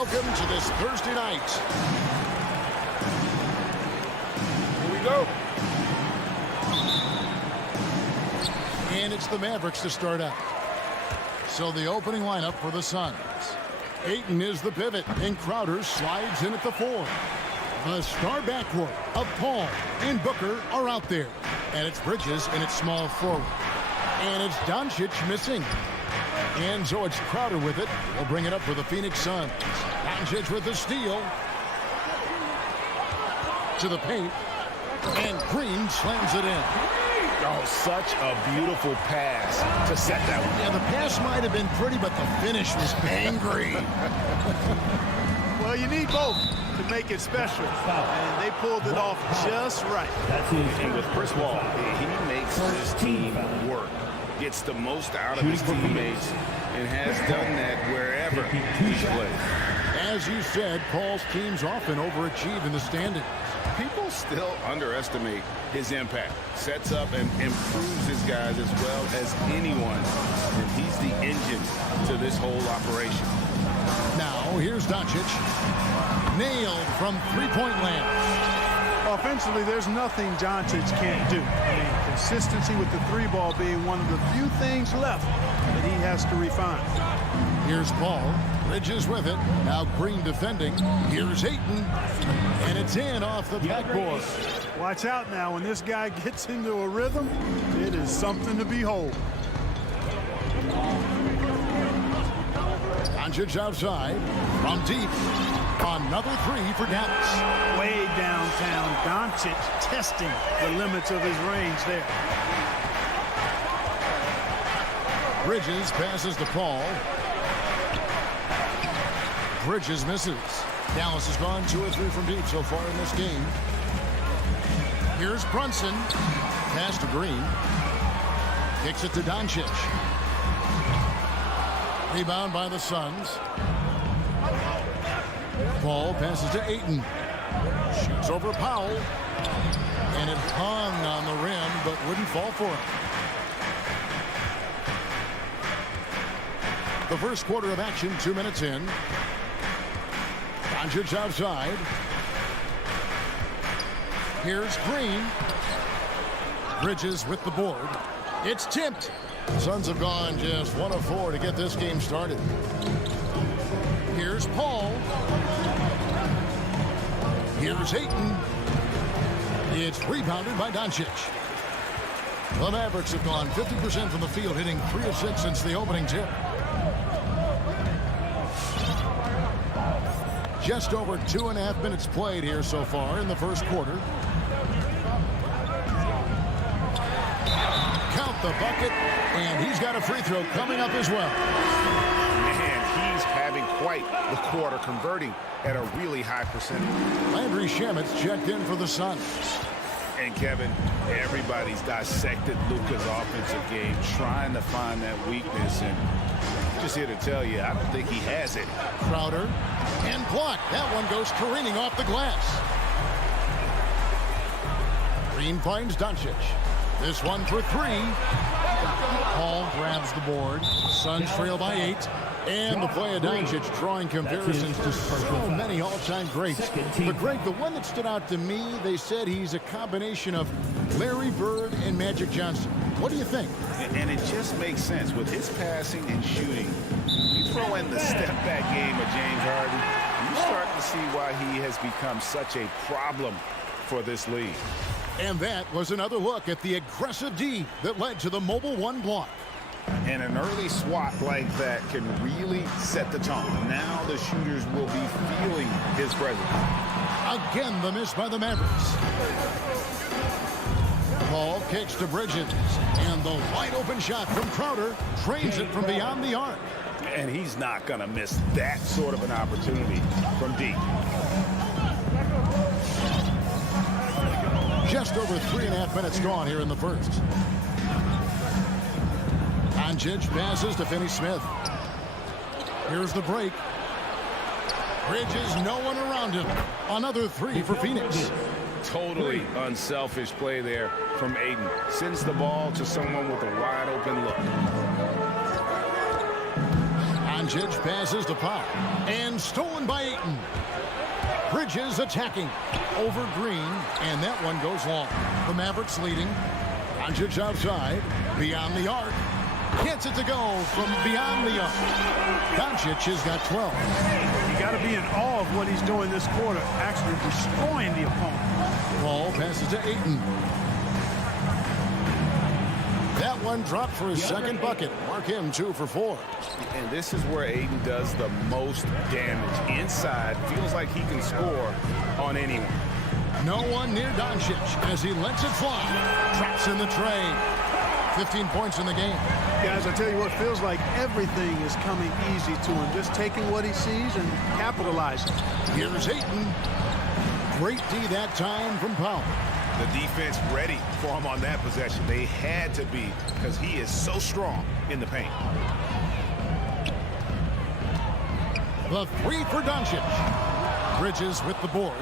Welcome to this Thursday night. Here we go. And it's the Mavericks to start out. So the opening lineup for the Suns. Ayton is the pivot, and Crowder slides in at the 4. The star backcourt of Paul and Booker are out there. And it's Bridges in its small forward. And it's Doncic missing. And so it's Crowder with it. He'll bring it up for the Phoenix Suns. Doncic with the steal. To the paint. And Green slams it in. Oh, such a beautiful pass to set that one. Yeah, the pass might have been pretty, but the finish was angry. Well, you need both to make it special. And they pulled it off just right. And with Chris Paul, he makes his team work. Gets the most out of his teammates and has done that wherever he's played. As you said, Paul's teams often overachieve in the standings. People still underestimate his impact. Sets up and improves his guys as well as anyone. And he's the engine to this whole operation. Now, here's Doncic. Nailed from three-point land. Offensively, there's nothing Doncic can't do. I mean, consistency with the three ball being one of the few things left that he has to refine. Here's Paul. Bridges with it. Now Green defending. Here's Ayton. And it's in off the backboard. Watch out now. When this guy gets into a rhythm, it is something to behold. Doncic outside. From deep. Another three for Dallas. Way downtown. Doncic testing the limits of his range there. Bridges passes to Paul. Bridges misses. Dallas has gone 2 or 3 from deep so far in this game. Here's Brunson. Pass to Green. Kicks it to Doncic. Rebound by the Suns. Paul passes to Ayton. Shoots over Powell. And it hung on the rim, but wouldn't fall for it. The first quarter of action, 2 minutes in. Doncic outside. Here's Green. Bridges with the board. It's tipped. Suns have gone just 1 of 4 to get this game started. Here's Paul. Here's Ayton. It's rebounded by Doncic. The Mavericks have gone 50% from the field, hitting 3 of 6 since the opening tip. Just over 2.5 minutes played here so far in the first quarter. Count the bucket, and he's got a free throw coming up as well. And he's having quite the quarter, converting at a really high percentage. Landry Shamet's checked in for the Suns. And Kevin, everybody's dissected Luka's offensive game, trying to find that weakness. And just here to tell you, I don't think he has it. Crowder, and blocked. That one goes careening off the glass. Green finds Doncic. This one for 3. Paul grabs the board. Suns trail by 8. And the play of Doncic drawing comparisons to so many all-time greats. But Greg, the one that stood out to me, they said he's a combination of Larry Bird and Magic Johnson. What do you think? And it just makes sense with his passing and shooting. You throw in the step-back game of James Harden, you start to see why he has become such a problem for this league. And that was another look at the aggressive D that led to the mobile 1 block. And an early swat like that can really set the tone. Now the shooters will be feeling his presence. Again, the miss by the Mavericks. Paul kicks to Bridges. And the wide open shot from Crowder trains it from beyond the arc. And he's not going to miss that sort of an opportunity from deep. Just over 3.5 minutes gone here in the first. Doncic passes to Finney Smith. Here's the break. Bridges, no one around him. Another 3 for Phoenix. Totally unselfish play there from Ayton. Sends the ball to someone with a wide open look. Doncic passes to Powell. And stolen by Ayton. Bridges attacking over Green, and that one goes long. The Mavericks leading. Doncic outside, beyond the arc. Gets it to go from beyond the arc. Doncic has got 12. You got to be in awe of what he's doing this quarter, actually destroying the opponent. Ball passes to Ayton. That one dropped for his second bucket. Mark him 2 for 4. And this is where Ayton does the most damage. Inside, feels like he can score on anyone. No one near Doncic as he lets it fly. Traps in the tray. 15 points in the game. Guys, I tell you what, feels like everything is coming easy to him. Just taking what he sees and capitalizing. Here's Ayton. Great D that time from Powell. The defense ready for him on that possession. They had to be, because he is so strong in the paint. The 3 for Doncic. Bridges with the board.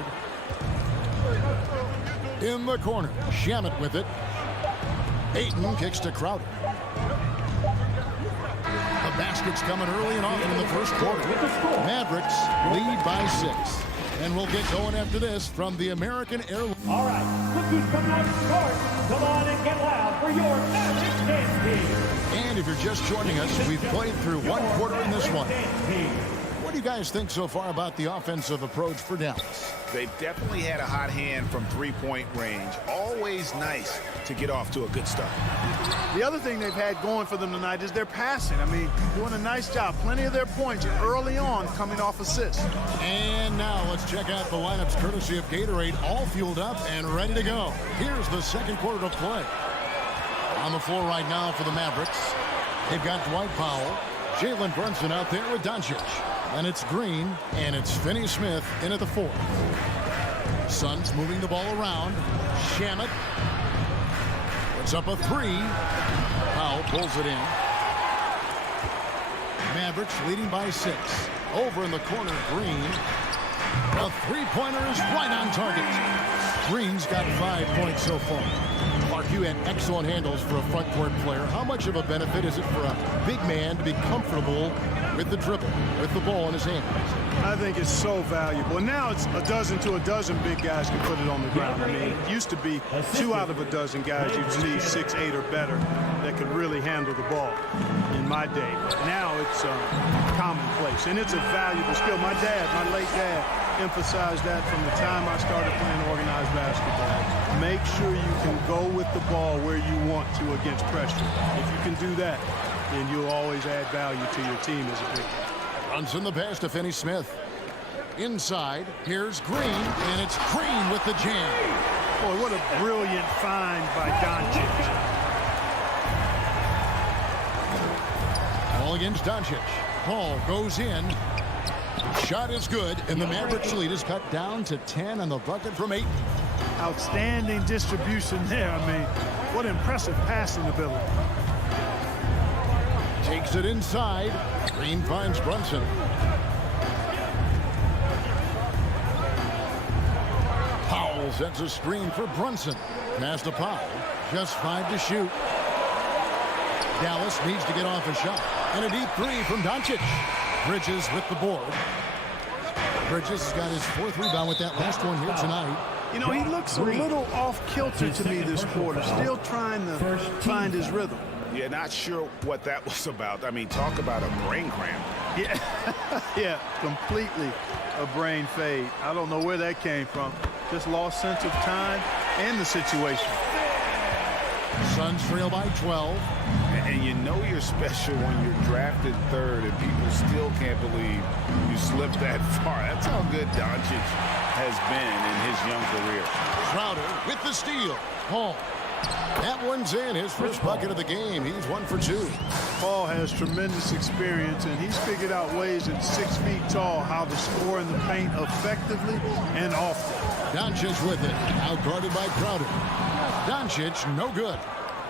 In the corner. Shamet with it. Ayton kicks to Crowder. The basket's coming early and often in the first quarter. Mavericks lead by 6. And we'll get going after this from the American Airlines. All right, look who's coming out to start. Come on and get loud for your Mavericks dance team. And if you're just joining us, we've played through one quarter in this one. What do you guys think so far about the offensive approach for Dallas? They've definitely had a hot hand from three-point range. Always nice to get off to a good start. The other thing they've had going for them tonight is their passing. I mean, doing a nice job. Plenty of their points early on coming off assists. And now let's check out the lineups courtesy of Gatorade, all fueled up and ready to go. Here's the second quarter of play. On the floor right now for the Mavericks, they've got Dwight Powell, Jalen Brunson out there with Doncic. And it's Green, and it's Finney Smith in at the 4th. Suns moving the ball around. Shamet puts up a 3. Powell pulls it in. Mavericks leading by 6. Over in the corner, Green. A three-pointer is right on target. Green's got 5 points so far. Mark, you had excellent handles for a front court player. How much of a benefit is it for a big man to be comfortable with the dribble, with the ball in his hand? I think it's so valuable. And now it's a dozen to a dozen big guys can put it on the ground. I mean, it used to be 2 out of a dozen guys you'd see 6'8" or better that could really handle the ball in my day. Now it's commonplace, and it's a valuable skill. My late dad, emphasized that from the time I started playing organized basketball. Make sure you can go with the ball where you want to against pressure. If you can do that, then you'll always add value to your team as a big man. Runs in the pass to Finney Smith. Inside, here's Green, and it's Green with the jam. Boy, what a brilliant find by Doncic. Ball against Doncic. Ball goes in. Shot is good, and the Mavericks lead is cut down to 10 on the bucket from 8. Outstanding distribution there. I mean, what impressive passing ability. Takes it inside. Green finds Brunson. Powell sets a screen for Brunson. Pass to Powell. Just 5 to shoot. Dallas needs to get off a shot. And a deep 3 from Doncic. Bridges with the board. Bridges has got his 4th rebound with that last one here tonight. You know, he looks a little off-kilter to me this quarter. Still trying to find his rhythm. Yeah, not sure what that was about. I mean, talk about a brain cramp. Yeah, yeah, completely a brain fade. I don't know where that came from. Just lost sense of time and the situation. Suns trail by 12. And you know you're special when you're drafted 3rd and people still can't believe you slipped that far. That's how good Doncic has been in his young career. Crowder with the steal. Paul. That one's in. His first bucket of the game. He's 1 for 2. Paul has tremendous experience, and he's figured out ways at 6 feet tall how to score in the paint effectively and often. Doncic with it. Out guarded by Crowder. Doncic, no good.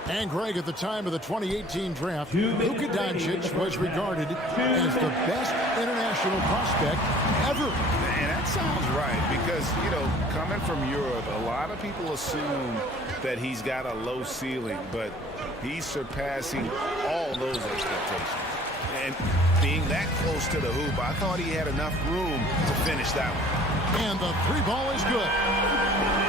And Greg, at the time of the 2018 draft, Luka Doncic was regarded as the best international prospect ever. And that sounds right because, you know, coming from Europe, a lot of people assume that he's got a low ceiling, but he's surpassing all those expectations. And being that close to the hoop, I thought he had enough room to finish that one. And the three ball is good.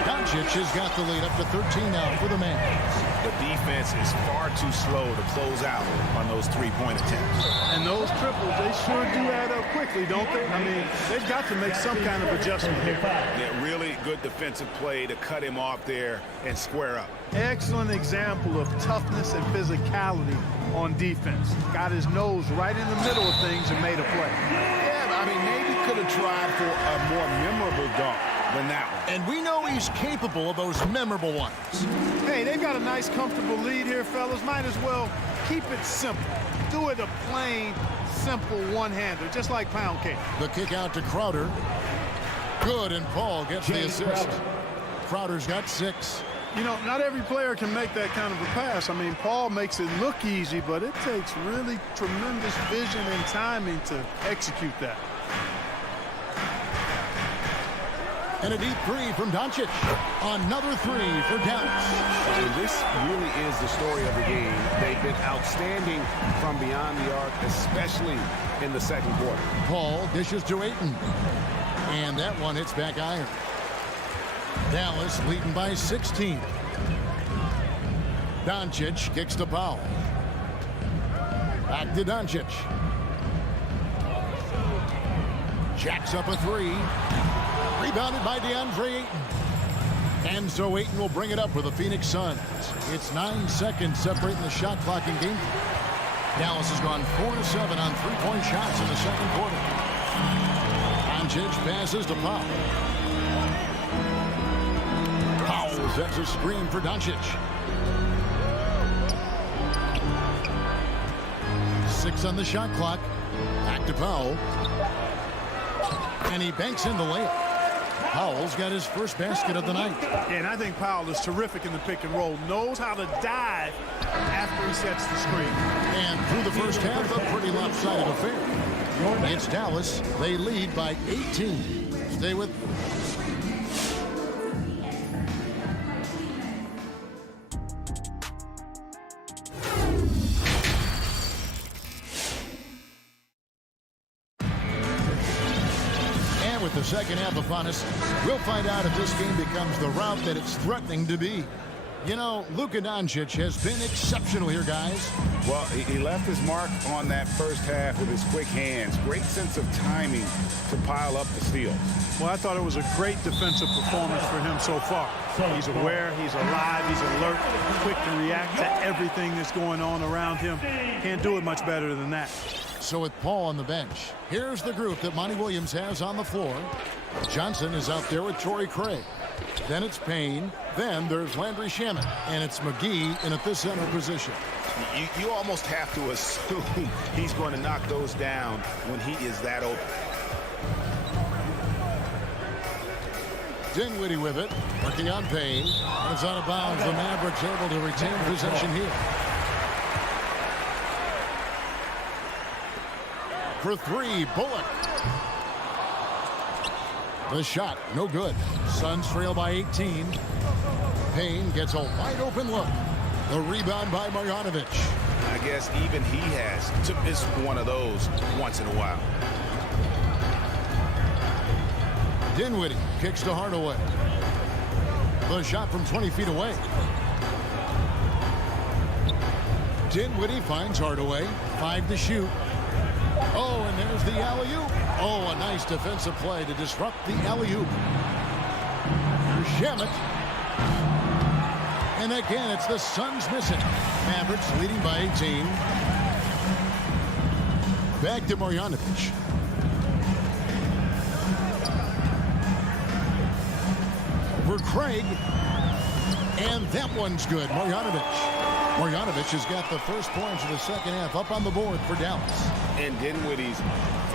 Doncic has got the lead up to 13 now for the Mavericks. The defense is far too slow to close out on those three-point attempts. And those triples, they sure do add up quickly, don't they? I mean, they've got to make some kind of adjustment here. Yeah, really good defensive play to cut him off there and square up. Excellent example of toughness and physicality on defense. Got his nose right in the middle of things and made a play. Yeah, I mean, maybe could have tried for a more memorable dunk than that one. And we know he's capable of those memorable ones. Hey, they've got a nice, comfortable lead here, fellas. Might as well keep it simple. Do it a plain, simple one-hander, just like pound cake. The kick out to Crowder. Good, and Paul gets the assist. Crowder's got 6. You know, not every player can make that kind of a pass. I mean, Paul makes it look easy, but it takes really tremendous vision and timing to execute that. And a deep three from Doncic. Another three for Dallas. And this really is the story of the game. They've been outstanding from beyond the arc, especially in the second quarter. Paul dishes to Ayton. And that one hits back iron. Dallas leading by 16. Doncic kicks to Powell. Back to Doncic. Jacks up a three. Rebounded by DeAndre Ayton. And so Ayton will bring it up for the Phoenix Suns. It's 9 seconds separating the shot clock in game. Dallas has gone 4-7 on three-point shots in the second quarter. Doncic passes to Powell. Powell sets a screen for Doncic. 6 on the shot clock. Back to Powell. And he banks in the layup. Powell's got his first basket of the night. And I think Powell is terrific in the pick and roll. Knows how to dive after he sets the screen. And through the first half, a pretty lopsided affair. It's Dallas. They lead by 18. Stay with me. With the second half upon us, we'll find out if this game becomes the rout that it's threatening to be. You know, Luka Doncic has been exceptional here, guys. Well, he left his mark on that first half with his quick hands. Great sense of timing to pile up the steals. Well, I thought it was a great defensive performance for him so far. He's aware, he's alive, he's alert, quick to react to everything that's going on around him. Can't do it much better than that. So with Paul on the bench, here's the group that Monty Williams has on the floor. Johnson is out there with Torrey Craig. Then it's Payne. Then there's Landry Shamet. And it's McGee in at the center position. You almost have to assume he's going to knock those down when he is that open. Dinwiddie with it, working on Payne. It's out of bounds. The Mavericks able to retain possession here. For three, Bullock. The shot, no good. Suns trail by 18. Payne gets a wide open look. The rebound by Marjanovic. I guess even he has to miss one of those once in a while. Dinwiddie kicks to Hardaway. The shot from 20 feet away. Dinwiddie finds Hardaway. 5 to shoot. Oh, and there's the alley-oop. Oh, a nice defensive play to disrupt the alley-oop. Shamet. And again, it's the Suns missing. Mavericks leading by 18. Back to Marjanovic. For Craig. And that one's good. Marjanovic has got the first points of the second half up on the board for Dallas. And Dinwiddie's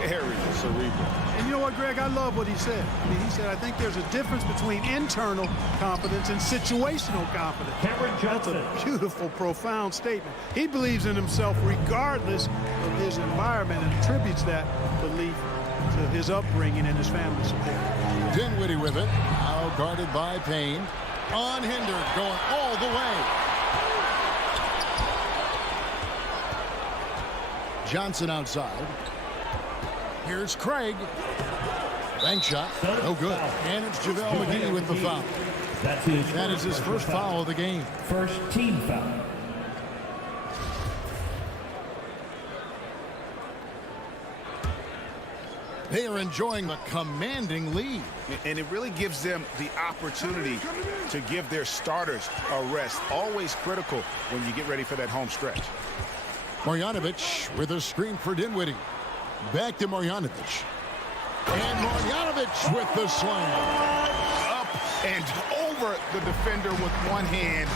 very cerebral. And you know what, Greg? I love what he said. I mean, he said, I think there's a difference between internal confidence and situational confidence. That's a beautiful, profound statement. He believes in himself regardless of his environment and attributes that belief to his upbringing and his family support. Dinwiddie with it. Now guarded by Payne. Unhindered, going all the way. Johnson outside. Here's Craig. Bank shot. No good. And it's JaVale McGee with the foul. That is his first foul of the game. First team foul. They are enjoying a commanding lead. And it really gives them the opportunity to give their starters a rest. Always critical when you get ready for that home stretch. Marjanovic with a screen for Dinwiddie. Back to Marjanovic. And Marjanovic with the slam. Up and over the defender with one hand.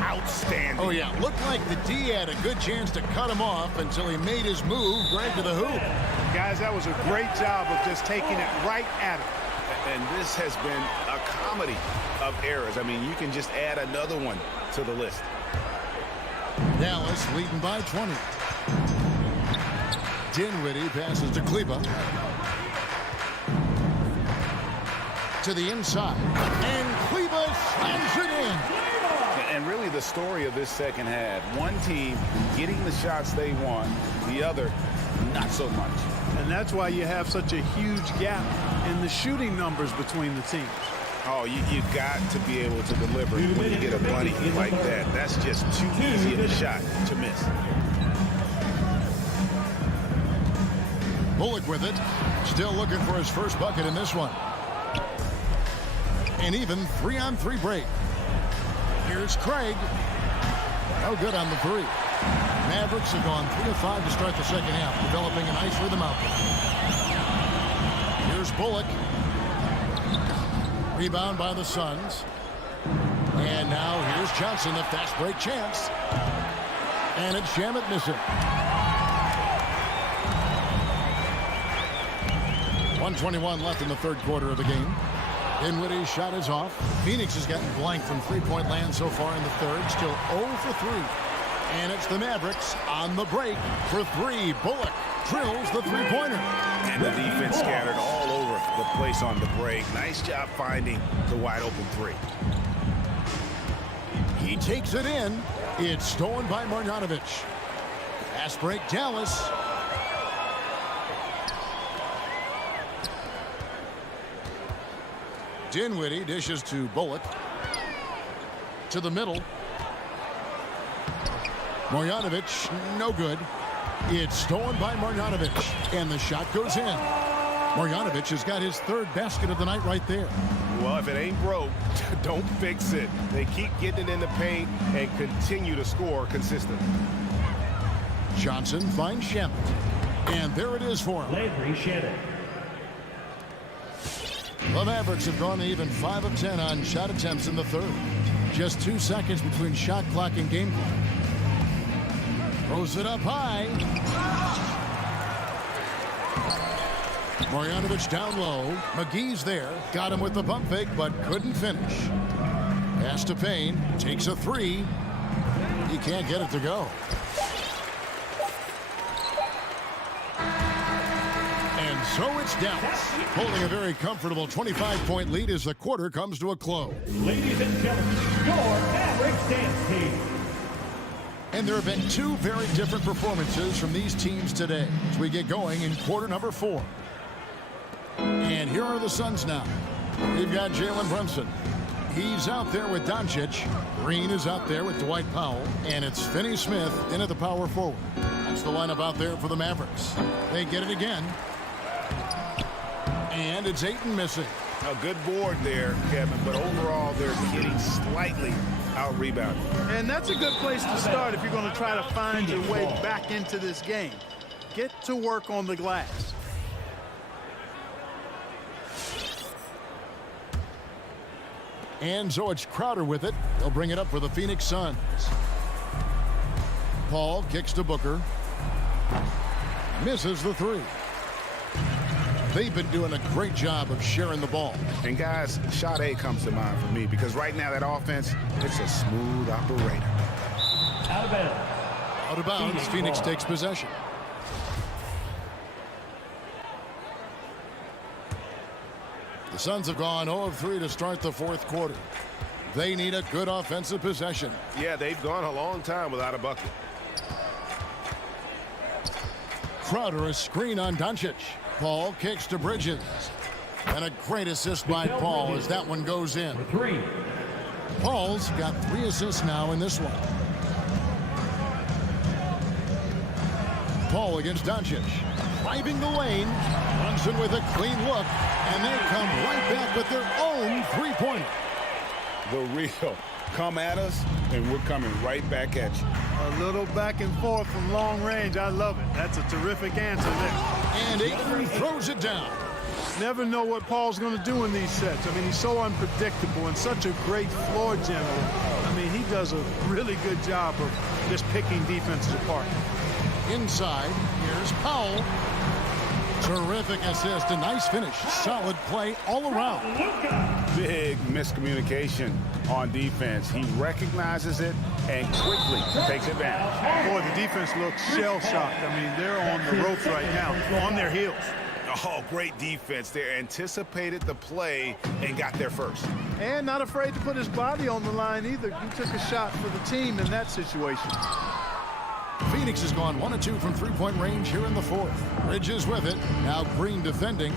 Outstanding. Oh, yeah. Looked like the D had a good chance to cut him off until he made his move right to the hoop. Guys, that was a great job of just taking it right at him. And this has been a comedy of errors. I mean, you can just add another one to the list. Dallas leading by 20. Dinwiddie passes to Kleba. To the inside. And Kleba slams it in. And really the story of this second half. One team getting the shots they want, the other not so much. And that's why you have such a huge gap in the shooting numbers between the teams. Oh, you got to be able to deliver when you get a bunny like that. That's just too easy of a shot to miss. Bullock with it. Still looking for his first bucket in this one. An even 3-on-3 break. Here's Craig. No good on the three. Mavericks have gone 3 of 5 to start the second half, developing a nice rhythm out there. Here's Bullock. Rebound by the Suns. And now here's Johnson, a fast break chance. And it's Shamet missing. 1:21 left in the third quarter of the game. Dinwiddie's shot is off. Phoenix has gotten blank from three-point land so far in the third. Still 0 for 3. And it's the Mavericks on the break for 3. Bullock drills the three-pointer. And the defense scattered all over the place on the break. Nice job finding the wide-open three. He takes it in. It's stolen by Marjanovic. Fast break, Dallas. Dinwiddie dishes to Bullock. To the middle. Marjanovic, no good. It's stolen by Marjanovic. And the shot goes in. Marjanovic has got his third basket of the night right there. Well, if it ain't broke, don't fix it. They keep getting it in the paint and continue to score consistently. Johnson finds Shamet. And there it is for him. Landry Shamet. The Mavericks have gone even 5 of 10 on shot attempts in the third. Just 2 seconds between shot clock and game clock. Throws it up high. Marjanovic down low. McGee's there. Got him with the pump fake, but couldn't finish. Pass to Payne. Takes a three. He can't get it to go. And so it's Dallas, holding a very comfortable 25-point lead as the quarter comes to a close. Ladies and gentlemen, your Mavericks dance team. And there have been 2 very different performances from these teams today as we get going in quarter number 4. And here are the Suns now. We've got Jalen Brunson. He's out there with Doncic. Green is out there with Dwight Powell. And it's Finney Smith in at the power forward. That's the lineup out there for the Mavericks. They get it again. And it's Ayton missing. A good board there, Kevin, but overall they're getting slightly out-rebounded. And that's a good place to start if you're going to try to find your way back into this game. Get to work on the glass. And so it's Crowder with it. They'll bring it up for the Phoenix Suns. Paul kicks to Booker. Misses the three. They've been doing a great job of sharing the ball. And guys, shot A comes to mind for me because right now that offense, it's a smooth operator. Out of bounds. Out of bounds, Phoenix takes possession. The Suns have gone 0 of 3 to start the fourth quarter. They need a good offensive possession. Yeah, they've gone a long time without a bucket. Crowder a screen on Doncic. Paul kicks to Bridges. And a great assist by Paul as that one goes in. For 3. Paul's got 3 assists now in this one. Paul against Doncic. Driving the lane. Runs in with a clean look. And they come right back with their own three-pointer. The real come at us, and we're coming right back at you. A little back and forth from long range. I love it. That's a terrific answer there. And Ayton throws it down. Never know what Paul's going to do in these sets. I mean, he's so unpredictable and such a great floor general. I mean, he does a really good job of just picking defenses apart. Inside, here's Powell. Terrific assist, a nice finish. Solid play all around. Big miscommunication on defense. He recognizes it and quickly takes advantage. Boy, the defense looks shell-shocked. I mean, they're on the ropes right now, on their heels. Oh, great defense. They anticipated the play and got there first. And not afraid to put his body on the line either. He took a shot for the team in that situation. Phoenix has gone 1 of 2 from three-point range here in the fourth. Bridges with it. Now Green defending.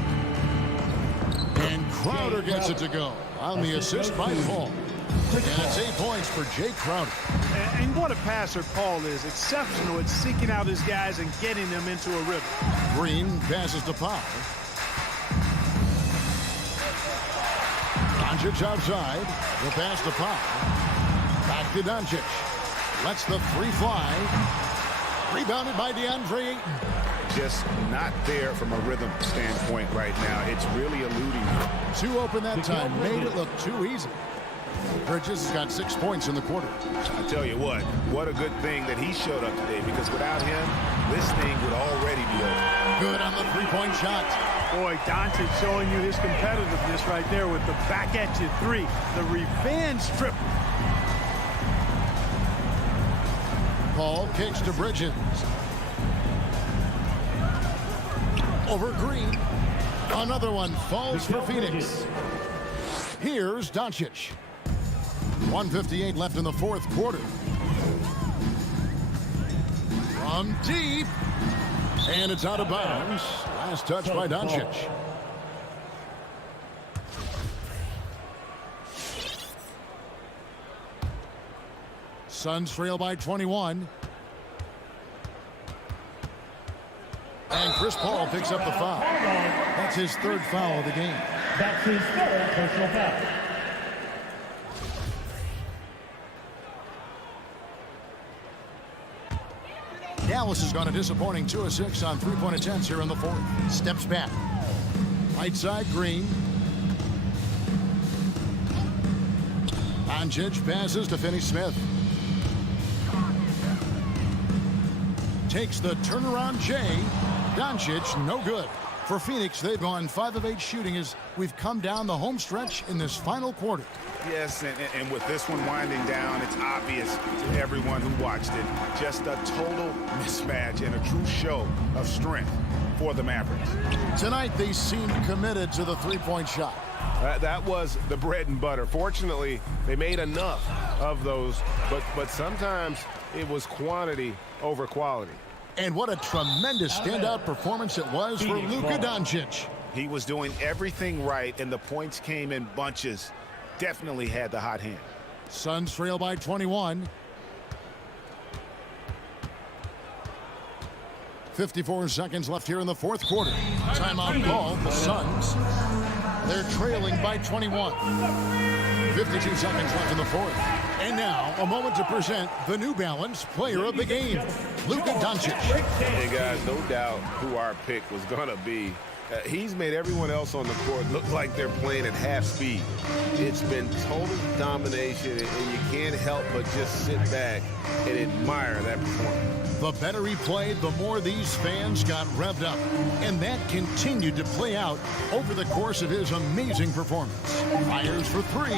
And Crowder gets it to go on the assist by Paul. And it's 8 points for Jay Crowder. And what a passer Paul is. Exceptional at seeking out his guys and getting them into a rhythm. Green passes to Powell. Doncic outside. The pass to Powell. Back to Doncic. Lets the three fly. Rebounded by DeAndre Ayton. Just not there from a rhythm standpoint right now. It's really eluding him. 2 open that time. Made it look too easy. Bridges has got 6 points in the quarter. I tell you what a good thing that he showed up today, because without him, this thing would already be over. Good on the three-point shot. Boy, Doncic showing you his competitiveness right there with the back at you three. The revenge triple. Paul kicks to Bridges. Over Green. Another one falls for Phoenix. Here's Doncic. 1:58 left in the fourth quarter. From deep. And it's out of bounds. Last touch by Doncic. Suns trail by 21. And Chris Paul picks up the foul. That's his 3rd foul of the game. That's his 3rd personal foul. Dallas has gone a disappointing 2 of 6 on three-point attempts here in the fourth. Steps back. Right side, Green. Doncic passes to Finney Smith. Takes the turnaround Jay. Doncic, no good. For Phoenix, they've gone 5 of 8 shooting as we've come down the home stretch in this final quarter. Yes, and with this one winding down, it's obvious to everyone who watched it. Just a total mismatch and a true show of strength for the Mavericks. Tonight, they seemed committed to the three-point shot. That was the bread and butter. Fortunately, they made enough of those, but sometimes it was quantity over quality. And what a tremendous standout performance it was for Luka Doncic. He was doing everything right, and the points came in bunches. Definitely had the hot hand. Suns trail by 21. 54 seconds left here in the fourth quarter. Timeout call, the Suns. They're trailing by 21. 52 seconds left in the fourth. And now, a moment to present the New Balance Player of the Game, Luka Doncic. Hey, guys, no doubt who our pick was going to be. He's made everyone else on the court look like they're playing at half speed. It's been total domination, and you can't help but just sit back and admire that performance. The better he played, the more these fans got revved up. And that continued to play out over the course of his amazing performance. Fires for 3.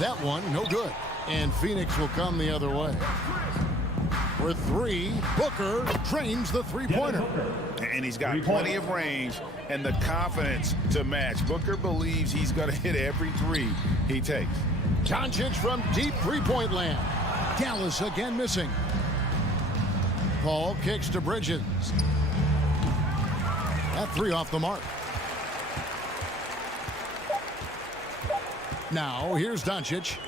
That one, no good. And Phoenix will come the other way. For 3, Booker drains the three-pointer. And he's got plenty of range and the confidence to match. Booker believes he's going to hit every 3 he takes. Doncic from deep three-point land. Dallas again missing. Paul kicks to Bridges. That three off the mark. Now, here's Doncic.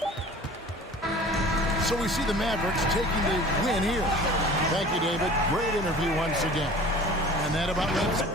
So we see the Mavericks taking the win here. Thank you, David. Great interview once again. And that about wraps it.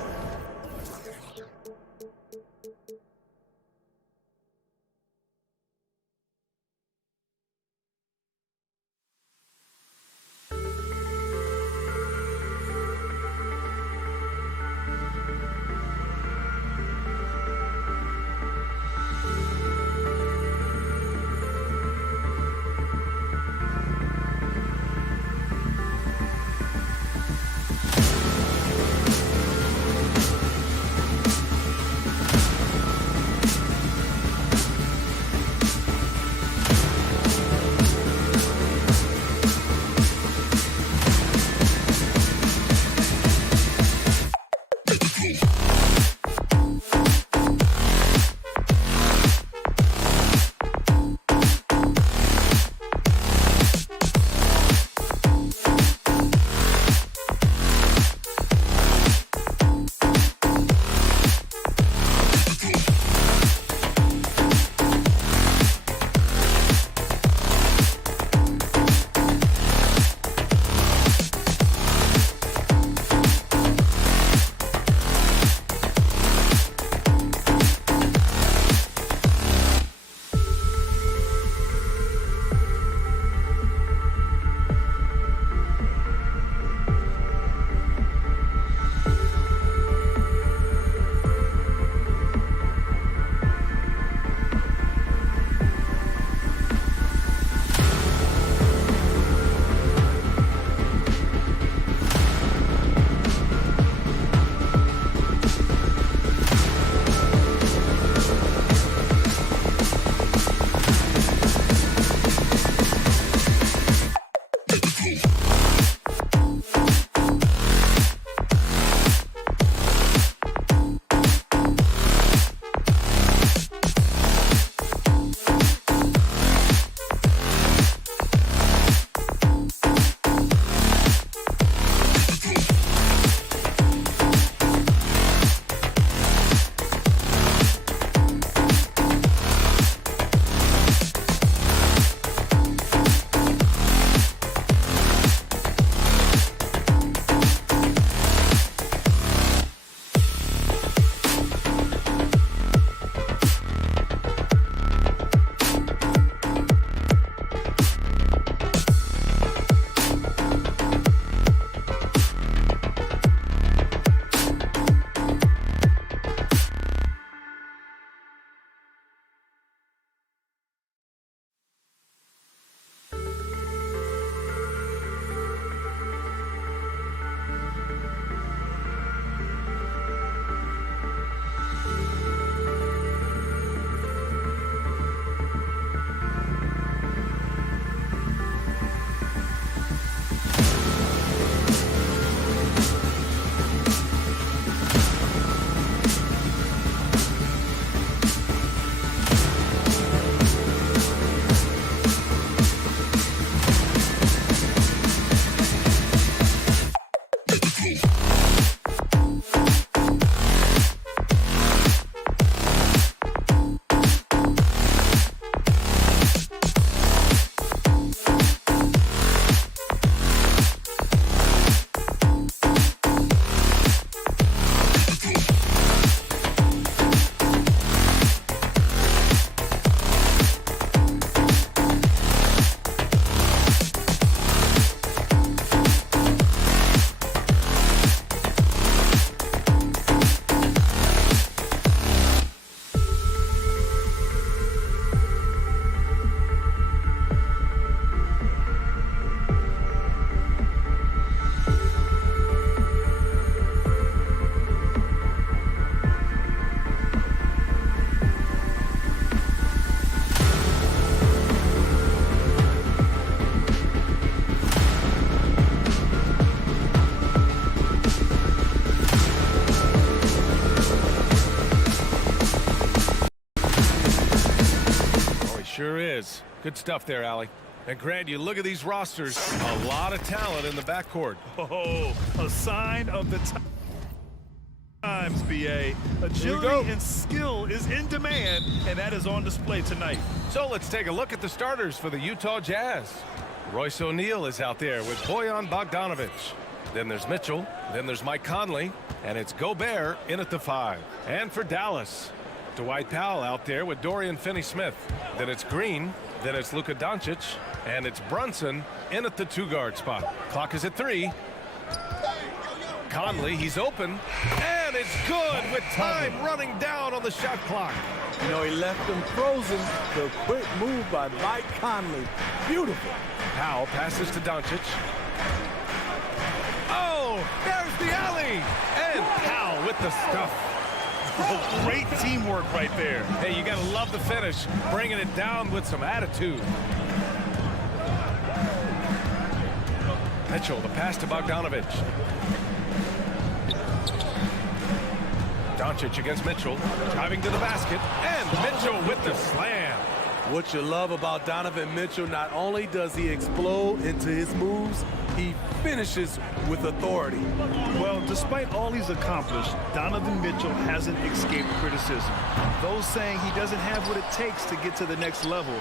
Sure is. Good stuff there, Allie. And Grant, you look at these rosters, a lot of talent in the backcourt. Oh, a sign of the time. Times, BA. Agility and skill is in demand, and that is on display tonight. So let's take a look at the starters for the Utah Jazz. Royce O'Neal is out there with Bojan Bogdanovic. Then there's Mitchell. Then there's Mike Conley. And it's Gobert in at the 5. And for Dallas, Dwight Powell out there with Dorian Finney-Smith. Then it's Green. Then it's Luka Doncic. And it's Brunson in at the 2-guard spot. Clock is at 3. Conley, he's open. And it's good with time running down on the shot clock. You know, he left them frozen. The quick move by Mike Conley. Beautiful. Powell passes to Doncic. Oh, there's the alley. And Powell with the stuff. Oh, great teamwork right there. Hey, you got to love the finish. Bringing it down with some attitude. Mitchell, the pass to Bogdanovic. Doncic against Mitchell, driving to the basket, and Mitchell with the slam. What you love about Donovan Mitchell, not only does he explode into his moves, he finishes with authority. Well, despite all he's accomplished, Donovan Mitchell hasn't escaped criticism. Those saying he doesn't have what it takes to get to the next level.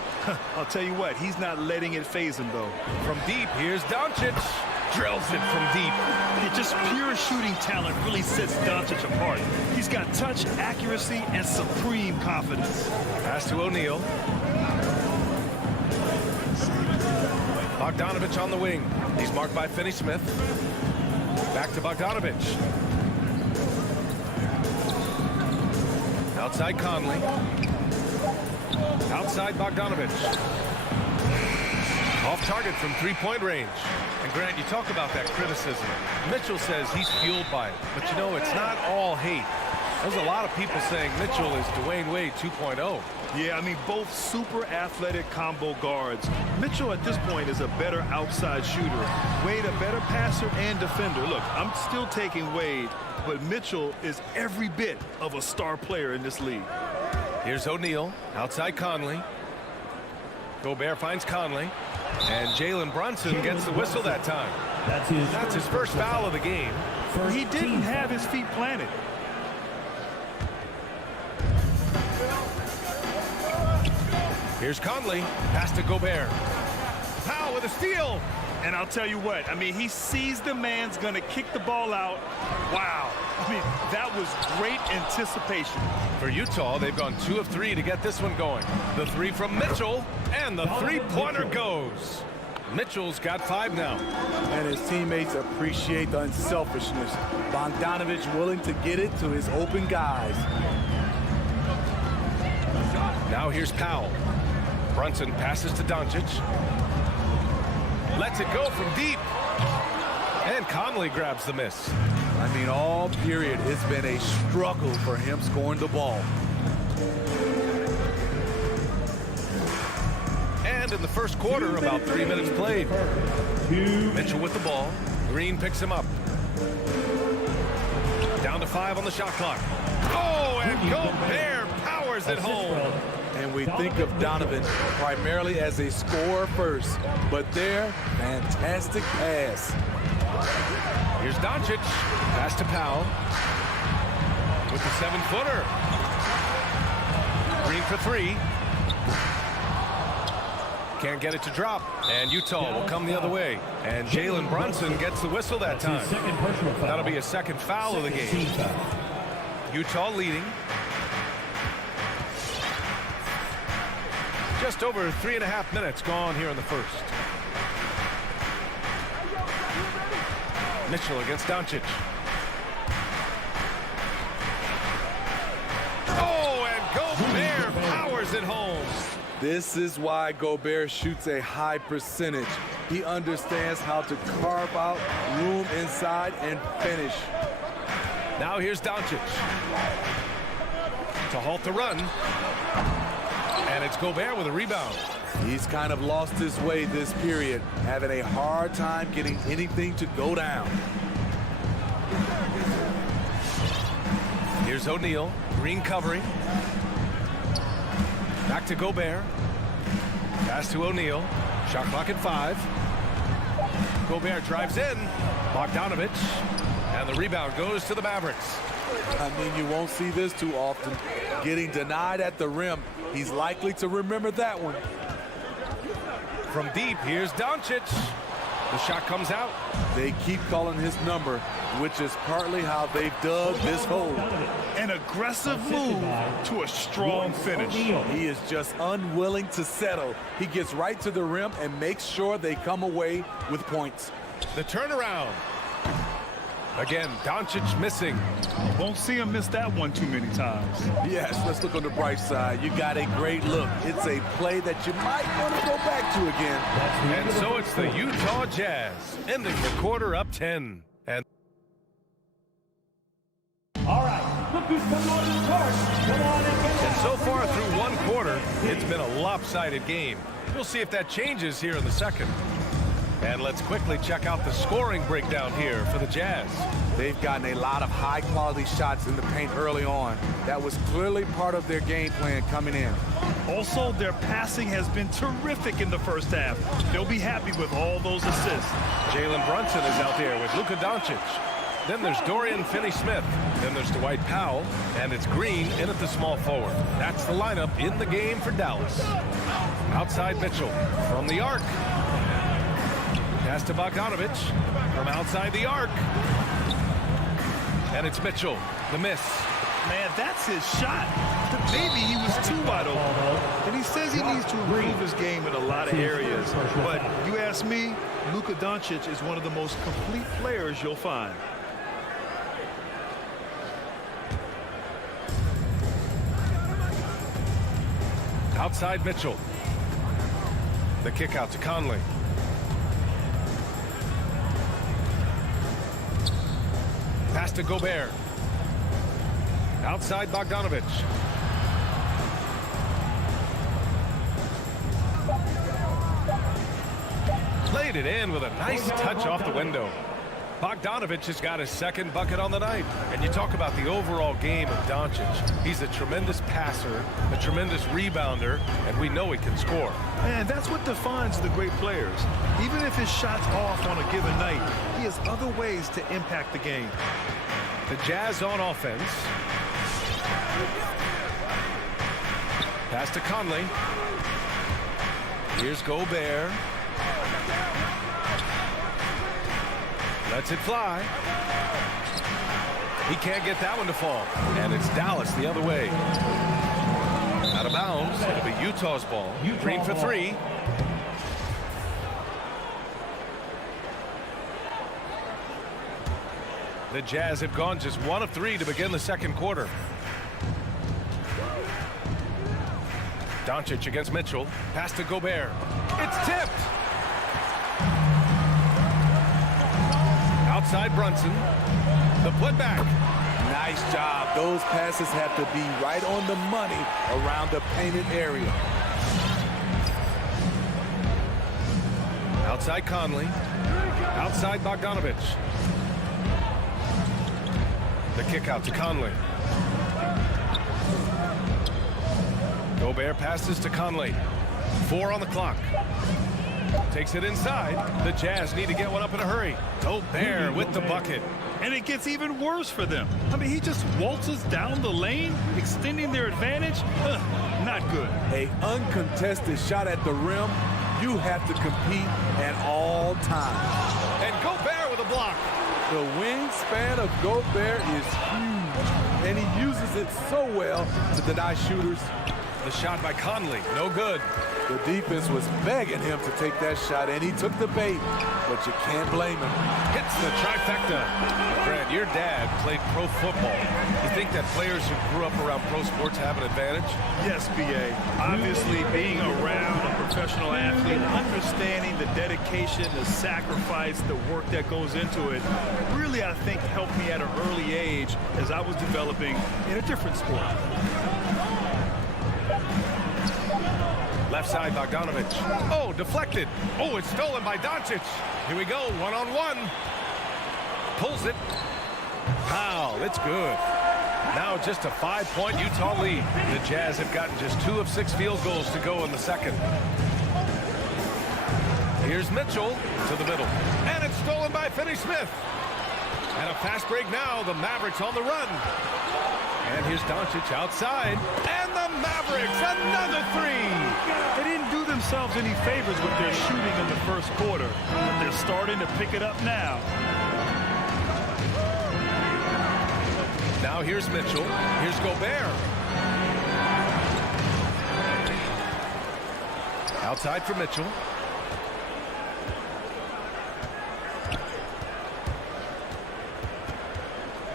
I'll tell you what, he's not letting it faze him, though. From deep, here's Doncic. Drills it from deep. Just pure shooting talent really sets Doncic apart. He's got touch, accuracy, and supreme confidence. Pass to O'Neal. Bogdanovic on the wing. He's marked by Finney-Smith. Back to Bogdanovic. Outside Conley. Outside Bogdanovic. Off target from three-point range. And Grant, you talk about that criticism. Mitchell says he's fueled by it. But you know, it's not all hate. There's a lot of people saying Mitchell is Dwayne Wade 2.0. Yeah, I mean, both super athletic combo guards. Mitchell at this point is a better outside shooter. Wade a better passer and defender. Look, I'm still taking Wade, but Mitchell is every bit of a star player in this league. Here's O'Neal, outside Conley. Gobert finds Conley. And Jalen Brunson gets the whistle that time. That's his first foul of the game. He didn't have his feet planted. Here's Conley. Pass to Gobert. Powell with a steal. And I'll tell you what, I mean, he sees the man's going to kick the ball out. Wow. I mean, that was great anticipation. For Utah, they've gone 2 of 3 to get this one going. The 3 from Mitchell, and the three-pointer goes. Mitchell's got 5 now. And his teammates appreciate the unselfishness. Bogdanovic willing to get it to his open guys. Now here's Powell. Brunson passes to Doncic. Lets it go from deep. And Conley grabs the miss. I mean, all period, it's been a struggle for him scoring the ball. And in the first quarter, about 3 minutes played. Mitchell with the ball. Green picks him up. Down to 5 on the shot clock. Oh, and Gobert powers it home. And we think of Donovan primarily as a scorer first, but their fantastic pass. Here's Doncic. Pass to Powell. With the 7-footer. Green for 3. Can't get it to drop. And Utah will come the other way. And Jalen Brunson gets the whistle that time. That'll be a second foul of the game. Utah leading. Just over 3.5 minutes gone here in the first. Mitchell against Doncic. Oh, and Gobert powers it home. This is why Gobert shoots a high percentage. He understands how to carve out room inside and finish. Now here's Doncic. To halt the run. And it's Gobert with a rebound. He's kind of lost his way this period, having a hard time getting anything to go down. Here's O'Neal. Green covering. Back to Gobert. Pass to O'Neal. Shot clock at 5. Gobert drives in. Bogdanovic. And the rebound goes to the Mavericks. I mean, you won't see this too often. Getting denied at the rim, he's likely to remember that one. From deep, here's Doncic. The shot comes out. They keep calling his number, which is partly how they dug this hole. An aggressive move to a strong finish. He is just unwilling to settle. He gets right to the rim and makes sure they come away with points. The turnaround. Again, Doncic missing. Won't see him miss that one too many times. Yes, let's look on the bright side. You got a great look. It's a play that you might want to go back to again. And so it's the Utah Jazz, ending the quarter up 10. And All right, look who's coming on the court. Come on and get And so far through one quarter, it's been a lopsided game. We'll see if that changes here in the second. And let's quickly check out the scoring breakdown here for the Jazz. They've gotten a lot of high-quality shots in the paint early on. That was clearly part of their game plan coming in. Also, their passing has been terrific in the first half. They'll be happy with all those assists. Jalen Brunson is out there with Luka Doncic. Then there's Dorian Finney-Smith. Then there's Dwight Powell. And it's Green in at the small forward. That's the lineup in the game for Dallas. Outside Mitchell from the arc. Pass to Bogdanovich from outside the arc. And it's Mitchell, the miss. Man, that's his shot. Maybe he was too wide open. And he says he needs to improve his game in a lot of areas. But you ask me, Luka Doncic is one of the most complete players you'll find. Outside Mitchell. The kick out to Conley. Pass to Gobert. Outside Bogdanovich. Played it in with a nice touch off the window. Bogdanovich has got his second bucket on the night. And you talk about the overall game of Doncic. He's a tremendous passer, a tremendous rebounder, and we know he can score. And that's what defines the great players. Even if his shot's off on a given night, he has other ways to impact the game. The Jazz on offense. Pass to Conley. Here's Gobert. Lets it fly. He can't get that one to fall. And it's Dallas the other way. Out of bounds. It'll be Utah's ball. Green for three. The Jazz have gone just 1 of 3 to begin the second quarter. Doncic against Mitchell. Pass to Gobert. It's tipped. Outside Brunson. The putback. Nice job. Those passes have to be right on the money around the painted area. Outside Conley. Outside Bogdanovich. The kick out to Conley. Gobert passes to Conley. 4 on the clock. Takes it inside. The Jazz need to get one up in a hurry. Gobert with the bucket. And it gets even worse for them. I mean, he just waltzes down the lane, extending their advantage. Not good. A uncontested shot at the rim. You have to compete at all times. And Gobert with a block. The wingspan of Gobert is huge, and he uses it so well to deny shooters. The shot by Conley, no good. The defense was begging him to take that shot, and he took the bait, but you can't blame him. Hits the trifecta. Brad, your dad played pro football. You think that players who grew up around pro sports have an advantage? Yes, B.A. Obviously, being around a professional athlete, understanding the dedication, the sacrifice, the work that goes into it, really, I think, helped me at an early age as I was developing in a different sport. Left side, Bogdanovich. Oh, deflected. Oh, it's stolen by Doncic. Here we go, one-on-one. Pulls it. Foul, it's good. Now just a 5-point Utah lead. The Jazz have gotten just 2 of 6 field goals to go in the second. Here's Mitchell to the middle. And it's stolen by Finney-Smith. And a fast break now. The Mavericks on the run. And here's Doncic outside. And the Mavericks, another three. They didn't do themselves any favors with their shooting in the first quarter, but they're starting to pick it up now. Now here's Mitchell. Here's Gobert. Outside for Mitchell.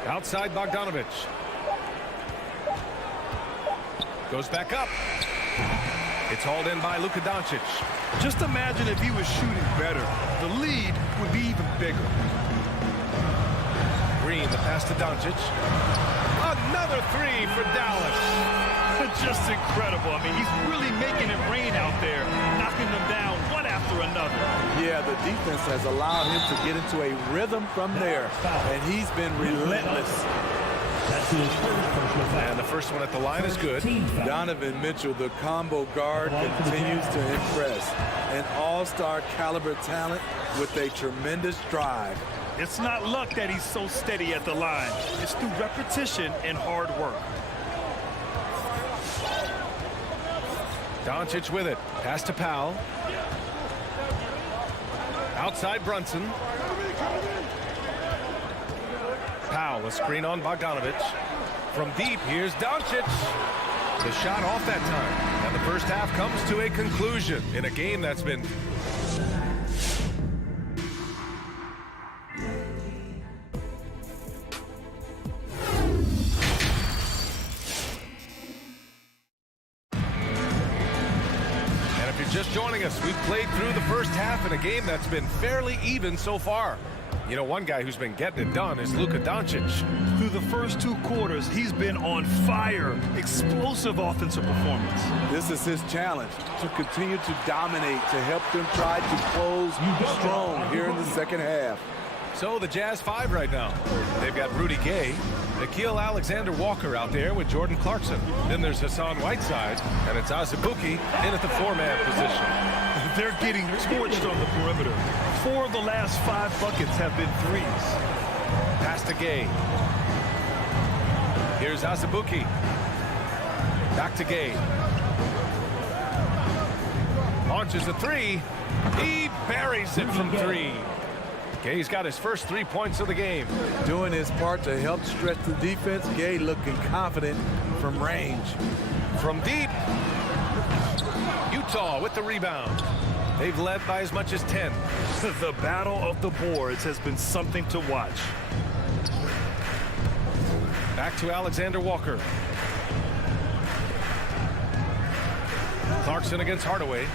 Outside Bogdanovich. Goes back up. It's hauled in by Luka Doncic. Just imagine if he was shooting better. The lead would be even bigger. Green, the pass to Doncic. Another three for Dallas. Just incredible. I mean, he's really making it rain out there, knocking them down one after another. Yeah, the defense has allowed him to get into a rhythm from there, and he's been relentless. And the first one at the line is good. Donovan Mitchell, the combo guard, continues to impress. An all-star caliber talent with a tremendous drive. It's not luck that he's so steady at the line. It's through repetition and hard work. Doncic with it. Pass to Powell. Outside Brunson. Powell, a screen on Bogdanovich. From deep, here's Doncic. The shot off that time. And the first half comes to a conclusion in a game that's been... Just joining us, we've played through the first half in a game that's been fairly even so far. You know, one guy who's been getting it done is Luka Doncic. Through the first two quarters, he's been on fire. Explosive offensive performance. This is his challenge, to continue to dominate, to help them try to close strong here in the second half. So the Jazz 5 right now. They've got Rudy Gay, Nickeil Alexander-Walker out there with Jordan Clarkson. Then there's Hassan Whiteside, and it's Azubuike in at the 4-man position. They're getting torched on the perimeter. 4 of the last 5 buckets have been threes. Pass to Gay. Here's Azubuike. Back to Gay. Launches a three. He buries it from 3. Gay's got his first 3 points of the game. Doing his part to help stretch the defense. Gay looking confident from range. From deep. Utah with the rebound. They've led by as much as 10. The battle of the boards has been something to watch. Back to Alexander-Walker. Clarkson against Hardaway.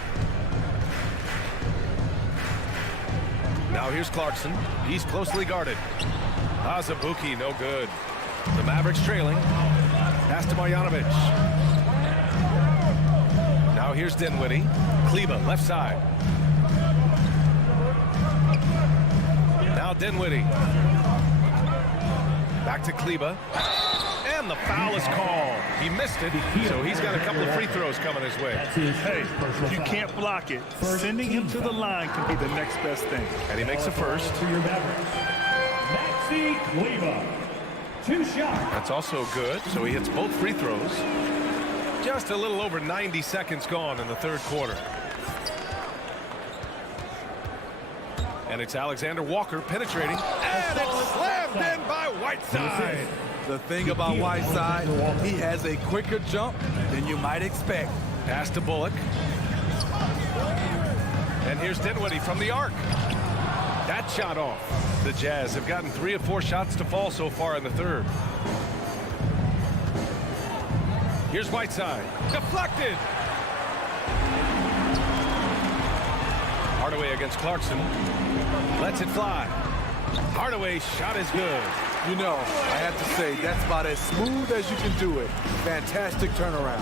Now here's Clarkson. He's closely guarded. Azubuike, no good. The Mavericks trailing. Pass to Marjanovic. Now here's Dinwiddie. Kleba, left side. Now Dinwiddie. Back to Kleba. And the foul is called. He missed it, so he's got a couple of free throws coming his way. Hey, if you can't block it, sending him to the line can be the next best thing. And he makes the first. For your Mavericks, Maxi Kleba. 2 shots. That's also good, so he hits both free throws. Just a little over 90 seconds gone in the third quarter. And it's Alexander-Walker penetrating. And it's slammed in by Whiteside. The thing about Whiteside, he has a quicker jump than you might expect. Pass to Bullock. And here's Dinwiddie from the arc. That shot off. The Jazz have gotten 3 of 4 shots to fall so far in the third. Here's Whiteside. Deflected. Hardaway against Clarkson. Lets it fly. Hardaway's shot is good. You know, I have to say, that's about as smooth as you can do it. Fantastic turnaround.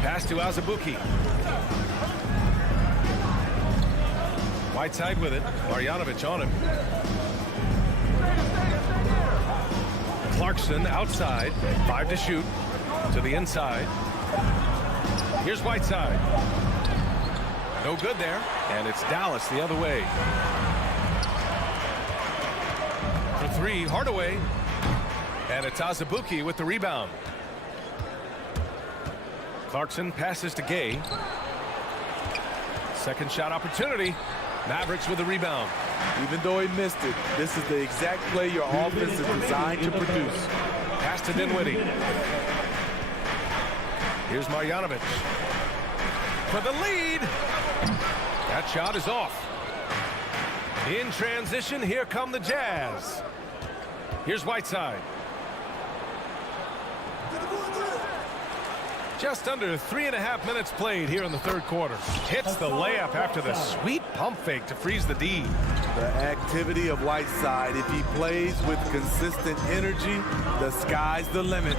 Pass to Azubuike. Whiteside with it. Marjanovic on him. Clarkson outside. 5 to shoot. To the inside. Here's Whiteside. No good there. And it's Dallas the other way. For three, Hardaway. And it's Azubuike with the rebound. Clarkson passes to Gay. Second shot opportunity. Mavericks with the rebound. Even though he missed it, this is the exact play your offense is designed to produce. Pass to Dinwiddie. Here's Marjanovic for the lead. That shot is off. In transition, here come the Jazz. Here's Whiteside. Just under 3.5 minutes played here in the third quarter. Hits the layup after the sweet pump fake to freeze the D. The activity of Whiteside, if he plays with consistent energy, the sky's the limit.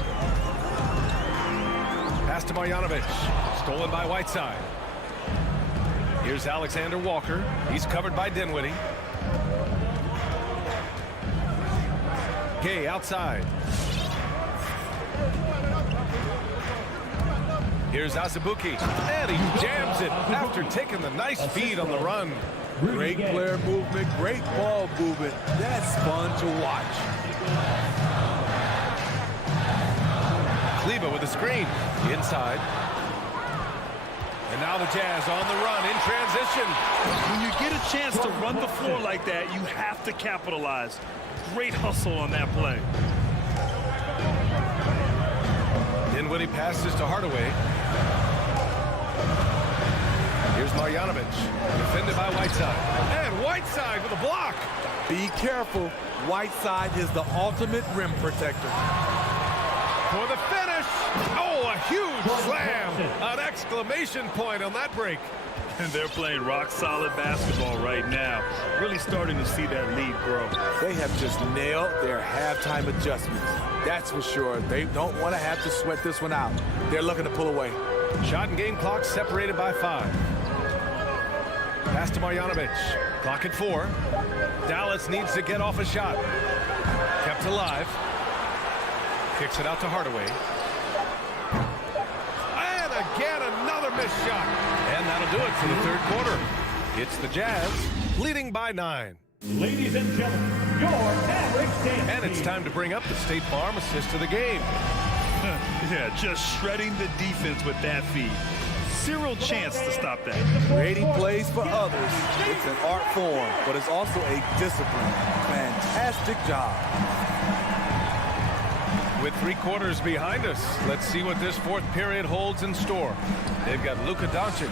Pass to Marjanovic. Stolen by Whiteside. Here's Alexander Walker. He's covered by Dinwiddie. Gay outside. Here's Azubuike, and he jams it after taking the nice feed on the run. Great player movement, great ball movement. That's fun to watch. Kleba with the screen. Inside. And now the Jazz on the run in transition. When you get a chance to run the floor like that, you have to capitalize. Great hustle on that play. Dinwiddie passes to Hardaway. Here's Marjanovic, defended by Whiteside. And Whiteside with a block. Be careful. Whiteside is the ultimate rim protector. For the finish. Oh, a huge slam. An exclamation point on that break. And they're playing rock-solid basketball right now. Really starting to see that lead grow. They have just nailed their halftime adjustments. That's for sure. They don't want to have to sweat this one out. They're looking to pull away. Shot and game clock separated by 5. Pass to Marjanovic. Clock at 4. Dallas needs to get off a shot. Kept alive. Kicks it out to Hardaway. And again, another missed shot. And that'll do it for the third quarter. It's the Jazz leading by 9. Ladies and gentlemen, your Mavericks dance And it's time to bring up the State Farm assist of the game. Yeah, just shredding the defense with that feed. Zero chance to stop that. Creating plays for others. It's an art form, but it's also a discipline. Fantastic job. With 3 quarters behind us, let's see what this fourth period holds in store. They've got Luka Doncic,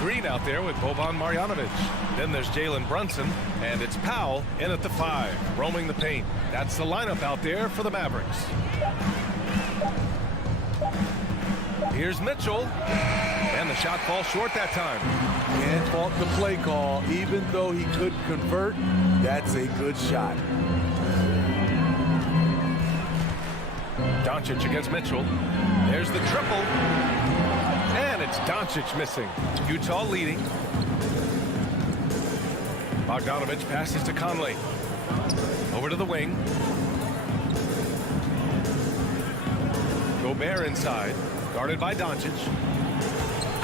Green out there with Boban Marjanovic. Then there's Jalen Brunson, and it's Powell in at the 5, roaming the paint. That's the lineup out there for the Mavericks. Here's Mitchell, and the shot falls short that time. Can't fault the play call. Even though he couldn't convert, that's a good shot. Doncic against Mitchell. There's the triple. And it's Doncic missing. Utah leading. Bogdanovich passes to Conley. Over to the wing. Gobert inside. Guarded by Doncic.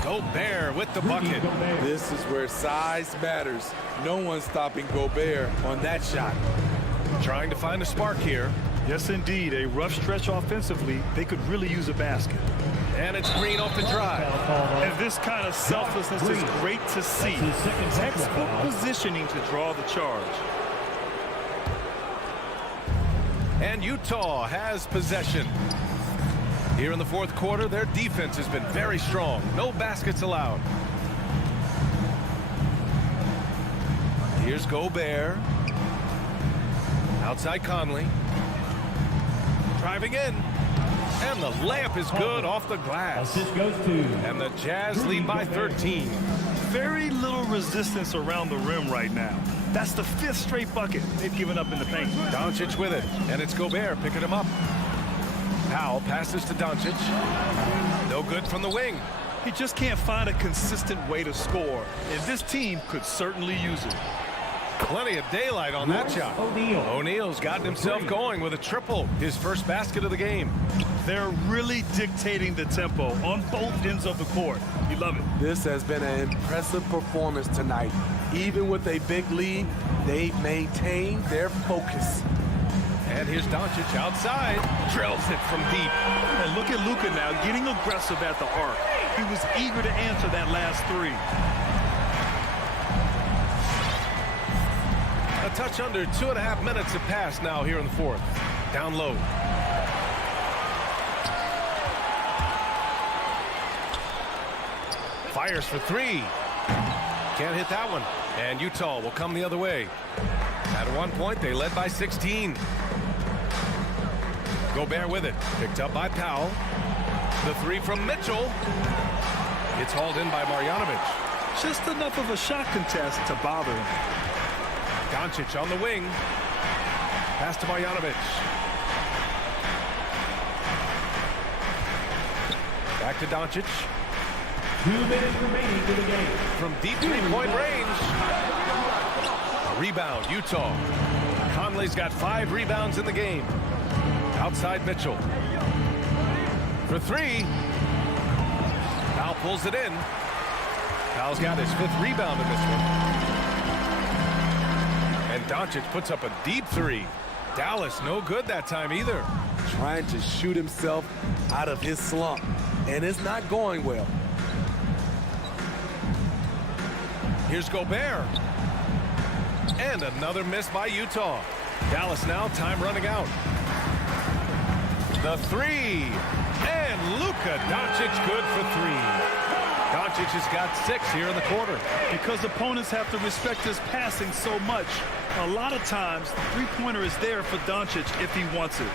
Gobert with the bucket. This is where size matters. No one's stopping Gobert on that shot. Trying to find a spark here. Yes, indeed. A rough stretch offensively. They could really use a basket. And it's Green off the drive. And this kind of selflessness is great to see. Textbook positioning to draw the charge. And Utah has possession. Here in the fourth quarter, their defense has been very strong. No baskets allowed. Here's Gobert. Outside Conley. Driving in. And the layup is good off the glass. Assist goes to. And the Jazz lead by 13. Very little resistance around the rim right now. That's the 5th straight bucket they've given up in the paint. Doncic with it. And it's Gobert picking him up. Powell passes to Doncic. No good from the wing. He just can't find a consistent way to score. And this team could certainly use it. Plenty of daylight on that shot. O'Neal's gotten himself going with a triple. His first basket of the game. They're really dictating the tempo on both ends of the court. You love it. This has been an impressive performance tonight. Even with a big lead, they've maintained their focus. And here's Doncic outside. Drills it from deep. And look at Luka now getting aggressive at the arc. He was eager to answer that last three. A touch under 2.5 minutes have passed now here in the fourth. Down low. Fires for three. Can't hit that one. And Utah will come the other way. At one point, they led by 16. Gobert with it. Picked up by Powell. The three from Mitchell. It's hauled in by Marjanovic. Just enough of a shot contest to bother him. Doncic on the wing. Pass to Marjanovic. Back to Doncic. 2 minutes remaining to the game. From deep three-point range. Rebound, Utah. Conley's got 5 rebounds in the game. Outside Mitchell. For three. Powell pulls it in. Powell's got his 5th rebound in this one. And Doncic puts up a deep three. Dallas no good that time either. Trying to shoot himself out of his slump. And it's not going well. Here's Gobert. And another miss by Utah. Dallas now, time running out. The three. And Luka Doncic good for 3. Doncic has got 6 here in the quarter. Because opponents have to respect his passing so much, a lot of times the three-pointer is there for Doncic if he wants it.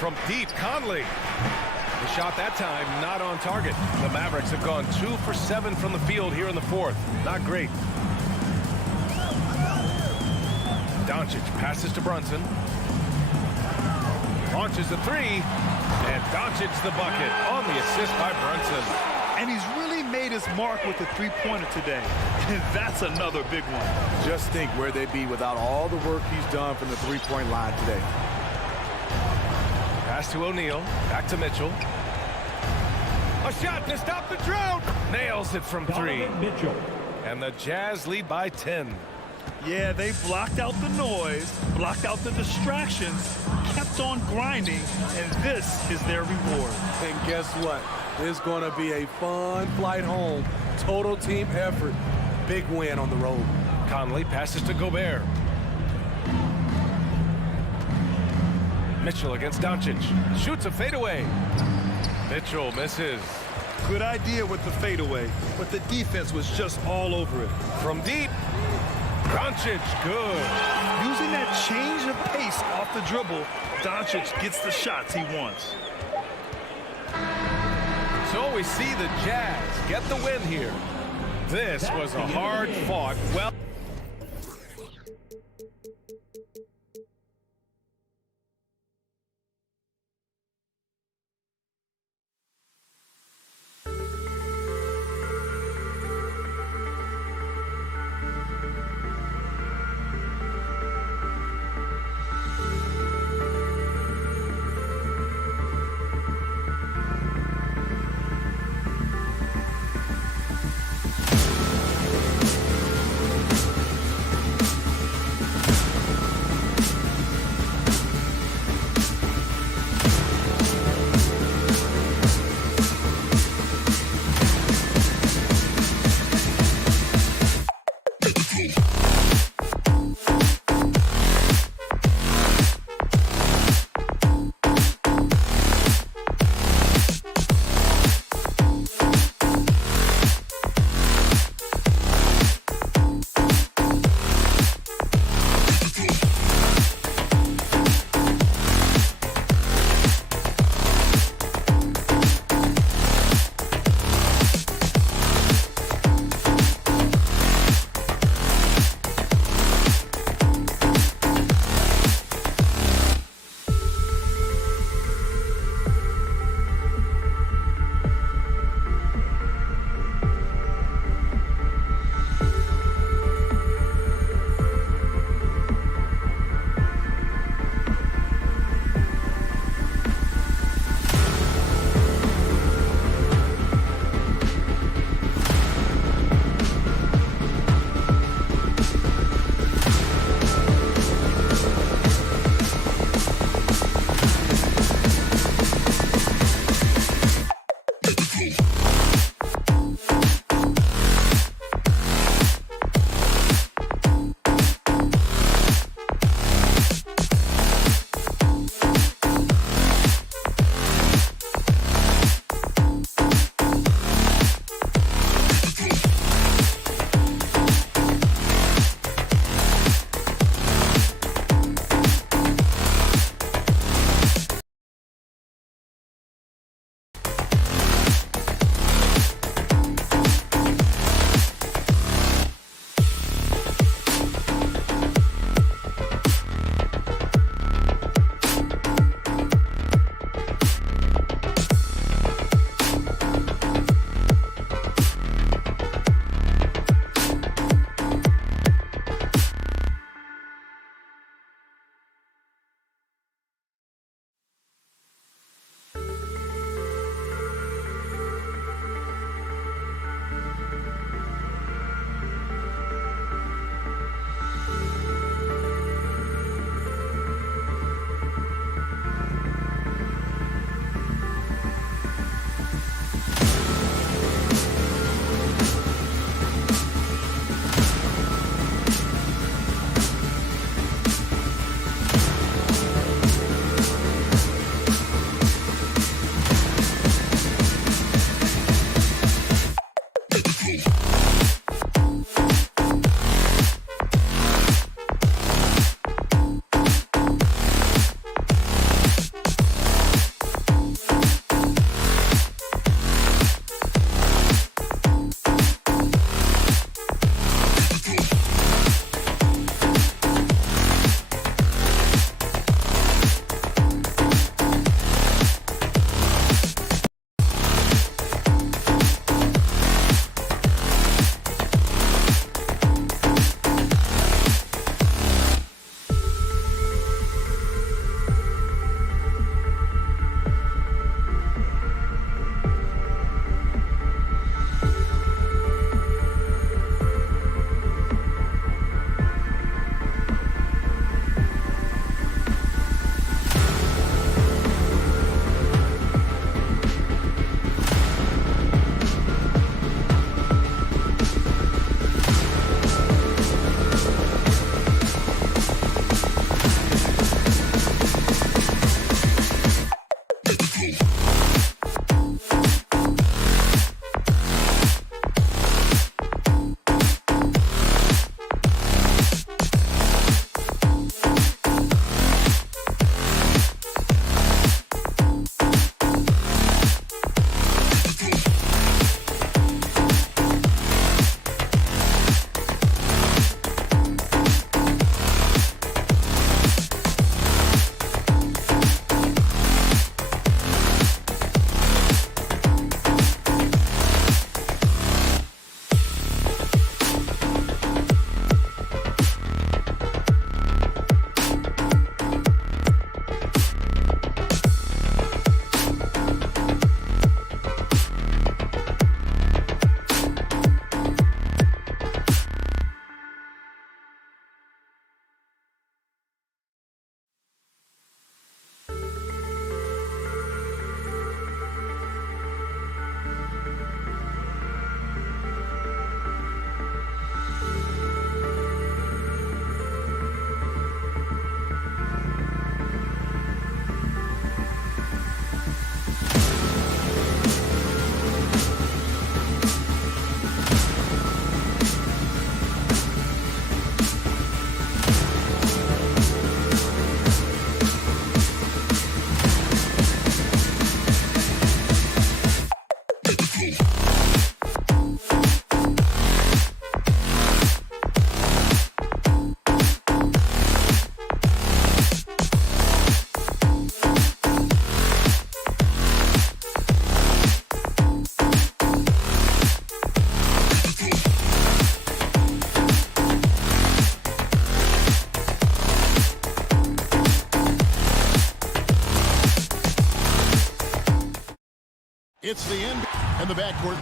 From deep, Conley. The shot that time not on target. The Mavericks have gone 2 for 7 from the field here in the fourth. Not great. Doncic passes to Brunson. Launches the three. And Doncic's the bucket on the assist by Brunson. And he's really made his mark with the three-pointer today. And that's another big one. Just think where they'd be without all the work he's done from the three-point line today. Pass to O'Neal. Back to Mitchell. A shot to stop the drought. Nails it from 3. Donovan Mitchell. And the Jazz lead by 10. Yeah, they blocked out the noise, blocked out the distractions, kept on grinding, and this is their reward. And guess what? It's going to be a fun flight home. Total team effort. Big win on the road. Conley passes to Gobert. Mitchell against Doncic. Shoots a fadeaway. Mitchell misses. Good idea with the fadeaway, but the defense was just all over it. From deep. Doncic, good. Using that change of pace off the dribble, Doncic gets the shots he wants. So we see the Jazz get the win here. This was a hard-fought, well... It's the end and the backcourt.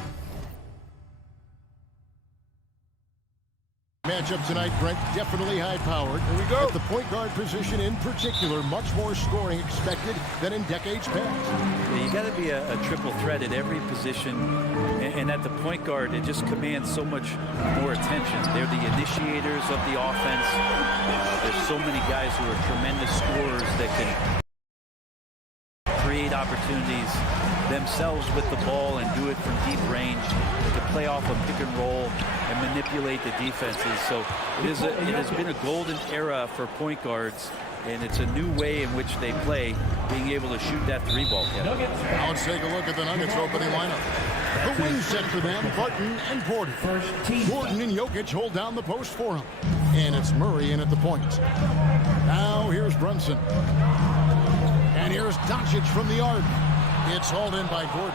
Matchup tonight, Brett, definitely high-powered. Here we go. At the point guard position in particular, much more scoring expected than in decades past. Yeah, you got to be a triple threat at every position, and at the point guard, it just commands so much more attention. They're the initiators of the offense. There's so many guys who are tremendous scorers that can create opportunities themselves with the ball and do it from deep range. They can play off a pick and roll and manipulate the defenses. So it has been a golden era for point guards, and it's a new way in which they play, being able to shoot that three ball. Now let's take a look at the Nuggets opening lineup. The wing set for them, Barton and Porter. Gordon and Jokic hold down the post for him. And it's Murray in at the point. Now here's Brunson. And here's Doncic from the arc. It's hauled in by Gordon.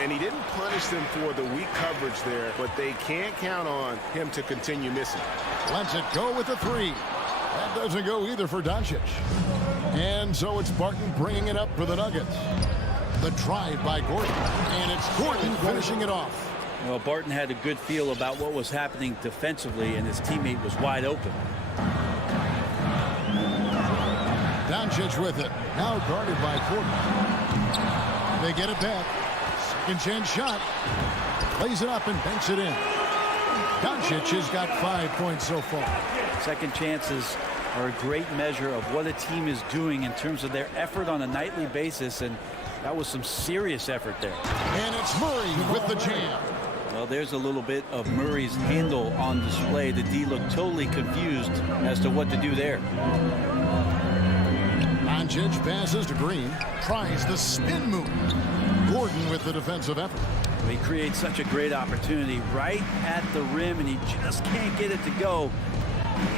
And he didn't punish them for the weak coverage there, but they can't count on him to continue missing. Lets it go with the three. That doesn't go either for Doncic. And so it's Barton bringing it up for the Nuggets. The drive by Gordon. And it's Gordon finishing it off. Well, Barton had a good feel about what was happening defensively, and his teammate was wide open. Doncic with it. Now guarded by Porter. They get it back. Second chance shot. Plays it up and banks it in. Doncic has got 5 points so far. Second chances are a great measure of what a team is doing in terms of their effort on a nightly basis, and that was some serious effort there. And it's Murray with the jam. Well, there's a little bit of Murray's handle on display. The D looked totally confused as to what to do there. Doncic passes to Green. Tries the spin move. Gordon with the defensive effort. He creates such a great opportunity right at the rim, and he just can't get it to go.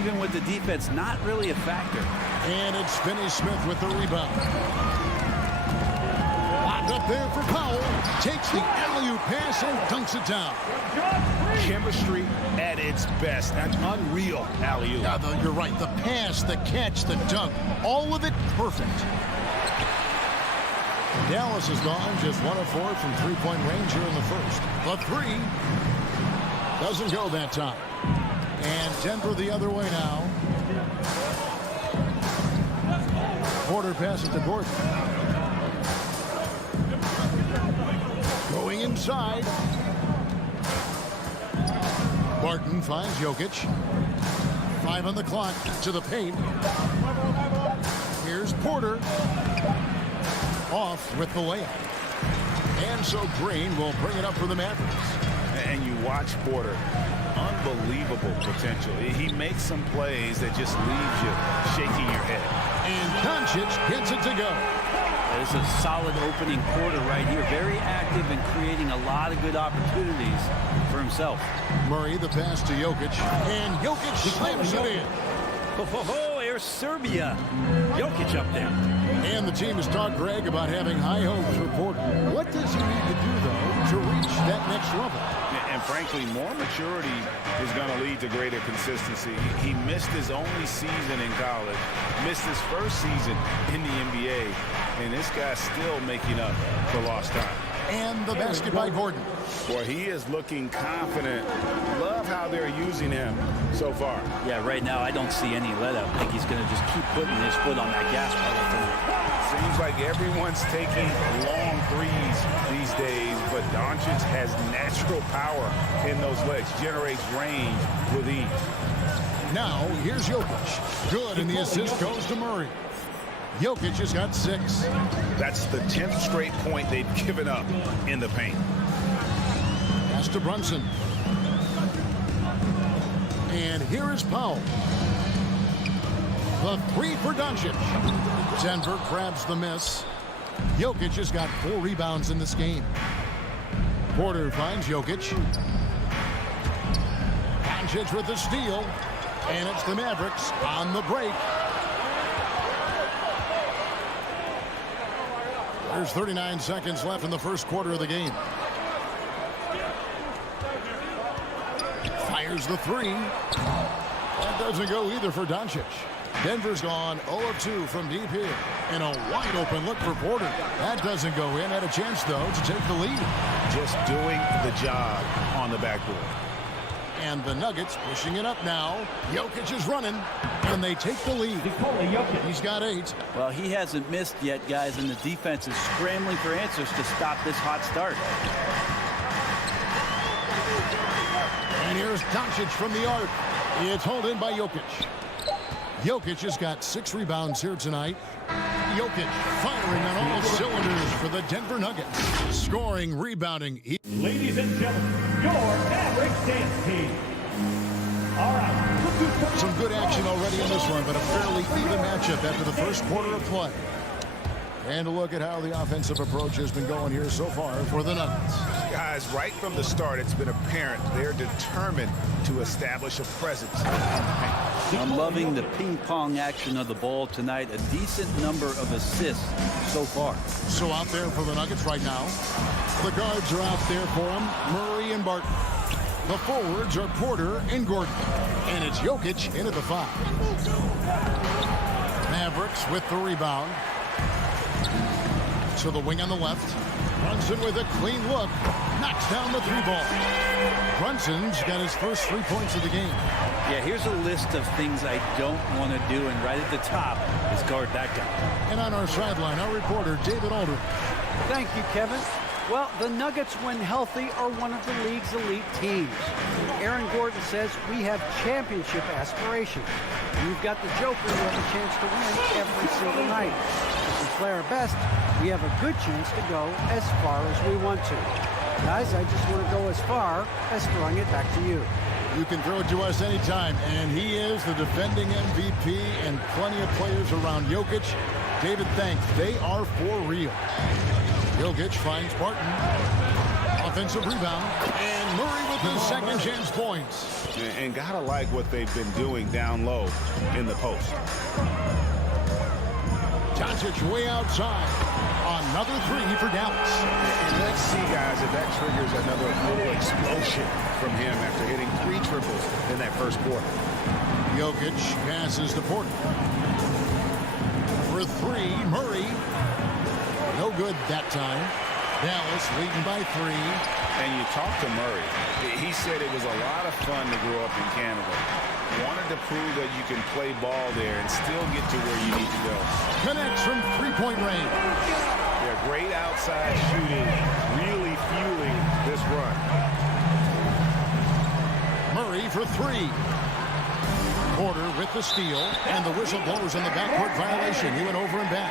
Even with the defense not really a factor. And it's Finney Smith with the rebound. Locked up there for Powell. Takes the alley-oop pass and dunks it down. Chemistry at its best. That's unreal alley-oop. Yeah, you're right. The pass, the catch, the dunk. All of it perfect. Dallas is gone. Just 1 of 4 from three-point range here in the first. The three doesn't go that time. And Denver the other way now. Porter passes to Gordon. Going inside. Barton finds Jokic. 5 on the clock to the paint. Here's Porter. Off with the layup. And so Green will bring it up for the Mavericks. And you watch Porter. Unbelievable potential. He makes some plays that just leaves you shaking your head. And Doncic gets it to go. This is a solid opening quarter right here. Very active and creating a lot of good opportunities for himself. Murray, the pass to Jokic. And Jokic slams it in. Oh, here's Serbia. Jokic up there. And the team has talked, Greg, about having high hopes for Porter. What does he need to do, though, to reach that next level? And frankly, more maturity is going to lead to greater consistency. He missed his only season in college, missed his first season in the NBA, and this guy's still making up for lost time. And the basket by Gordon. Boy, he is looking confident. Love how they're using him so far. Yeah, right now I don't see any let up. I think he's going to just keep putting his foot on that gas pedal tonight. Seems like everyone's taking long threes these days, but Doncic has natural power in those legs, generates range with ease. Now, here's Jokic. Good, and the assist goes to Murray. Jokic has got 6. That's the 10th straight point they've given up in the paint. Pass to Brunson. And here is Powell. The 3 for Doncic. Denver grabs the miss. Jokic has got 4 rebounds in this game. Porter finds Jokic. Doncic with the steal. And it's the Mavericks on the break. There's 39 seconds left in the first quarter of the game. Fires the 3. That doesn't go either for Doncic. Denver's gone 0 of 2 from deep here. And a wide open look for Porter. That doesn't go in. Had a chance, though, to take the lead. Just doing the job on the backboard. And the Nuggets pushing it up now. Jokic is running, and they take the lead. He's got 8. Well, he hasn't missed yet, guys, and the defense is scrambling for answers to stop this hot start. And here's Doncic from the arc. It's hauled in by Jokic. Jokic has got 6 rebounds here tonight. Jokic firing on all cylinders for the Denver Nuggets. Scoring, rebounding. Ladies and gentlemen, your Mavericks dance team. All right. Some good action already in this one, but a fairly even matchup after the first quarter of play. And a look at how the offensive approach has been going here so far for the Nuggets. Guys, right from the start, it's been apparent they're determined to establish a presence. I'm loving the ping-pong action of the ball tonight. A decent number of assists so far. So out there for the Nuggets right now. The guards are out there for them. Murray and Barton. The forwards are Porter and Gordon. And it's Jokic into the 5. Mavericks with the rebound. To the wing on the left. Brunson with a clean look. Knocks down the 3-ball. Brunson's got his first 3 points of the game. Yeah, here's a list of things I don't want to do, and right at the top is guard that guy. And on our sideline, our reporter, David Aldridge. Thank you, Kevin. Well, the Nuggets, when healthy, are one of the league's elite teams. Aaron Gordon says we have championship aspirations. We've got the Joker who has a chance to win every single night. If we play our best, we have a good chance to go as far as we want to. Guys, I just want to go as far as throwing it back to you. You can throw it to us anytime, and he is the defending MVP and plenty of players around Jokic. David, thanks. They are for real. Jokic finds Barton. Offensive rebound. And Murray with his second chance points. And gotta like what they've been doing down low in the post. Doncic way outside. Another 3 for Dallas. And let's see, guys, if that triggers another little explosion from him after hitting 3 triples in that first quarter. Jokic passes to Porter. For 3, Murray. No good that time. Dallas leading by 3. And you talk to Murray. He said it was a lot of fun to grow up in Canada. Wanted to prove that you can play ball there and still get to where you need to go. Connects from 3-point range. Yeah, great outside shooting, really fueling this run. Murray for 3. Porter with the steal, and the whistle blows on the backcourt violation. He went over and back.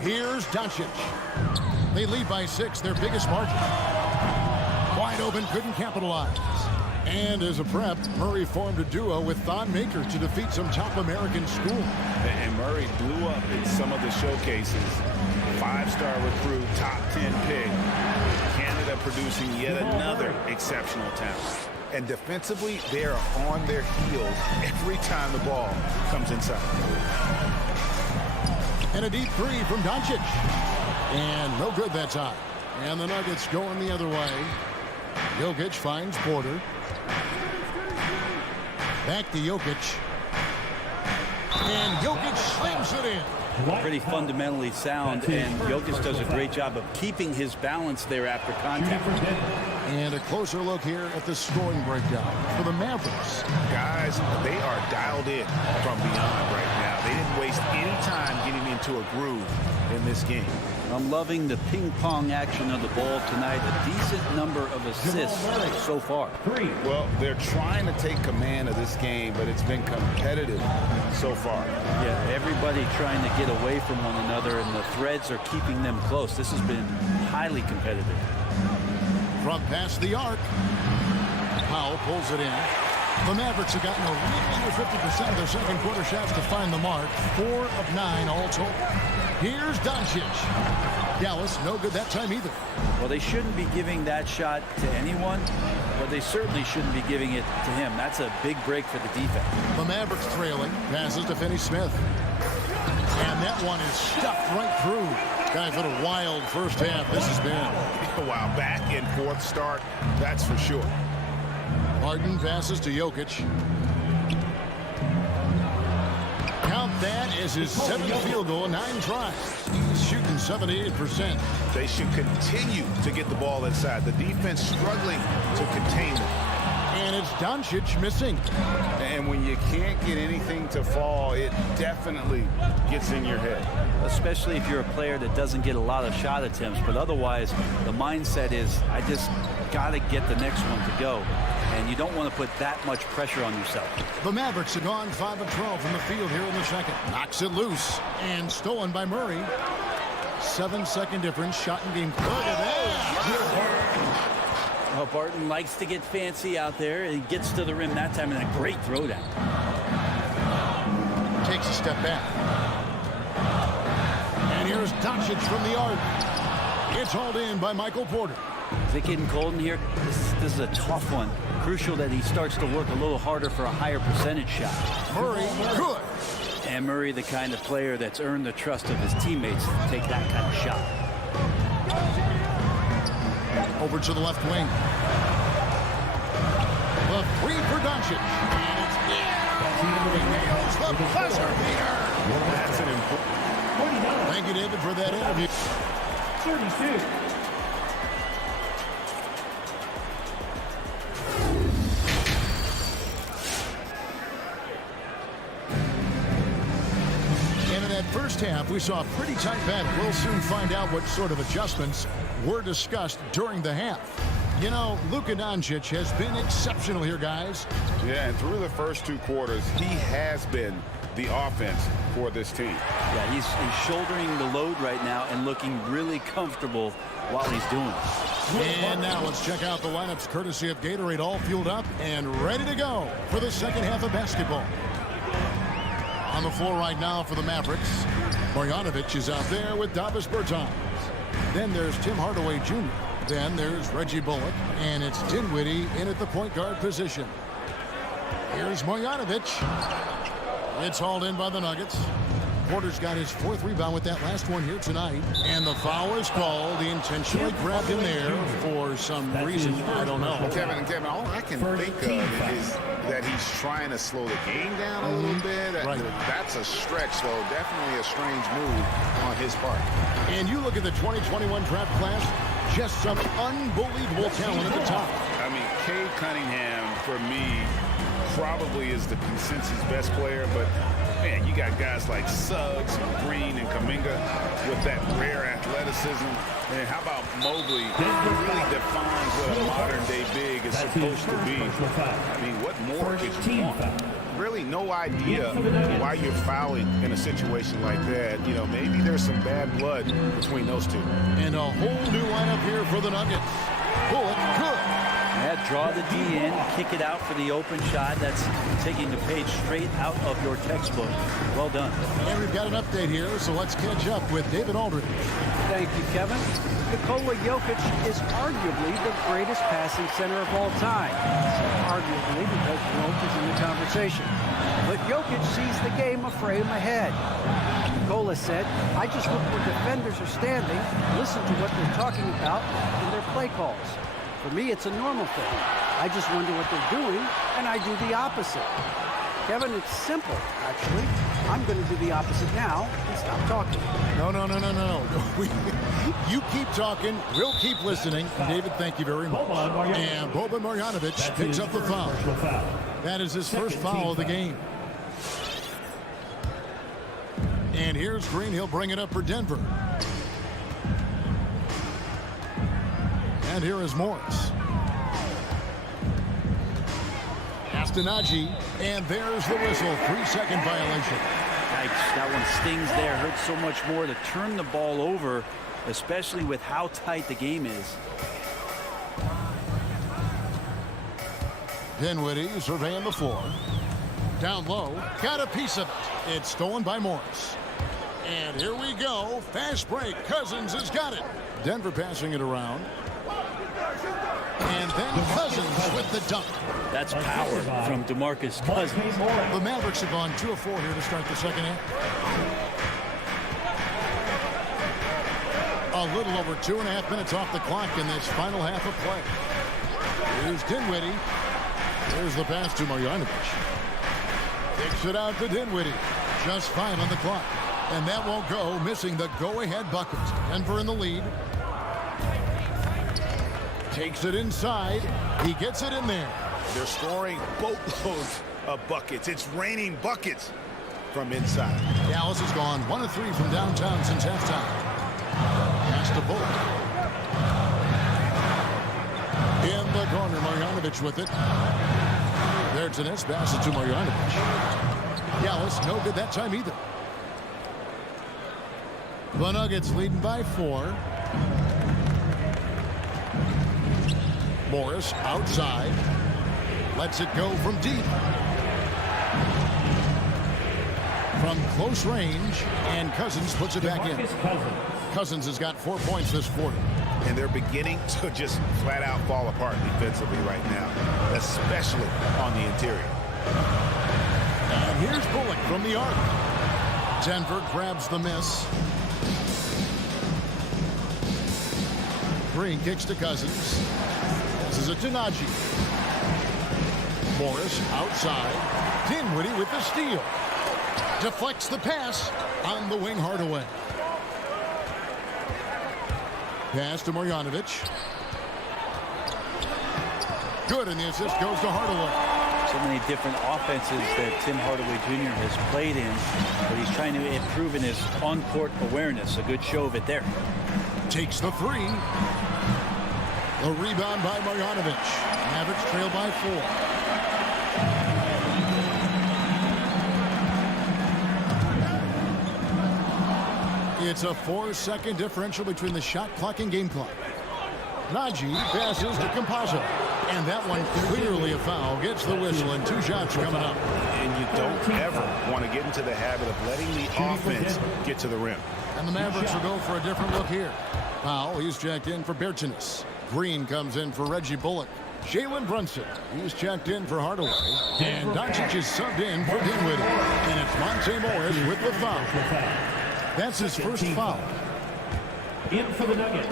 Here's Doncic. They lead by 6, their biggest margin. Wide open, couldn't capitalize. And as a prep, Murray formed a duo with Thon Maker to defeat some top American school. And Murray blew up in some of the showcases. 5-star recruit, top 10 pick. Canada producing yet another exceptional talent. And defensively, they are on their heels every time the ball comes inside. And a deep 3 from Doncic. And no good that time. And the Nuggets going the other way. Jokic finds Porter. Back to Jokic. And Jokic slams it in. Pretty fundamentally sound, and Jokic does a great job of keeping his balance there after contact. And a closer look here at the scoring breakdown for the Mavericks. Guys, they are dialed in from beyond right now. They didn't waste any time getting into a groove in this game. I'm loving the ping-pong action of the ball tonight. A decent number of assists so far. Well, they're trying to take command of this game, but it's been competitive so far. Yeah, everybody trying to get away from one another, and the threads are keeping them close. This has been highly competitive. From past the arc. Powell pulls it in. The Mavericks have gotten a little under 50% of their second quarter shots to find the mark. 4 of 9 all total. Here's Doncic. Dallas, no good that time either. Well, they shouldn't be giving that shot to anyone, but they certainly shouldn't be giving it to him. That's a big break for the defense. The Mavericks trailing. Passes to Finney Smith. And that one is stuffed right through. Guys, what a wild first half this has been. Wow, back and forth start, that's for sure. Harden passes to Jokic. Count that as his 7th field goal, 9 tries. He's shooting 78%. They should continue to get the ball inside. The defense struggling to contain them. And it's Doncic missing. And when you can't get anything to fall, it definitely gets in your head. Especially if you're a player that doesn't get a lot of shot attempts. But otherwise, the mindset is, I just got to get the next one to go. And you don't want to put that much pressure on yourself. The Mavericks have gone 5 of 12 from the field here in the second. Knocks it loose. And stolen by Murray. 7-second difference. Shot in game. Look at that. Well, Barton likes to get fancy out there. He gets to the rim that time in a great throwdown. Takes a step back. And here's Doncic from the arc. It's hauled in by Michael Porter. Is it getting cold in here? This is a tough one. Crucial that he starts to work a little harder for a higher percentage shot. Murray, good. And Murray, the kind of player that's earned the trust of his teammates to take that kind of shot. Over to the left wing. The 3 for Doncic. And it's in. He nails the buzzer beater. That's an important. Thank you, David, for that interview. 32. First half, we saw a pretty tight battle. We'll soon find out what sort of adjustments were discussed during the half. You know, Luka Doncic has been exceptional here, guys. Yeah, and through the first 2 quarters, he has been the offense for this team. Yeah, he's shouldering the load right now and looking really comfortable while he's doing it. And now let's check out the lineups courtesy of Gatorade, all fueled up and ready to go for the second half of basketball. On the floor right now for the Mavericks, Marjanovic is out there with Davis Bertans. Then there's Tim Hardaway Jr. Then there's Reggie Bullock, and it's Dinwiddie in at the point guard position. Here's Marjanovic. It's hauled in by the Nuggets. Porter's got his 4th rebound with that last one here tonight. And the foul is called. He intentionally grabbed him there for some reason. I don't know. Kevin, all I can think of is that he's trying to slow the game down a little bit. Right. That's a stretch, though. Definitely a strange move on his part. And you look at the 2021 draft class, just some unbelievable talent at the top. I mean, Cade Cunningham, for me, probably is the consensus best player, but man, you got guys like Suggs, Green, and Kuminga with that rare athleticism. And how about Mobley, who really defines what a modern-day big is supposed to be? I mean, what more could you want? Really no idea why you're fouling in a situation like that. You know, maybe there's some bad blood between those two. And a whole new lineup here for the Nuggets. Bullock, good. Yeah, draw the D in, kick it out for the open shot. That's taking the page straight out of your textbook. Well done. And we've got an update here, so let's catch up with David Aldridge. Thank you, Kevin. Nikola Jokic is arguably the greatest passing center of all time. Arguably, because Wilt is in the conversation. But Jokic sees the game a frame ahead. Nikola said, I just look where defenders are standing, listen to what they're talking about in their play calls. For me, it's a normal thing. I just wonder what they're doing, and I do the opposite. Kevin, it's simple, actually. I'm going to do the opposite now and stop talking. No. You keep talking. We'll keep listening. David, thank you very much. And Boban Marjanovic picks up the foul. That is his first foul of the game. And here's Green. He'll bring it up for Denver. And here is Morris. Astonagi, and there's the whistle. 3-second violation. Yikes, that one stings there. Hurts so much more to turn the ball over, especially with how tight the game is. Dinwiddie surveying the floor. Down low, got a piece of it. It's stolen by Morris. And here we go. Fast break. Cousins has got it. Denver passing it around. And then Cousins with the dunk. That's power from DeMarcus Cousins. The Mavericks have gone 2 of 4 here to start the second half. little over 2.5 minutes off the clock in this final half of play. Here's Dinwiddie. Here's the pass to Marjanovic. Kicks it out to Dinwiddie. Just 5 on the clock. And that won't go, missing the go-ahead bucket. Denver in the lead. Takes it inside. He gets it in there. They're scoring boatloads of buckets. It's raining buckets from inside. Dallas has gone 1 of 3 from downtown since halftime. Pass to Bullock. In the corner, Marjanovic with it. Bertans passes to Marjanovic. Dallas no good that time either. The Nuggets leading by 4. Morris outside. Lets it go from deep. From close range, and Cousins puts it back in. Cousins has got 4 points this quarter. And they're beginning to just flat out fall apart defensively right now, especially on the interior. And here's Bullock from the arc. Denver grabs the miss. Green kicks to Cousins. This is a Najee. Morris outside. Dinwiddie with the steal. Deflects the pass on the wing. Hardaway. Pass to Marjanovic. Good, and the assist goes to Hardaway. So many different offenses that Tim Hardaway Jr. has played in, but he's trying to improve in his on-court awareness. A good show of it there. Takes the 3. A rebound by Marjanovic. Mavericks trail by 4. It's a 4-second differential between the shot clock and game clock. Najee passes to Campazzo. And that one clearly a foul. Gets the whistle, and 2 shots coming up. And you don't ever want to get into the habit of letting the offense get to the rim. And the Mavericks will go for a different look here. Powell, he's checked in for Bertans. Green comes in for Reggie Bullock. Jalen Brunson, he's checked in for Hardaway. And Doncic is subbed in for Dinwiddie. And it's Monte Morris with the foul. That's his first foul. In for the Nuggets.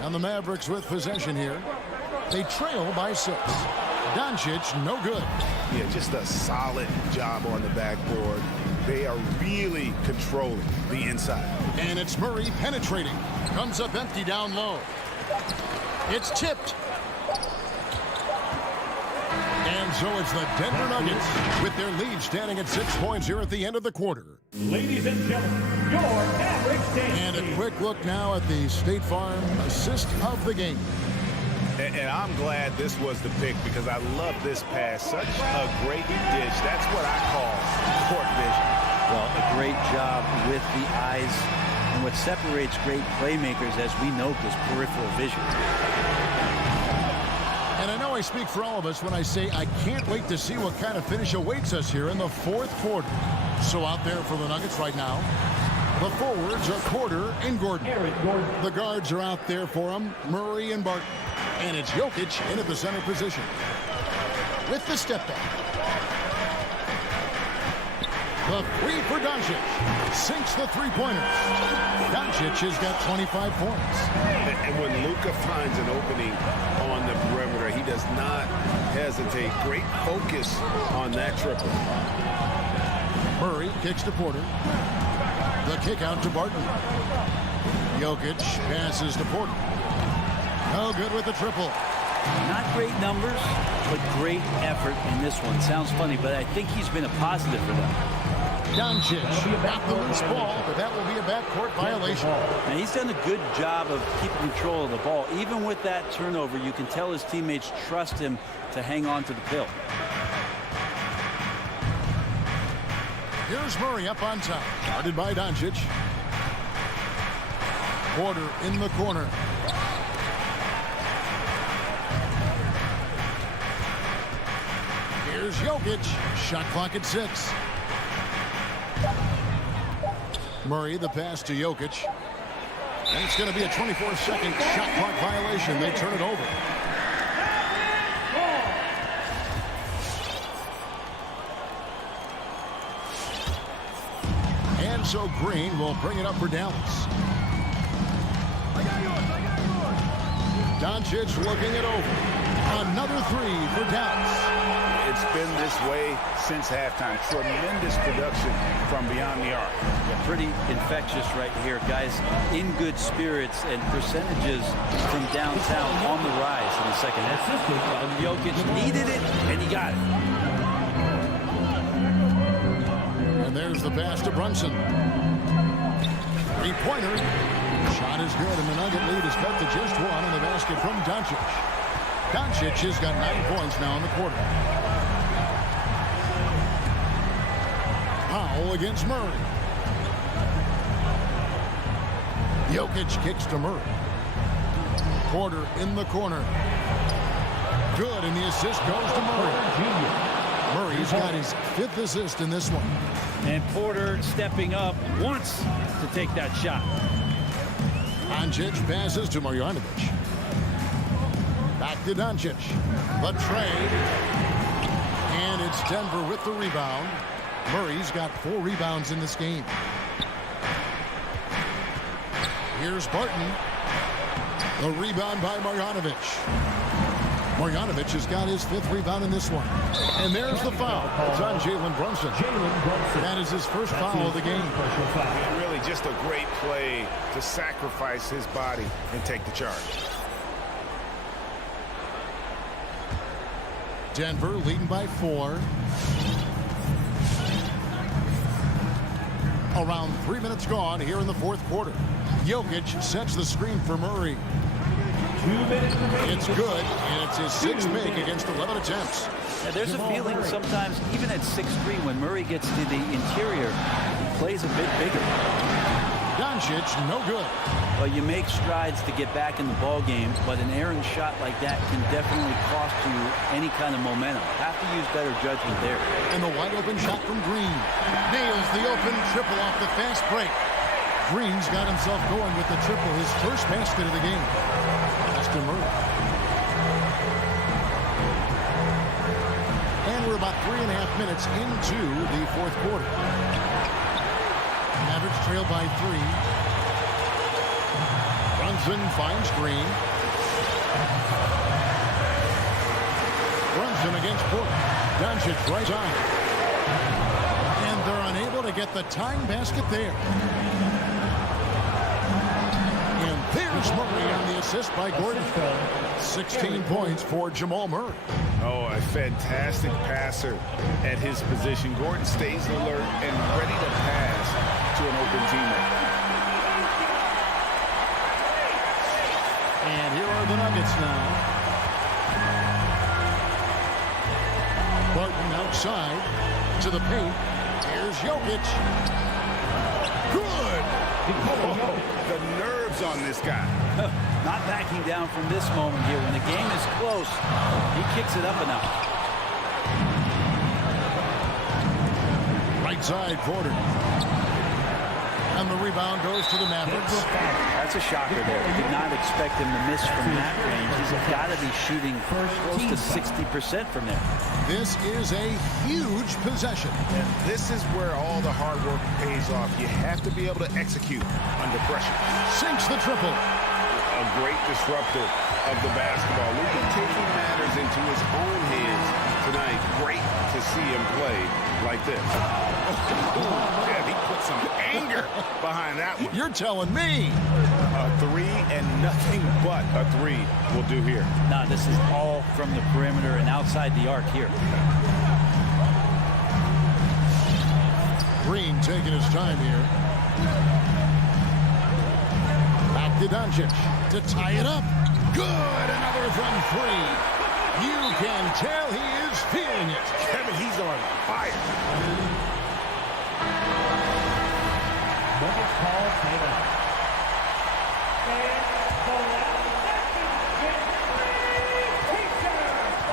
And the Mavericks with possession here. They trail by 6. Doncic, no good. Yeah, just a solid job on the backboard. They are really controlling the inside. And it's Murray penetrating. Comes up empty down low. It's tipped. And so it's the Denver Nuggets with their lead standing at 6 points here at the end of the quarter. Ladies and gentlemen, your Mavericks team. And a quick look now at the State Farm assist of the game. And I'm glad this was the pick because I love this pass. Such a great dish. That's what I call court vision. Well, a great job with the eyes. And what separates great playmakers, as we note, is peripheral vision. And I know I speak for all of us when I say I can't wait to see what kind of finish awaits us here in the 4th quarter. So out there for the Nuggets right now, the forwards are Porter and Gordon. The guards are out there for them, Murray and Barton. And it's Jokic in at the center position. With the step back. The 3 for Doncic. Sinks the 3-pointers. Doncic has got 25 points. And when Luka finds an opening on the perimeter, he does not hesitate. Great focus on that triple. Murray kicks to Porter. The kick out to Barton. Jokic passes to Porter. No good with the triple. Not great numbers, but great effort in this one. Sounds funny, but I think he's been a positive for them. Doncic got the loose ball, but that will be a backcourt violation. Now, he's done a good job of keeping control of the ball. Even with that turnover, you can tell his teammates trust him to hang on to the pill. Here's Murray up on top. Guarded by Doncic. Porter in the corner. Here's Jokic. Shot clock at 6. Murray, the pass to Jokic. And it's going to be a 24-second shot clock violation. They turn it over. And so Green will bring it up for Dallas. Doncic looking it over. Another three for Dallas. It's been this way since halftime. Tremendous production from beyond the arc. Yeah, pretty infectious right here. Guys in good spirits and percentages from downtown on the rise in the second half. Jokic needed it, and he got it. And there's the pass to Brunson. Three-pointer. Shot is good, and the Nugget lead is cut to just one in the basket from Doncic. Doncic has got 9 points now in the quarter. Powell against Murray. Jokic kicks to Murray. Porter in the corner. Good, and the assist goes to Murray. Murray's got his 5th assist in this one. And Porter stepping up wants to take that shot. Doncic passes to Marjanovic. Back to Doncic. The trade. And it's Denver with the rebound. Murray's got 4 rebounds in this game. Here's Barton. The rebound by Marjanovic. Marjanovic has got his 5th rebound in this one. And there's the foul. It's on Jalen Brunson. That is his first foul of the game. And really just a great play to sacrifice his body and take the charge. Denver leading by 4. Around 3 minutes gone here in the 4th quarter. Jokic sets the screen for Murray. 2 minutes remaining. It's good, and it's his 6th make against 11 attempts. Yeah, there's a feeling sometimes, even at 6'3", when Murray gets to the interior, he plays a bit bigger. Doncic, no good. Well, you make strides to get back in the ball game, but an errant shot like that can definitely cost you any kind of momentum. Have to use better judgment there. And the wide open shot from Green. Nails the open triple off the fast break. Green's got himself going with the triple, his first basket of the game. That's to Murray. And we're about 3.5 minutes into the 4th quarter. Mavericks trail by 3. Brunson finds Green. Brunson against Porter. Doncic right on. And they're unable to get the tying basket there. And there's Murray on the assist by Gordon. 16 points for Jamal Murray. Oh, a fantastic passer at his position. Gordon stays alert and ready to pass to an open teammate. And here are the Nuggets now. Barton outside to the paint. Here's Jokic. Good! Oh, the nerves on this guy. Not backing down from this moment here. When the game is close, he kicks it up a notch. Right side, Porter. And the rebound goes to the Mavericks. That's a shocker there. Did not expect him to miss from that range. He's got to be shooting close to 60% from there. This is a huge possession. And this is where all the hard work pays off. You have to be able to execute under pressure. Sinks the triple. A great disruptor of the basketball. Luka taking matters into his own hands tonight. Great to see him play like this. Yeah, he put some anger behind that one. You're telling me. A 3 and nothing but a 3 will do here. Nah, this is all from the perimeter and outside the arc here. Green taking his time here. Back to Doncic to tie it up. Good, another from 3. You can tell he is feeling it. Kevin, he's on fire. Nuggets call timeout.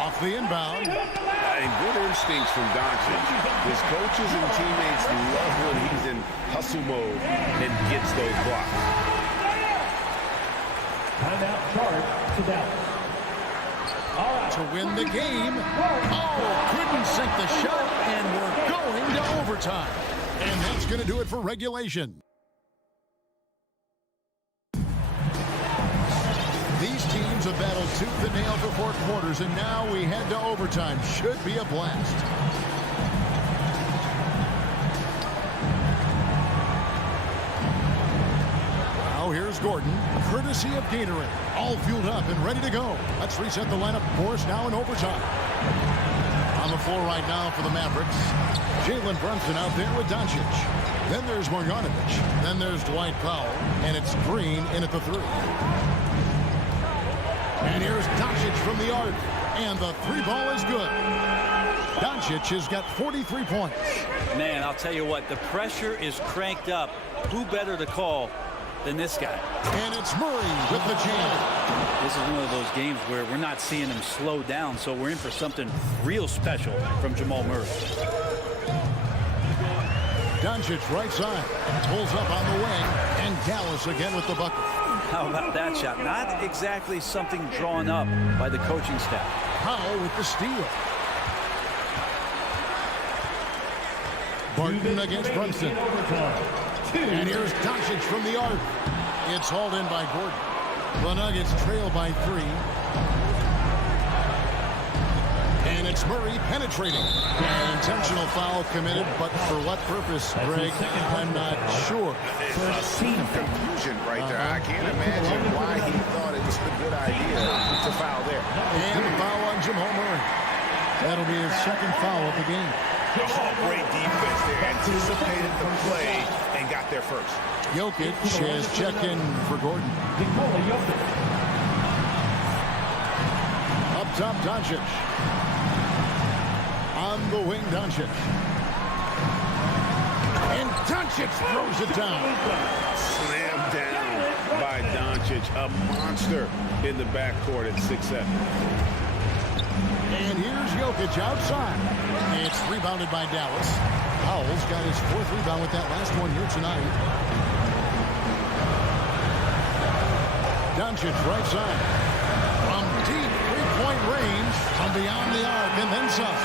Off the inbound. And good instincts from Doncic. His coaches and teammates love when he's in hustle mode and gets those blocks. Timeout charge to Dallas. All right. To win the game. Oh, couldn't sink the shot, and we're going to overtime. And that's going to do it for regulation. was a battle tooth and nail for 4 quarters, and now we head to overtime. Should be a blast. Now here's Gordon, courtesy of Gatorade. All fueled up and ready to go. Let's reset the lineup, of course, now in overtime. On the floor right now for the Mavericks, Jalen Brunson out there with Doncic. Then there's Marjanovic. Then there's Dwight Powell. And it's Green in at the 3. And here's Doncic from the arc. And the 3 ball is good. Doncic has got 43 points. Man, I'll tell you what, the pressure is cranked up. Who better to call than this guy? And it's Murray with the jam. This is one of those games where we're not seeing him slow down, so we're in for something real special from Jamal Murray. Doncic right side. Pulls up on the wing. And Dallas again with the bucket. How about that shot? Not exactly something drawn up by the coaching staff. Powell with the steal. Barton against Brunson. And here's Doncic from the arc. It's hauled in by Gordon. The Nuggets trail by 3. And it's Murray penetrating. An intentional foul committed, but for what purpose, Greg? I'm not sure. A scene of confusion right there. I can't imagine why he thought it was a good idea to foul there. And a foul on Jamal Murray. That'll be his 2nd foul of the game. Oh, great defense there. Anticipated the play and got there first. Jokic has checked in for Gordon. Up top, Doncic. On the wing, Doncic. And Doncic throws it down. Slammed down by Doncic. A monster in the backcourt at 6'7". And here's Jokic outside. It's rebounded by Dallas. Powell's got his 4th rebound with that last one here tonight. Doncic right side. From deep 3-point range, from beyond the arc, and then some.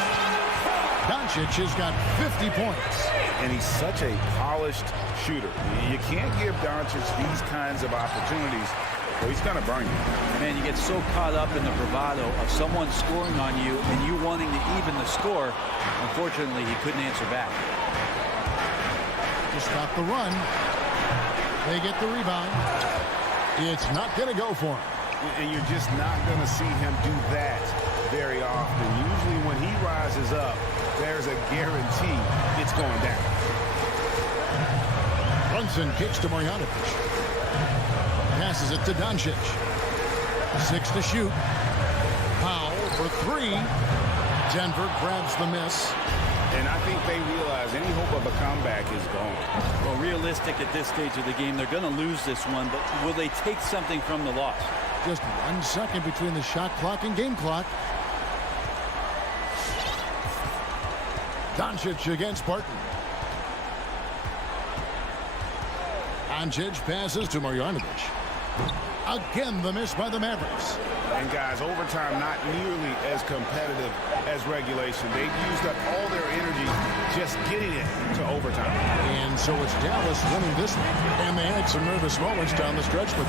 Doncic has got 50 points. And he's such a polished shooter. You can't give Doncic these kinds of opportunities, or he's going to burn you. Man, you get so caught up in the bravado of someone scoring on you and you wanting to even the score. Unfortunately, he couldn't answer back. Just got the run. They get the rebound. It's not going to go for him. And you're just not going to see him do that very often. Usually when he rises up, there's a guarantee it's going down. Brunson kicks to Marjanovic. Passes it to Doncic. 6 to shoot. Powell for 3. Denver grabs the miss. And I think they realize any hope of a comeback is gone. Well, realistic at this stage of the game, they're going to lose this one, but will they take something from the loss? Just 1 second between the shot clock and game clock. Doncic against Barton. Doncic passes to Marjanovic. Again, the miss by the Mavericks. And guys, overtime not nearly as competitive as regulation. They've used up all their energy just getting it to overtime. And so it's Dallas winning this one. And they had some nervous moments down the stretch, but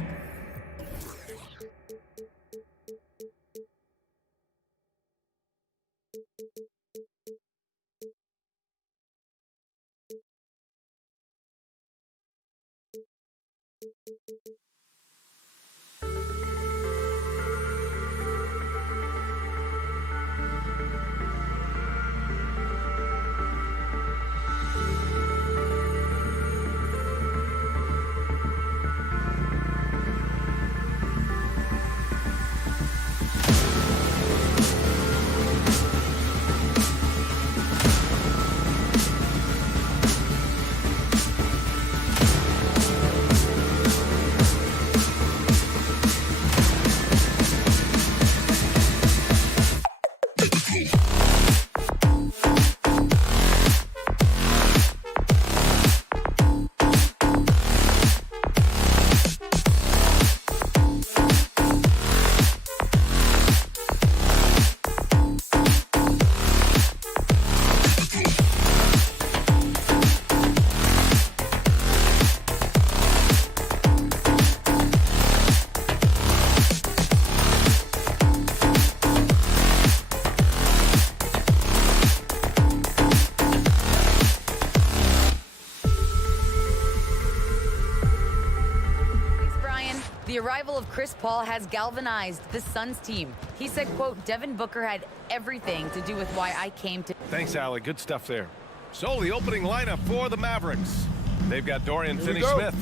of Chris Paul has galvanized the Suns team. He said, quote, Devin Booker had everything to do with why I came to. Thanks, Allie. Good stuff there. So the opening lineup for the Mavericks. They've got Dorian Finney-Smith.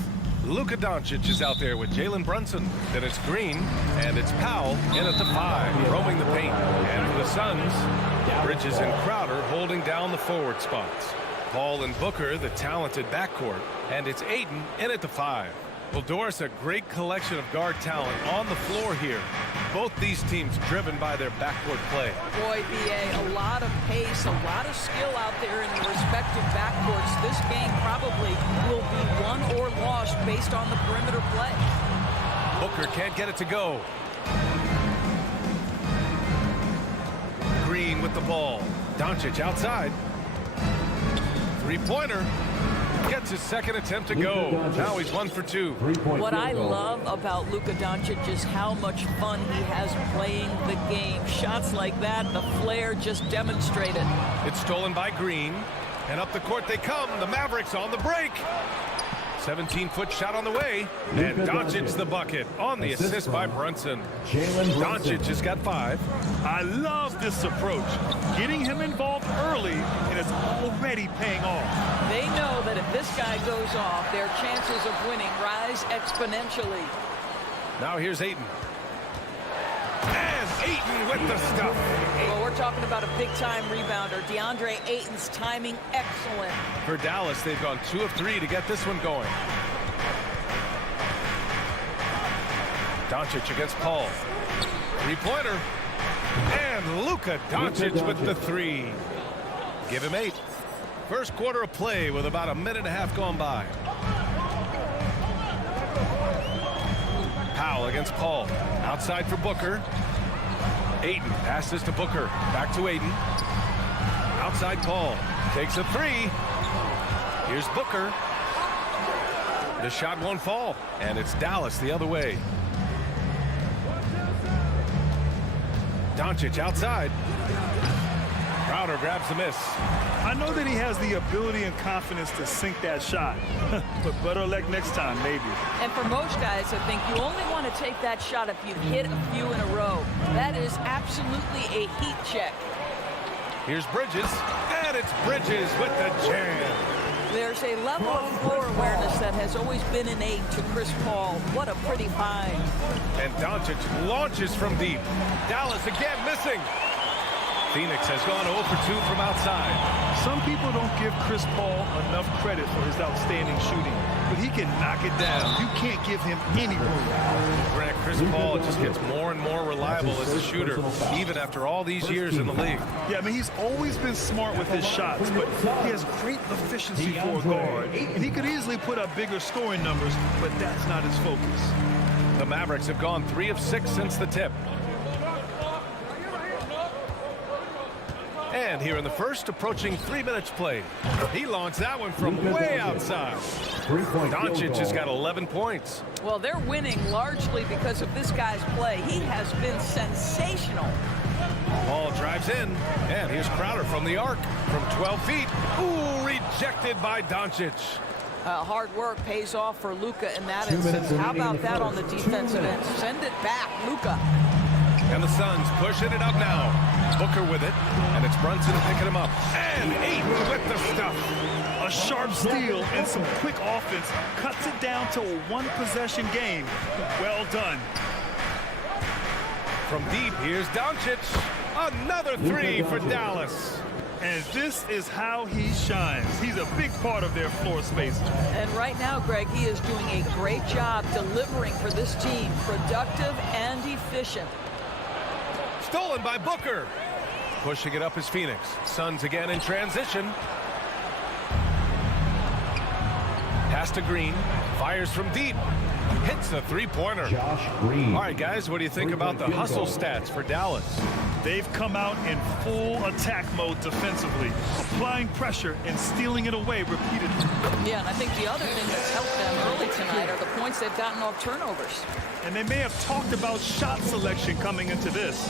Luka Doncic is out there with Jalen Brunson. Then it's Green, and it's Powell in at the 5, roaming the paint. And for the Suns, Bridges and Crowder holding down the forward spots. Paul and Booker, the talented backcourt. And it's Ayton in at the 5. Well, Doris, a great collection of guard talent on the floor here. Both these teams driven by their backcourt play. Boy, BA, a lot of pace, a lot of skill out there in the respective backcourts. This game probably will be won or lost based on the perimeter play. Booker can't get it to go. Green with the ball. Doncic outside. Three-pointer. Gets his second attempt to go. Now he's 1 for 2. What I love about Luka Doncic is how much fun he has playing the game. Shots like that, the flair just demonstrated. It's stolen by Green. And up the court they come. The Mavericks on the break. 17-foot shot on the way. And Doncic's the bucket on the assist by Brunson. Doncic has got 5. I love this approach. Getting him involved early, and it's already paying off. They know that if this guy goes off, their chances of winning rise exponentially. Now here's Ayton. And Ayton with the stuff. Well, we're talking about a big-time rebounder. DeAndre Ayton's timing excellent. For Dallas, they've gone 2 of 3 to get this one going. Doncic against Paul. Three-pointer. And Luka Doncic with the 3. Give him 8. First quarter of play with about a minute and a half gone by. Powell against Paul. Outside for Booker. Ayton passes to Booker. Back to Ayton. Outside Paul. Takes a 3. Here's Booker. The shot won't fall. And it's Dallas the other way. Doncic outside. Crowder grabs the miss. I know that he has the ability and confidence to sink that shot. But better luck next time, maybe. And for most guys, I think you only want to take that shot if you've hit a few in a row. That is absolutely a heat check. Here's Bridges. And it's Bridges with the jam. There's a level of floor awareness that has always been innate to Chris Paul. What a pretty find. And Doncic launches from deep. Dallas again missing. Phoenix has gone 0 for 2 from outside. Some people don't give Chris Paul enough credit for his outstanding shooting, but he can knock it down. You can't give him any room. Grant, Chris Paul just gets more and more reliable as a shooter, even after all these years in the league. Yeah, I mean, he's always been smart with his shots, but he has great efficiency for a guard, and he could easily put up bigger scoring numbers, but that's not his focus. The Mavericks have gone 3 of 6 since the tip. And here in the first, approaching 3 minutes played. He launched that one from way outside. Doncic has got 11 points. Well, they're winning largely because of this guy's play. He has been sensational. Ball drives in, and here's Crowder from the arc from 12 feet. Ooh, rejected by Doncic. Hard work pays off for Luka in that instance. How about that on the defensive end? Send it back, Luka. And the Suns pushing it up now. Booker with it, and it's Brunson picking him up. And Ayton with the stuff. A sharp steal and some quick offense cuts it down to a one-possession game. Well done. From deep, here's Doncic. Another 3 for Dallas. And this is how he shines. He's a big part of their floor space. And right now, Greg, he is doing a great job delivering for this team. Productive and efficient. Stolen by Booker. Pushing it up is Phoenix. Suns again in transition. Pass to Green. Fires from deep. Hits a three-pointer. All right, guys, what do you think about the hustle stats for Dallas? They've come out in full attack mode defensively, applying pressure and stealing it away repeatedly. Yeah, and I think the other thing that's helped them early tonight are the points they've gotten off turnovers. And they may have talked about shot selection coming into this.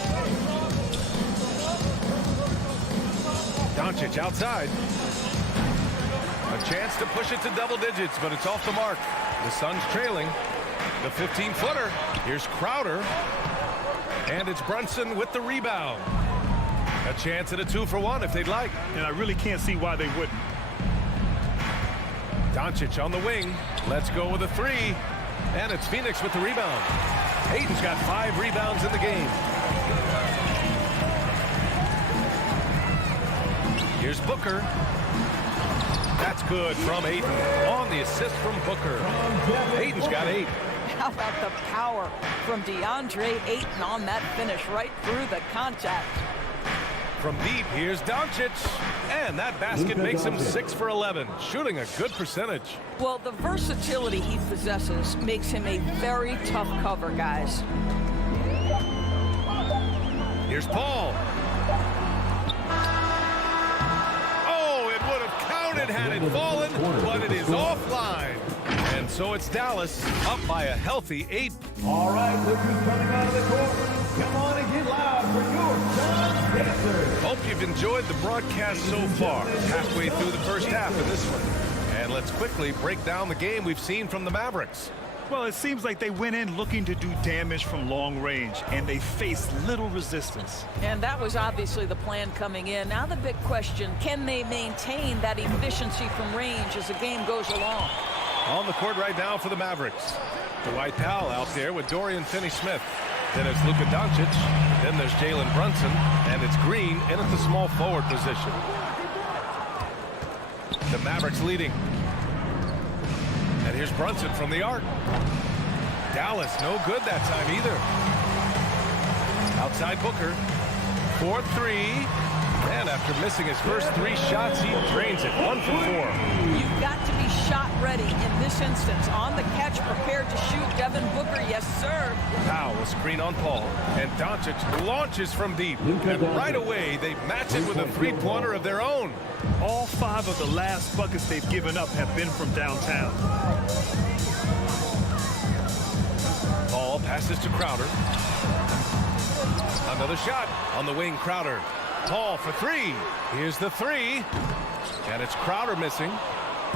Doncic outside. A chance to push it to double digits, but it's off the mark. The Suns trailing. The 15-footer. Here's Crowder. And it's Brunson with the rebound. A chance at a 2-for-1 if they'd like. And I really can't see why they wouldn't. Doncic on the wing. Let's go with a 3. And it's Phoenix with the rebound. Ayton's got 5 rebounds in the game. Here's Booker. That's good from Ayton. On the assist from Booker. Ayton's got 8. How about the power from DeAndre Ayton on that finish right through the contact. From deep, here's Doncic. And that basket makes him 6 for 11, shooting a good percentage. Well, the versatility he possesses makes him a very tough cover, guys. Here's Paul. Oh, it would have counted had it fallen, but it is offline. And so it's Dallas up by a healthy 8. All right, look who's coming out of the court. Come on and get loud for your Suns dancers. Hope you've enjoyed the broadcast so far. Halfway through the first half of this one. And let's quickly break down the game we've seen from the Mavericks. Well, it seems like they went in looking to do damage from long range, and they faced little resistance. And that was obviously the plan coming in. Now the big question, can they maintain that efficiency from range as the game goes along? On the court right now for the Mavericks. Dwight Powell out there with Dorian Finney-Smith. Then it's Luka Doncic. Then there's Jalen Brunson. And it's Green in at the small forward position. The Mavericks leading. And here's Brunson from the arc. Dallas no good that time either. Outside Booker. 4-3. And after missing his first 3 shots, he drains it. 1 for 4. You've got to be shot ready in this instance. On the catch, prepared to shoot. Devin Booker, yes, sir. Powell will screen on Paul. And Doncic launches from deep. And right away, they match it with a 3-pointer of their own. All 5 of the last buckets they've given up have been from downtown. Paul passes to Crowder. Another shot on the wing, Crowder. Paul for 3. Here's the 3. And it's Crowder missing.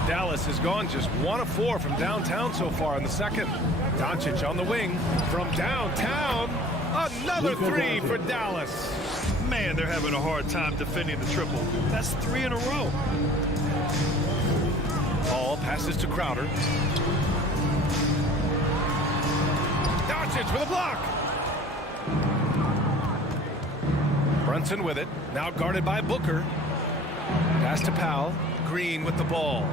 Dallas has gone just 1 of 4 from downtown so far in the second. Doncic on the wing from downtown. Another 3 for Dallas. Man, they're having a hard time defending the triple. That's 3 in a row. Paul passes to Crowder. Doncic with a block. Brunson with it. Now guarded by Booker. Pass to Powell. Green with the ball.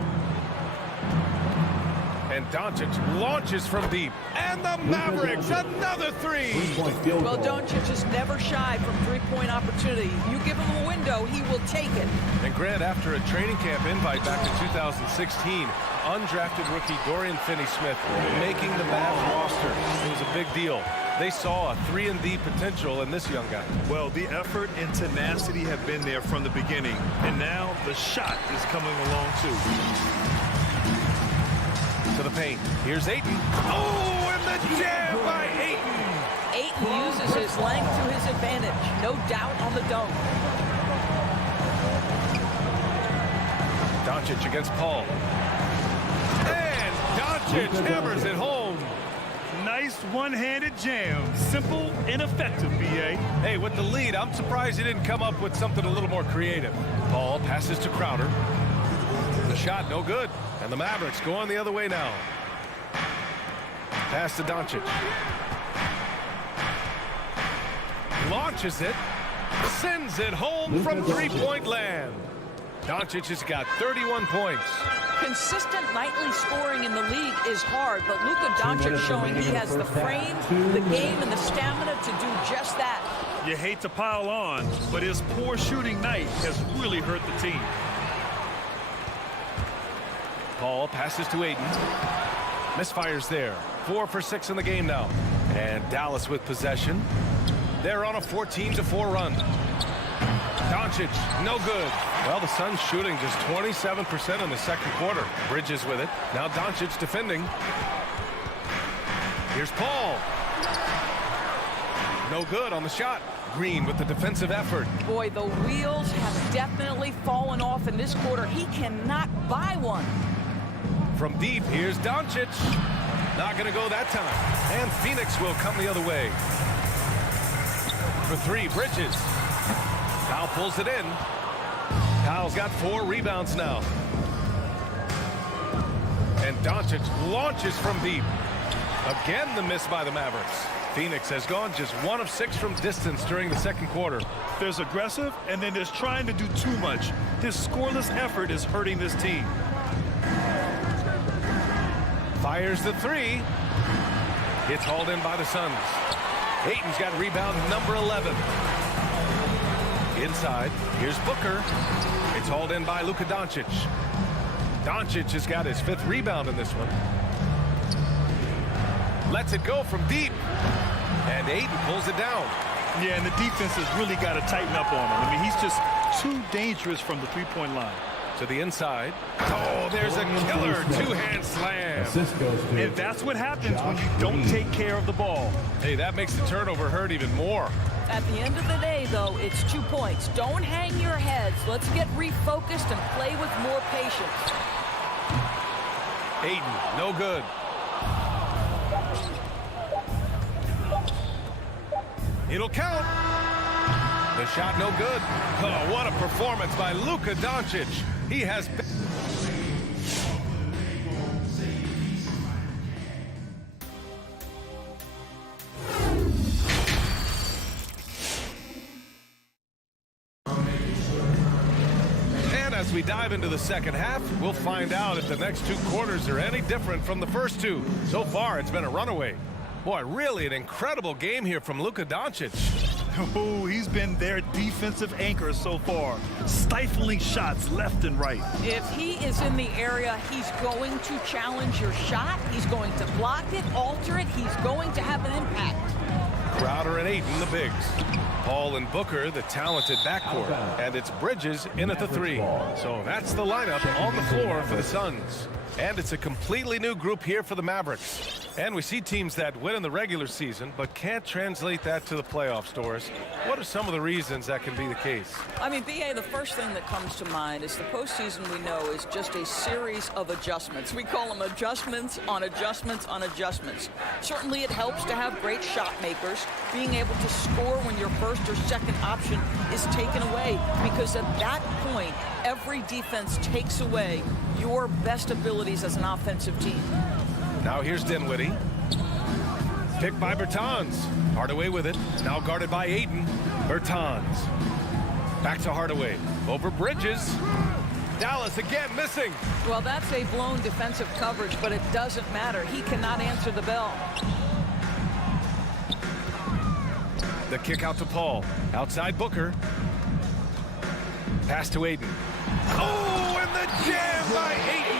And Doncic launches from deep. And the Mavericks, another 3. Well, Doncic is never shy from 3-point opportunity. You give him a window, he will take it. And Grant, after a training camp invite back in 2016, undrafted rookie Dorian Finney-Smith making the Mavs roster. It was a big deal. They saw a 3-and-D potential in this young guy. Well, the effort and tenacity have been there from the beginning. And now the shot is coming along, too. To the paint. Here's Ayton. Oh, and the jam by Ayton. Ayton uses his length to his advantage. No doubt on the dunk. Doncic against Paul. And Doncic hammers it home. Nice one-handed jam. Simple and effective, B.A. Hey, with the lead, I'm surprised he didn't come up with something a little more creative. Paul passes to Crowder. The shot, no good. And the Mavericks going the other way now. Pass to Doncic. Launches it. Sends it home from 3-point land. Doncic has got 31 points. Consistent nightly scoring in the league is hard, but Luka Doncic showing he has the frame, the game, and the stamina to do just that. You hate to pile on, but his poor shooting night has really hurt the team. Paul passes to Ayton. Misfires there. 4 for 6 in the game now. And Dallas with possession. They're on a 14-4 run. Doncic, no good. Well, the Suns shooting just 27% in the second quarter. Bridges with it. Now Doncic defending. Here's Paul. No good on the shot. Green with the defensive effort. Boy, the wheels have definitely fallen off in this quarter. He cannot buy one. From deep, here's Doncic. Not going to go that time. And Phoenix will come the other way. For three, Bridges. Kyle pulls it in. Kyle's got 4 rebounds now. And Doncic launches from deep. Again, the miss by the Mavericks. Phoenix has gone just 1 of 6 from distance during the second quarter. There's aggressive, and then there's trying to do too much. This scoreless effort is hurting this team. Fires the 3. It's hauled in by the Suns. Ayton's got rebound number 11. Inside, here's Booker. It's hauled in by Luka Doncic. Doncic has got his 5th rebound in this one. Lets it go from deep. And Ayton pulls it down. Yeah, and the defense has really got to tighten up on him. I mean, he's just too dangerous from the three-point line. To the inside. Oh, there's a killer 2-hand slam. And that's what happens when you don't take care of the ball. Hey, that makes the turnover hurt even more. At the end of the day, though, it's 2 points. Don't hang your heads. Let's get refocused and play with more patience. Ayton, no good. It'll count. The shot no good. Oh, what a performance by Luka Doncic. He has been... And as we dive into the second half, we'll find out if the next 2 quarters are any different from the first 2. So far, it's been a runaway. Boy, really an incredible game here from Luka Doncic. Oh, he's been their defensive anchor so far. Stifling shots left and right. If he is in the area, he's going to challenge your shot. He's going to block it, alter it. He's going to have an impact. Crowder and Ayton, the bigs. Paul and Booker, the talented backcourt. And it's Bridges in at the 3. So that's the lineup on the floor for the Suns. And it's a completely new group here for the Mavericks. And we see teams that win in the regular season but can't translate that to the playoffs, Doris. What are some of the reasons that can be the case? I mean, B.A., the first thing that comes to mind is the postseason, we know, is just a series of adjustments. We call them adjustments on adjustments on adjustments. Certainly it helps to have great shot makers, being able to score when your first or second option is taken away, because at that point, every defense takes away your best abilities as an offensive team. Now here's Dinwiddie. Picked by Bertans. Hardaway with it. Now guarded by Ayton. Bertans. Back to Hardaway. Over Bridges. Dallas again missing. Well, that's a blown defensive coverage, but it doesn't matter. He cannot answer the bell. The kick out to Paul. Outside Booker. Pass to Ayton. Oh, and the jam by Ayton.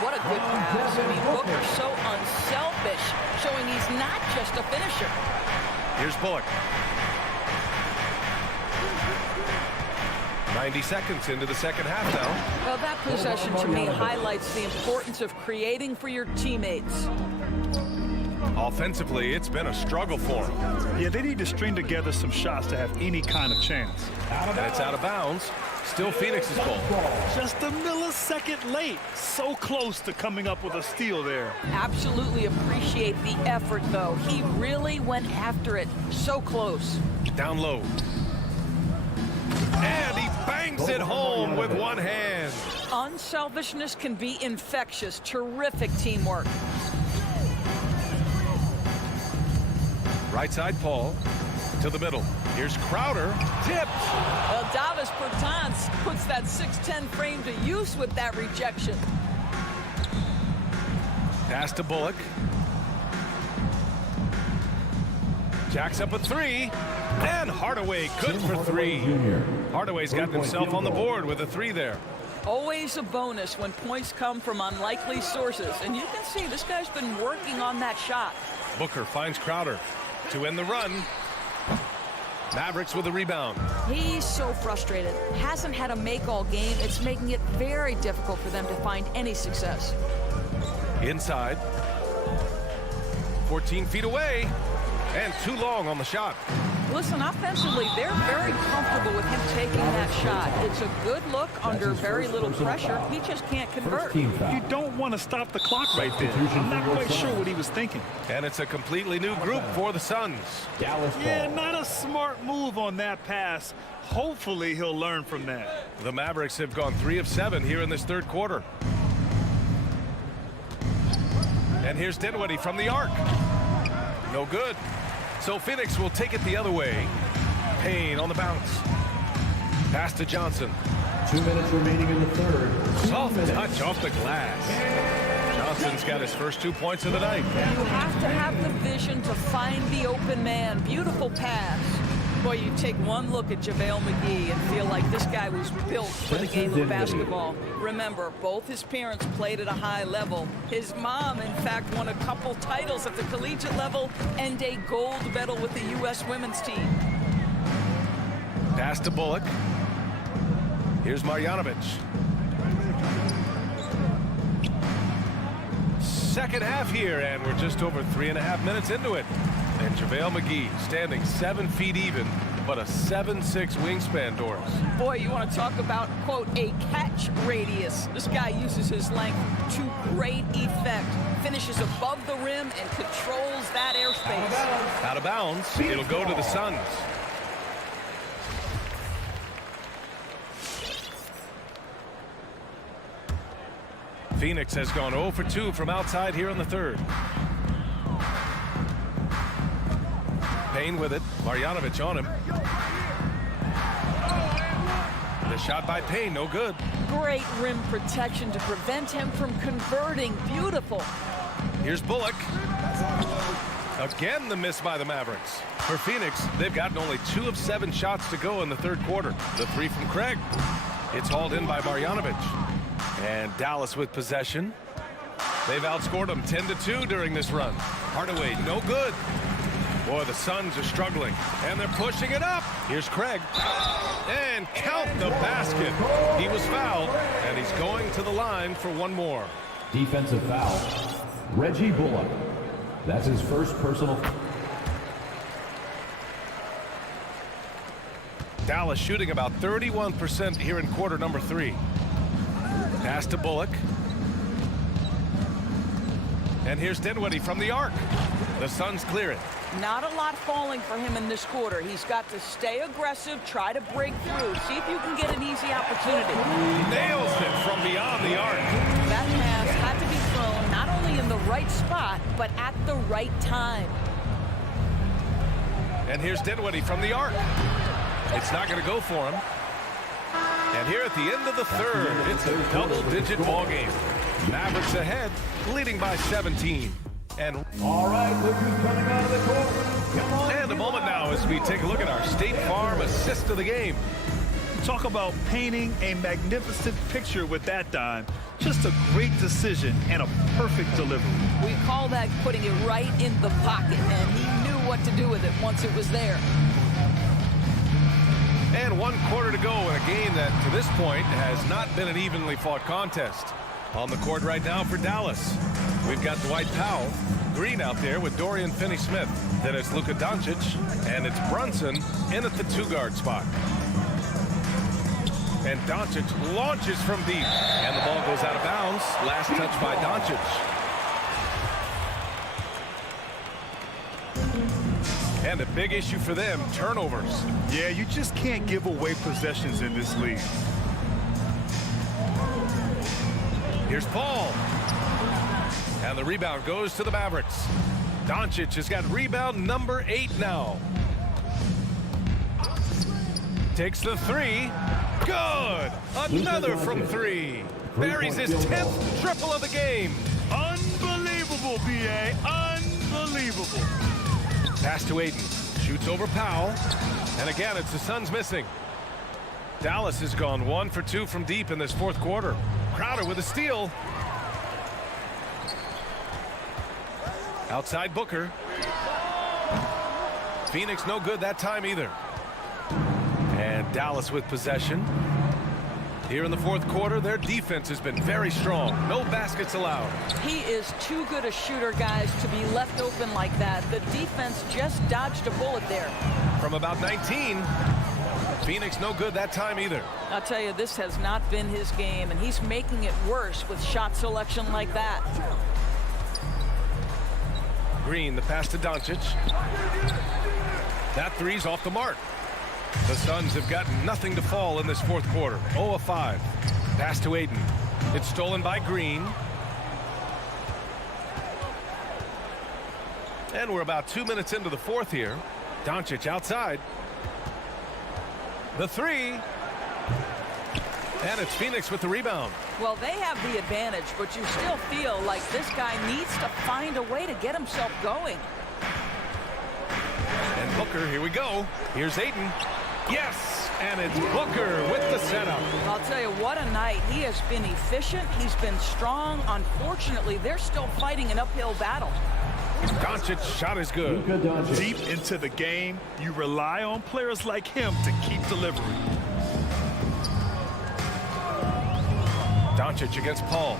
What a good pass. I mean, Booker's so unselfish, showing he's not just a finisher. Here's Bullock. 90 seconds into the second half now. Well, that possession to me highlights the importance of creating for your teammates. Offensively, it's been a struggle for them. Yeah, they need to string together some shots to have any kind of chance. And it's out of bounds. Still Phoenix's ball. Just a millisecond late. So close to coming up with a steal there. Absolutely appreciate the effort, though. He really went after it. So close. Down low. And he bangs it home with one hand. Unselfishness can be infectious. Terrific teamwork. Right side Paul to the middle. Here's Crowder. Tipped. Well, Davis Bertans puts that 6'10 frame to use with that rejection. Pass to Bullock. Jacks up a 3. And Hardaway good for 3. Hardaway's got himself on the board with a 3 there. Always a bonus when points come from unlikely sources. And you can see this guy's been working on that shot. Booker finds Crowder to end the run. Mavericks with a rebound. He's so frustrated. Hasn't had a make all game. It's making it very difficult for them to find any success. Inside. 14 feet away. And too long on the shot. Listen, offensively, they're very comfortable with him taking that shot. It's a good look under very little pressure. He just can't convert. You don't want to stop the clock right there. I'm not quite sure what he was thinking. And it's a completely new group for the Suns. Yeah, not a smart move on that pass. Hopefully he'll learn from that. The Mavericks have gone 3 of 7 here in this third quarter. And here's Dinwiddie from the arc. No good. So Phoenix will take it the other way. Payne on the bounce. Pass to Johnson. 2 minutes remaining in the third. Soft touch off the glass. Johnson's got his first 2 points of the night. You have to have the vision to find the open man. Beautiful pass. Boy, you take one look at JaVale McGee and feel like this guy was built for the game of basketball. Remember, both his parents played at a high level. His mom, in fact, won a couple titles at the collegiate level and a gold medal with the U.S. women's team. Pass to Bullock. Here's Marjanovic. Second half here, and we're just over 3.5 minutes into it. And JaVale McGee standing 7 feet even, but a 7'6" wingspan, Doris. Boy, you want to talk about, quote, a catch radius. This guy uses his length to great effect. Finishes above the rim and controls that airspace. Out of bounds. It'll go to the Suns. Phoenix has gone 0 for 2 from outside here in the third. Payne with it. Marjanovic on him. The shot by Payne, no good. Great rim protection to prevent him from converting. Beautiful. Here's Bullock. Again, the miss by the Mavericks. For Phoenix, they've gotten only 2 of 7 shots to go in the third quarter. The 3 from Craig. It's hauled in by Marjanovic. And Dallas with possession. They've outscored them 10-2 during this run. Hardaway, no good. Boy, the Suns are struggling, and they're pushing it up. Here's Craig. And count the basket. He was fouled, and he's going to the line for one more. Defensive foul. Reggie Bullock. That's his first personal. Dallas shooting about 31% here in quarter number 3. Pass to Bullock. And here's Dinwiddie from the arc. The Suns clear it. Not a lot falling for him in this quarter. He's got to stay aggressive, try to break through, see if you can get an easy opportunity. Nails it from beyond the arc. That pass had to be thrown not only in the right spot, but at the right time. And here's Dinwiddie from the arc. It's not going to go for him. And here at the end of the third, it's a double-digit ball game. Mavericks ahead, leading by 17. And all right, look who's coming out of the court. Come on. And a moment now as we take a look at our State Farm assist of the game. Talk about painting a magnificent picture with that dime. Just a great decision and a perfect delivery. We call that putting it right in the pocket, and he knew what to do with it once it was there. And 1 quarter to go in a game that, to this point, has not been an evenly fought contest. On the court right now for Dallas, we've got Dwight Powell. Green out there with Dorian Finney-Smith. Then it's Luka Doncic, and it's Brunson in at the 2-guard spot. And Doncic launches from deep, and the ball goes out of bounds. Last touch by Doncic. And a big issue for them, turnovers. Yeah, you just can't give away possessions in this league. Here's Paul. And the rebound goes to the Mavericks. Doncic has got rebound number 8 now. Takes the 3. Good. Another from 3. Buries his 10th triple of the game. Unbelievable, B.A. Unbelievable. Pass to Aiden. Shoots over Powell. And again, it's the Suns missing. Dallas has gone 1 for 2 from deep in this fourth quarter. Crowder with a steal. Outside Booker. Phoenix no good that time either. And Dallas with possession. Here in the fourth quarter, their defense has been very strong. No baskets allowed. He is too good a shooter, guys, to be left open like that. The defense just dodged a bullet there. From about 19, Phoenix no good that time either. I'll tell you, this has not been his game, and he's making it worse with shot selection like that. Green, the pass to Doncic. That three's off the mark. The Suns have got nothing to fall in this fourth quarter. 0 of 5. Pass to Ayton. It's stolen by Green. And we're about 2 minutes into the fourth here. Doncic outside. The three. And it's Phoenix with the rebound. Well, they have the advantage, but you still feel like this guy needs to find a way to get himself going. And Booker, here we go. Here's Ayton. Yes, and it's Booker with the setup. I'll tell you, what a night. He has been efficient. He's been strong. Unfortunately, they're still fighting an uphill battle. Doncic's shot is good. Deep into the game, you rely on players like him to keep delivering. Doncic against Paul.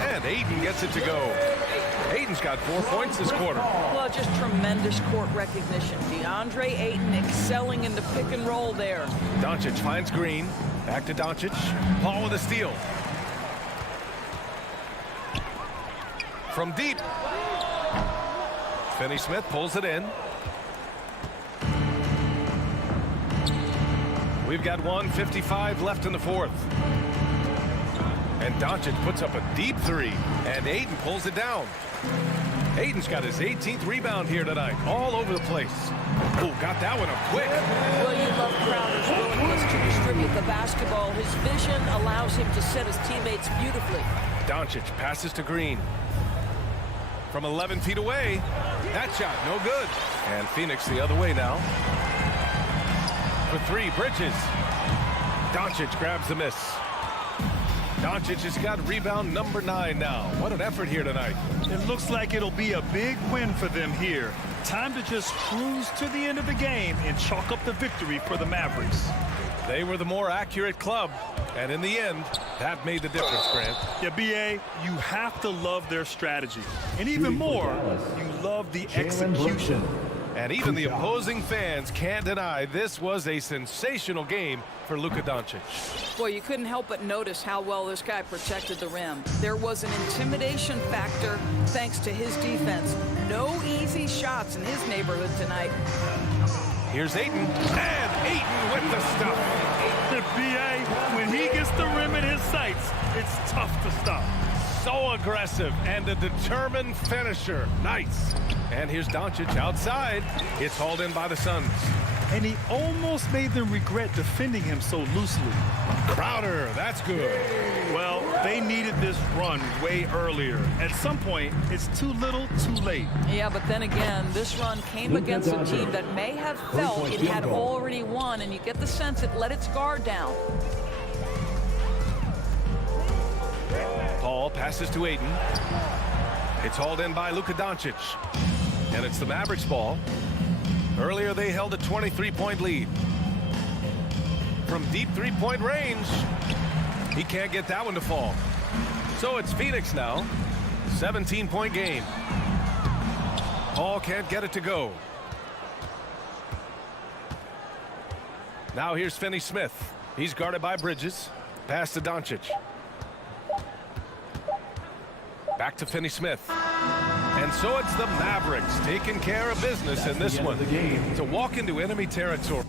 And Ayton gets it to go. Ayton's got 4 points this quarter. Well, just tremendous court recognition. DeAndre Ayton excelling in the pick and roll there. Doncic finds Green. Back to Doncic. Paul with a steal. From deep. Finney Smith pulls it in. We've got 1:55 left in the fourth. And Doncic puts up a deep three. And Ayton pulls it down. Ayton's got his 18th rebound here tonight. All over the place. Oh, got that one up quick. Well, you love Crowder's willingness to distribute the basketball. His vision allows him to set his teammates beautifully. Doncic passes to Green. From 11 feet away. That shot, no good. And Phoenix the other way now. For three, Bridges. Doncic grabs the miss. Doncic has got rebound number 9 now. What an effort here tonight. It looks like it'll be a big win for them here. Time to just cruise to the end of the game and chalk up the victory for the Mavericks. They were the more accurate club. And in the end, that made the difference, Grant. Yeah, B.A., you have to love their strategy. And even more, you love the execution. And even the opposing fans can't deny this was a sensational game for Luka Doncic. Boy, you couldn't help but notice how well this guy protected the rim. There was an intimidation factor thanks to his defense. No easy shots in his neighborhood tonight. Here's Ayton. And Ayton with the stuff. The B.A., when he gets the rim in his sights, it's tough to stop. So aggressive and a determined finisher. Nice. And here's Doncic outside. It's hauled in by the Suns. And he almost made them regret defending him so loosely. Crowder, that's good. Well, they needed this run way earlier. At some point, it's too little, too late. Yeah, but then again, this run came against a team that may have felt it had already won, and you get the sense it let its guard down. Paul passes to Ayton. It's hauled in by Luka Doncic. And it's the Mavericks ball. Earlier they held a 23-point lead. From deep three-point range, he can't get that one to fall. So it's Phoenix now. 17-point game. Paul can't get it to go. Now here's Finney Smith. He's guarded by Bridges. Pass to Doncic. Back to Finney Smith. And so it's the Mavericks taking care of business in this one to walk into enemy territory.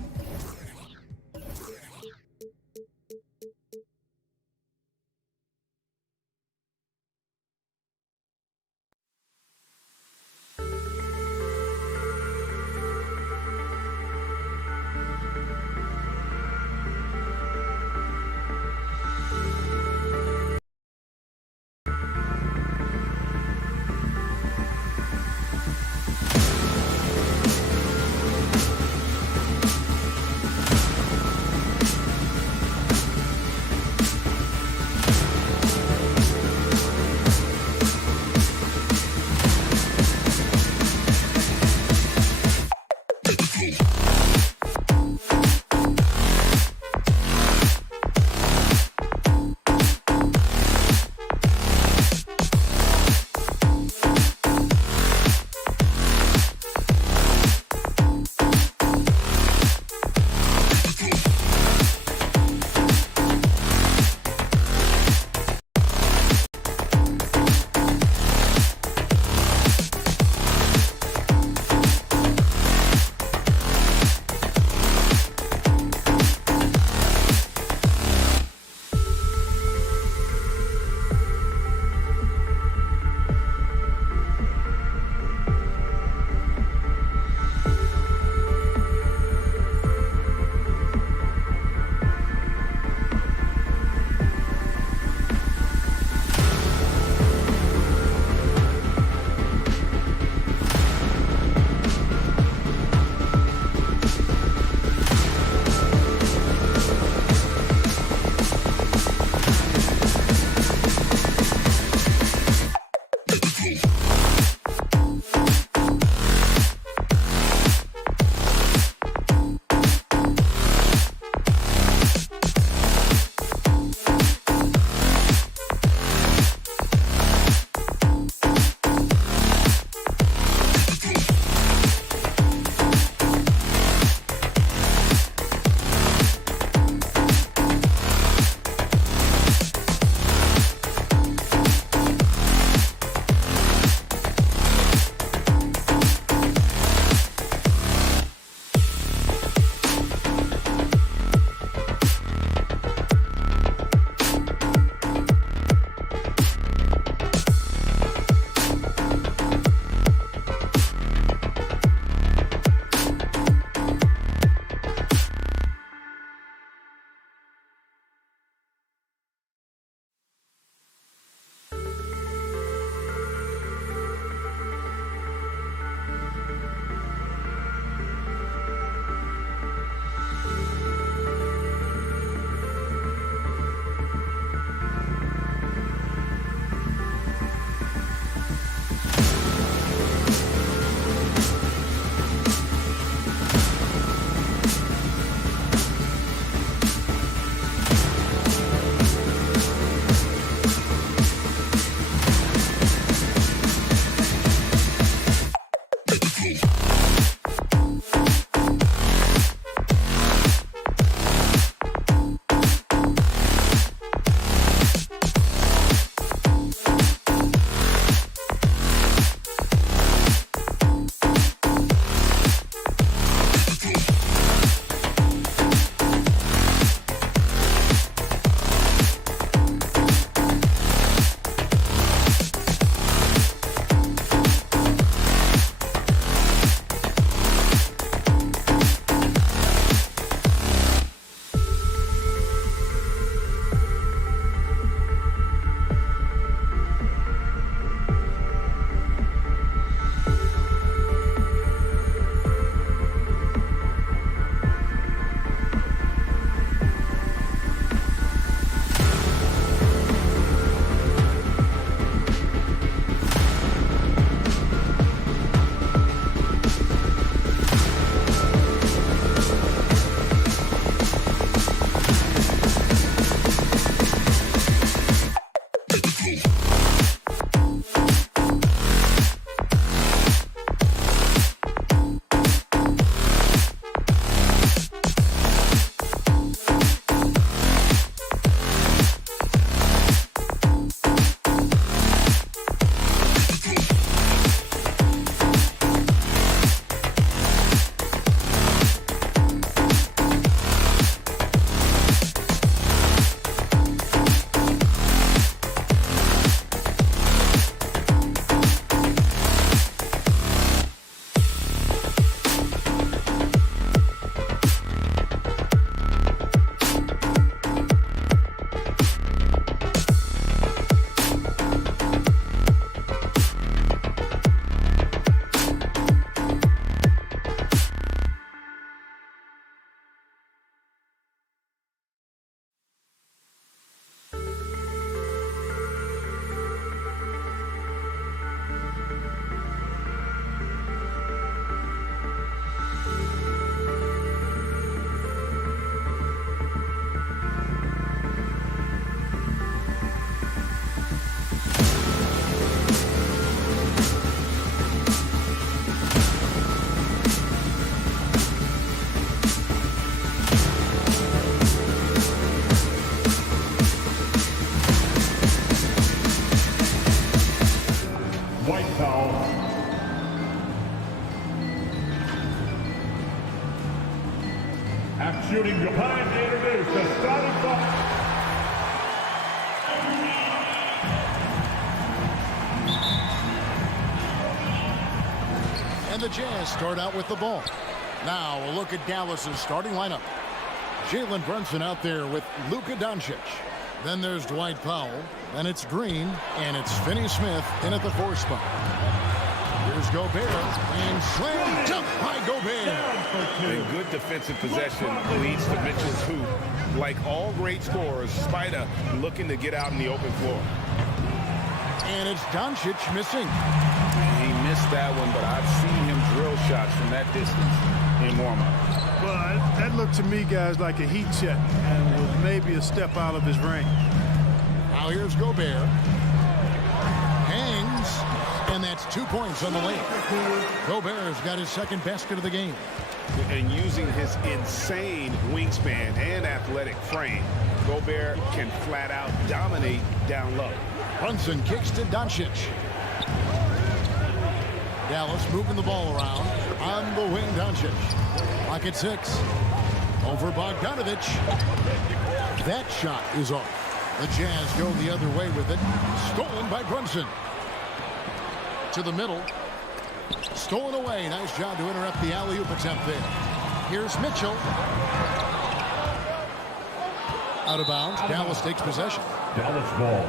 And shooting Japan to introduce the starting five. And the Jazz start out with the ball. Now a look at Dallas's starting lineup. Jalen Brunson out there with Luka Doncic. Then there's Dwight Powell. Then it's Green. And it's Finney Smith in at the 4 spot. Here's Gobert. And slam dunk by Gobert. A good defensive possession leads to Mitchell's hoop. Like all great scorers, Spida looking to get out in the open floor. And it's Doncic missing. He missed that one, but I've seen him drill shots from that distance in warm-up. Well, that looked to me, guys, like a heat check and was maybe a step out of his range. Now here's Gobert. Hangs. And that's 2 points on the lane. Gobert's got his second basket of the game. And using his insane wingspan and athletic frame, Gobert can flat out dominate down low. Brunson kicks to Doncic. Dallas moving the ball around. On the wing, Doncic. Clock at 6. Over Bogdanovich. That shot is off. The Jazz go the other way with it. Stolen by Brunson. To the middle. Stolen away. Nice job to interrupt the alley-oop attempt there. Here's Mitchell. Out of bounds. Dallas takes possession. Dallas ball.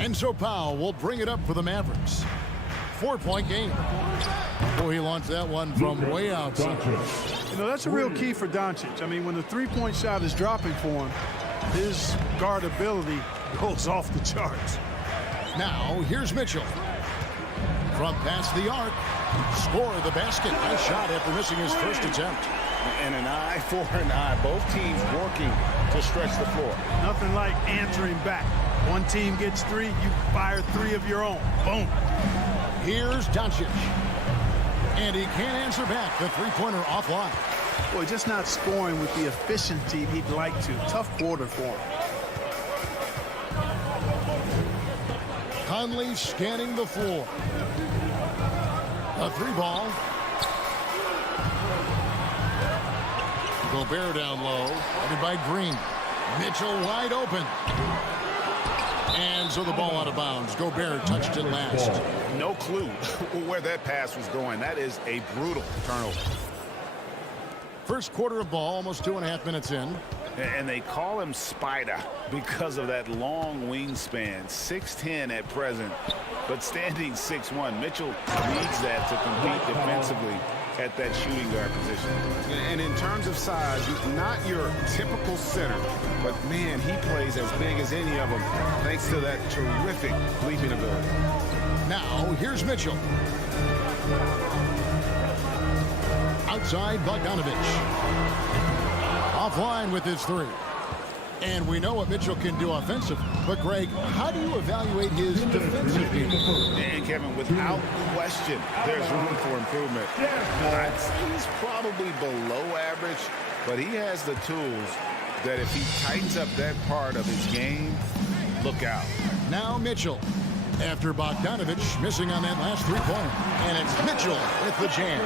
And so Powell will bring it up for the Mavericks. 4-point game. Boy, he launched that one from way outside. You know, that's a real key for Doncic. I mean, when the three-point shot is dropping for him, his guard ability goes off the charts. Now, here's Mitchell. From past the arc. Score the basket. Nice shot after missing his first attempt. And an eye for an eye. Both teams working to stretch the floor. Nothing like answering back. One team gets 3, you fire 3 of your own. Boom. Here's Doncic. And he can't answer back. The three-pointer offline. Boy, just not scoring with the efficiency he'd like to. Tough quarter for him. Conley scanning the floor. A 3-ball. Gobert down low. Headed by Green. Mitchell wide open. And so the ball out of bounds. Gobert touched it last. No clue where that pass was going. That is a brutal turnover. First quarter of ball, almost 2.5 minutes in. And they call him Spida because of that long wingspan. 6'10" at present, but standing 6'1". Mitchell needs that to compete defensively at that shooting guard position. And in terms of size, not your typical center, but man, he plays as big as any of them thanks to that terrific leaping ability. Now, here's Mitchell. Outside, Bogdanovich. Offline with his 3. And we know what Mitchell can do offensively. But, Greg, how do you evaluate his defensive game? And, Kevin, without question, there's room for improvement. I'd say he's probably below average, but he has the tools that if he tightens up that part of his game, look out. Now Mitchell. After Bogdanovich missing on that last 3-pointer. And it's Mitchell with the jam.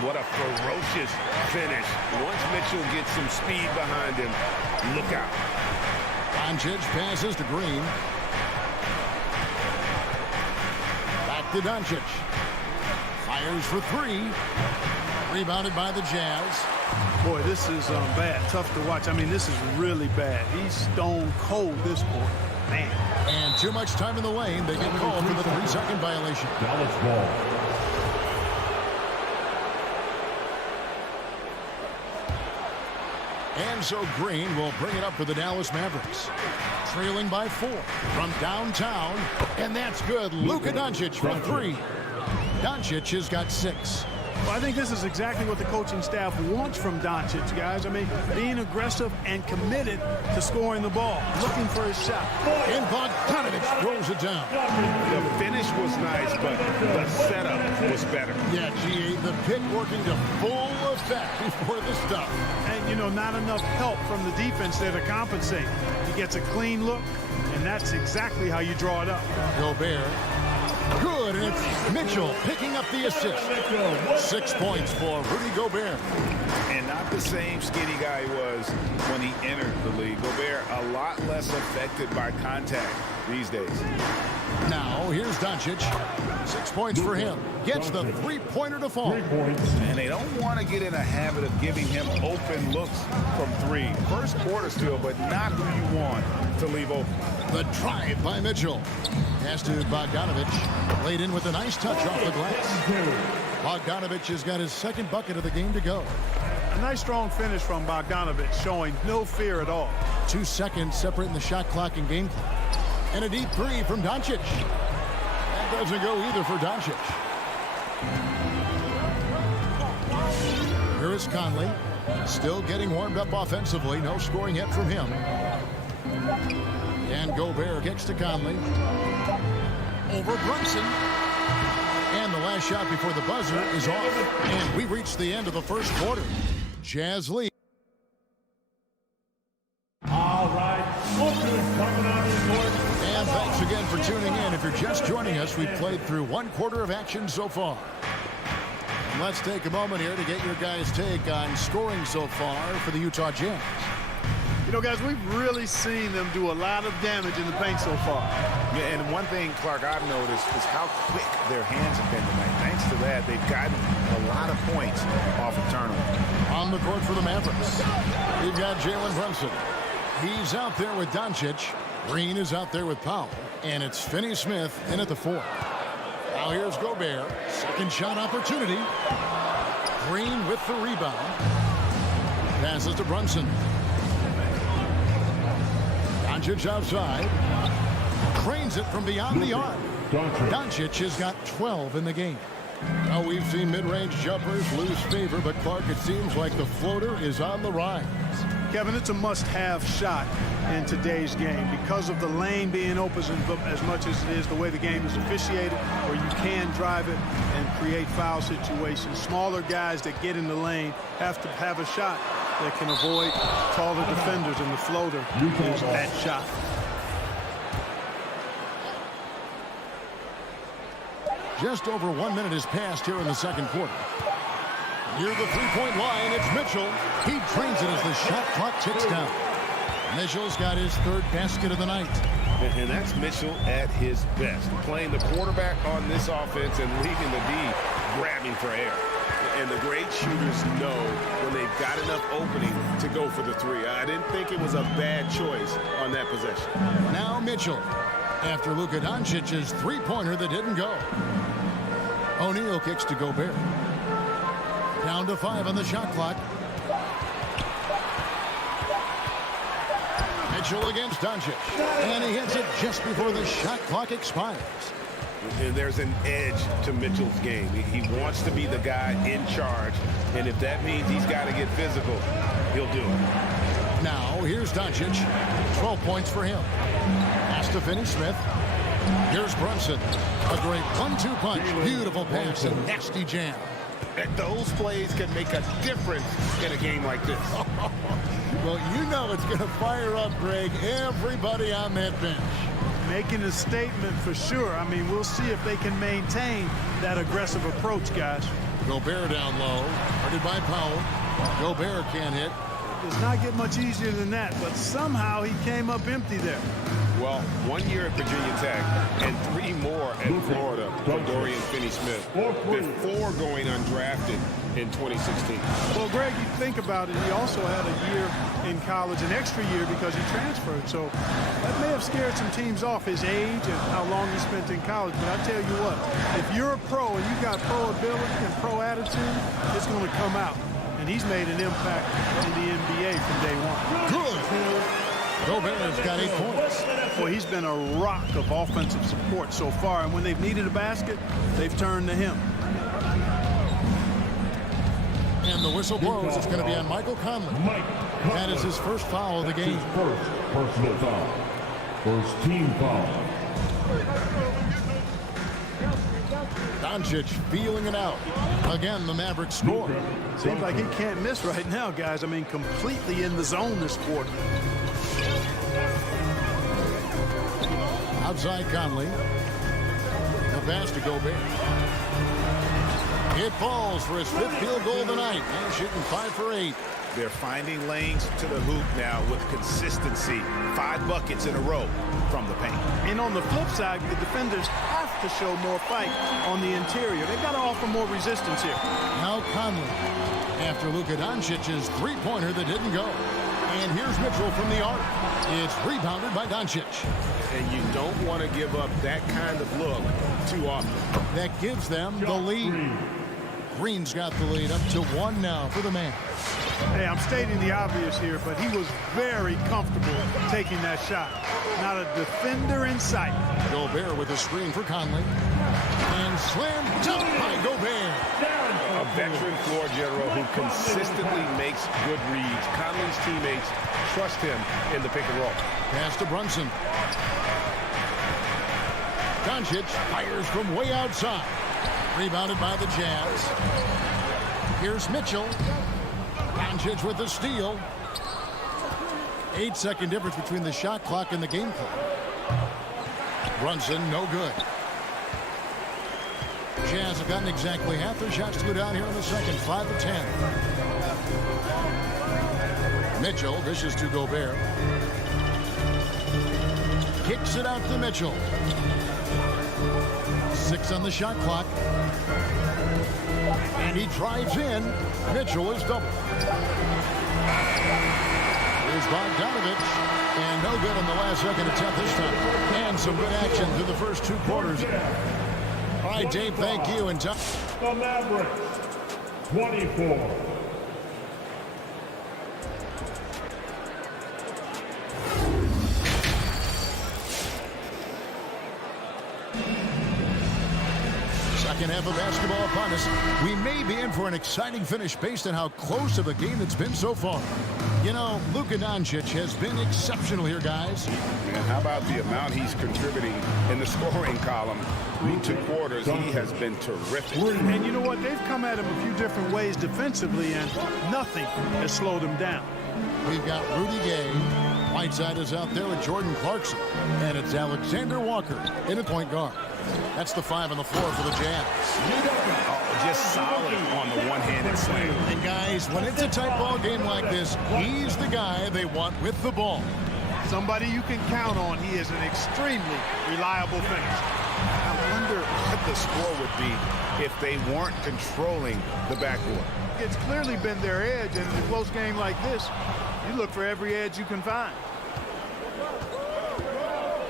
What a ferocious finish. Once Mitchell gets some speed behind him, look out. Doncic passes to Green. Back to Doncic. Fires for 3. Rebounded by the Jazz. Boy, this is bad. Tough to watch. I mean, this is really bad. He's stone cold this quarter. Man. And too much time in the lane. They get called for the 3-second violation. Dallas ball. And so Green will bring it up for the Dallas Mavericks. Trailing by 4 from downtown. And that's good. Luka Doncic from 3. Doncic has got 6. Well, I think this is exactly what the coaching staff wants from Doncic, guys. I mean, being aggressive and committed to scoring the ball, looking for his shot. And Bogdanovich throws it down. The finish was nice, but the setup was better. Yeah, GA, the pick working to full effect before the stuff. And, you know, not enough help from the defense there to compensate. He gets a clean look, and and that's exactly how you draw it up. Gobert. Good, and it's Mitchell picking up the assist. 6 points for Rudy Gobert. And not the same skinny guy he was when he entered the league. Gobert a lot less affected by contact these days. Now, here's Doncic. 6 points for him. Gets the three-pointer to fall. And they don't want to get in a habit of giving him open looks from three. First quarter still, but not who you want to leave open. The drive by Mitchell. Pass to Bogdanovich. Laid in with a nice touch off the glass. Bogdanovich has got his second bucket of the game to go. A nice strong finish from Bogdanovich, showing no fear at all. 2 seconds separating the shot clock and game clock. And a deep three from Doncic. That doesn't go either for Doncic. Here is Conley. Still getting warmed up offensively. No scoring yet from him. And Gobert kicks to Conley. Over Brunson. And the last shot before the buzzer is off. And we reach the end of the first quarter. Jazz lead. All right, Booker's coming on the court. And thanks again for tuning in. If you're just joining us, we've played through 1 quarter of action so far. And let's take a moment here to get your guys' take on scoring so far for the Utah Jazz. You know, guys, we've really seen them do a lot of damage in the paint so far. Yeah, and one thing, Clark, I've noticed is how quick their hands have been tonight. Thanks to that, they've gotten a lot of points off of turnovers. On the court for the Mavericks, we've got Jalen Brunson. He's out there with Doncic. Green is out there with Powell. And it's Finney Smith in at the 4. Now here's Gobert. Second shot opportunity. Green with the rebound. Passes to Brunson. Doncic outside. Cranes it from beyond the arc. Doncic has got 12 in the game. Now we've seen mid-range jumpers lose favor, but Clark, it seems like the floater is on the rise. Kevin, it's a must-have shot in today's game because of the lane being open as much as it is the way the game is officiated, where you can drive it and create foul situations. Smaller guys that get in the lane have to have a shot that can avoid taller defenders, and the floater is that shot. Just over 1 minute has passed here in the second quarter. Near the three-point line, it's Mitchell. He drains it as the shot clock ticks down. Mitchell's got his third basket of the night. And that's Mitchell at his best. Playing the quarterback on this offense and leaving the D grabbing for air. And the great shooters know when they've got enough opening to go for the three. I didn't think it was a bad choice on that possession. Now Mitchell, after Luka Doncic's three-pointer that didn't go. O'Neal kicks to Gobert. Down to 5 on the shot clock. Mitchell against Doncic. And he hits it just before the shot clock expires. And there's an edge to Mitchell's game. He wants to be the guy in charge. And if that means he's got to get physical, he'll do it. Now, here's Doncic. 12 points for him. Pass to Finney Smith. Here's Brunson. A great 1-2 punch. Beautiful pass and nasty jam. And those plays can make a difference in a game like this. Well, you know it's going to fire up, Greg, everybody on that bench. Making a statement for sure. I mean, we'll see if they can maintain that aggressive approach, guys. Gobert down low. Guarded by Powell. Gobert can't hit. It does not get much easier than that, but somehow he came up empty there. Well, 1 year at Virginia Tech and 3 more at Florida for Dorian Finney-Smith before going undrafted in 2016. Well, Greg, you think about it, he also had a year in college, an extra year because he transferred. So that may have scared some teams off, his age and how long he spent in college. But I tell you what, if you're a pro and you got pro ability and pro attitude, it's going to come out. And he's made an impact in the NBA from day one. Good. Gobert's got 8 points. Well, he's been a rock of offensive support so far. And when they've needed a basket, they've turned to him. And the whistle blows. It's going to be on Michael Conley. That is his first foul of the game. First personal foul. First team foul. Doncic feeling it out. Again, the Mavericks score. Seems like he can't miss right now, guys. I mean, completely in the zone this quarter. Outside Conley. The pass to Gobert. It falls for his 5th field goal tonight. And shooting 5 for 8. They're finding lanes to the hoop now with consistency. 5 buckets in a row from the paint. And on the flip side, the defenders have to show more fight on the interior. They've got to offer more resistance here. Now Conley after Luka Doncic's three-pointer that didn't go. And here's Mitchell from the arc. It's rebounded by Doncic. And you don't want to give up that kind of look too often. That gives them the lead. Green's got the lead up to 1 now for the man. Hey, I'm stating the obvious here, but he was very comfortable taking that shot. Not a defender in sight. Gobert with a screen for Conley. And slam dunk by Gobert. A veteran floor general who consistently makes good reads. Conley's teammates trust him in the pick and roll. Pass to Brunson. Doncic fires from way outside. Rebounded by the Jazz. Here's Mitchell. Doncic with the steal. 8-second difference between the shot clock and the game clock. Brunson, no good. Jazz have gotten exactly half their shots to go down here in the second. 5 to 10. Mitchell dishes to Gobert. Kicks it out to Mitchell. 6 on the shot clock. And he drives in. Mitchell is double. Here's Bogdanovich. And no good in the last second attempt this time. And some good action through the first 2 quarters. All right, Dave, thank you. And the Mavericks, 24. Second half of basketball upon us. We may be in for an exciting finish based on how close of a game it's been so far. You know, Luka Doncic has been exceptional here, guys. Man, how about the amount he's contributing in the scoring column? Through 2 quarters, he has been terrific. And you know what? They've come at him a few different ways defensively, and nothing has slowed him down. We've got Rudy Gay. Whiteside is out there with Jordan Clarkson. And it's Alexander Walker in a point guard. That's the 5 on the floor for the Jazz. Oh, just solid on the one-handed slam. And guys, when it's a tight ball game like this, he's the guy they want with the ball. Somebody you can count on. He is an extremely reliable finisher. I wonder what the score would be if they weren't controlling the backboard. It's clearly been their edge, and in a close game like this, you look for every edge you can find.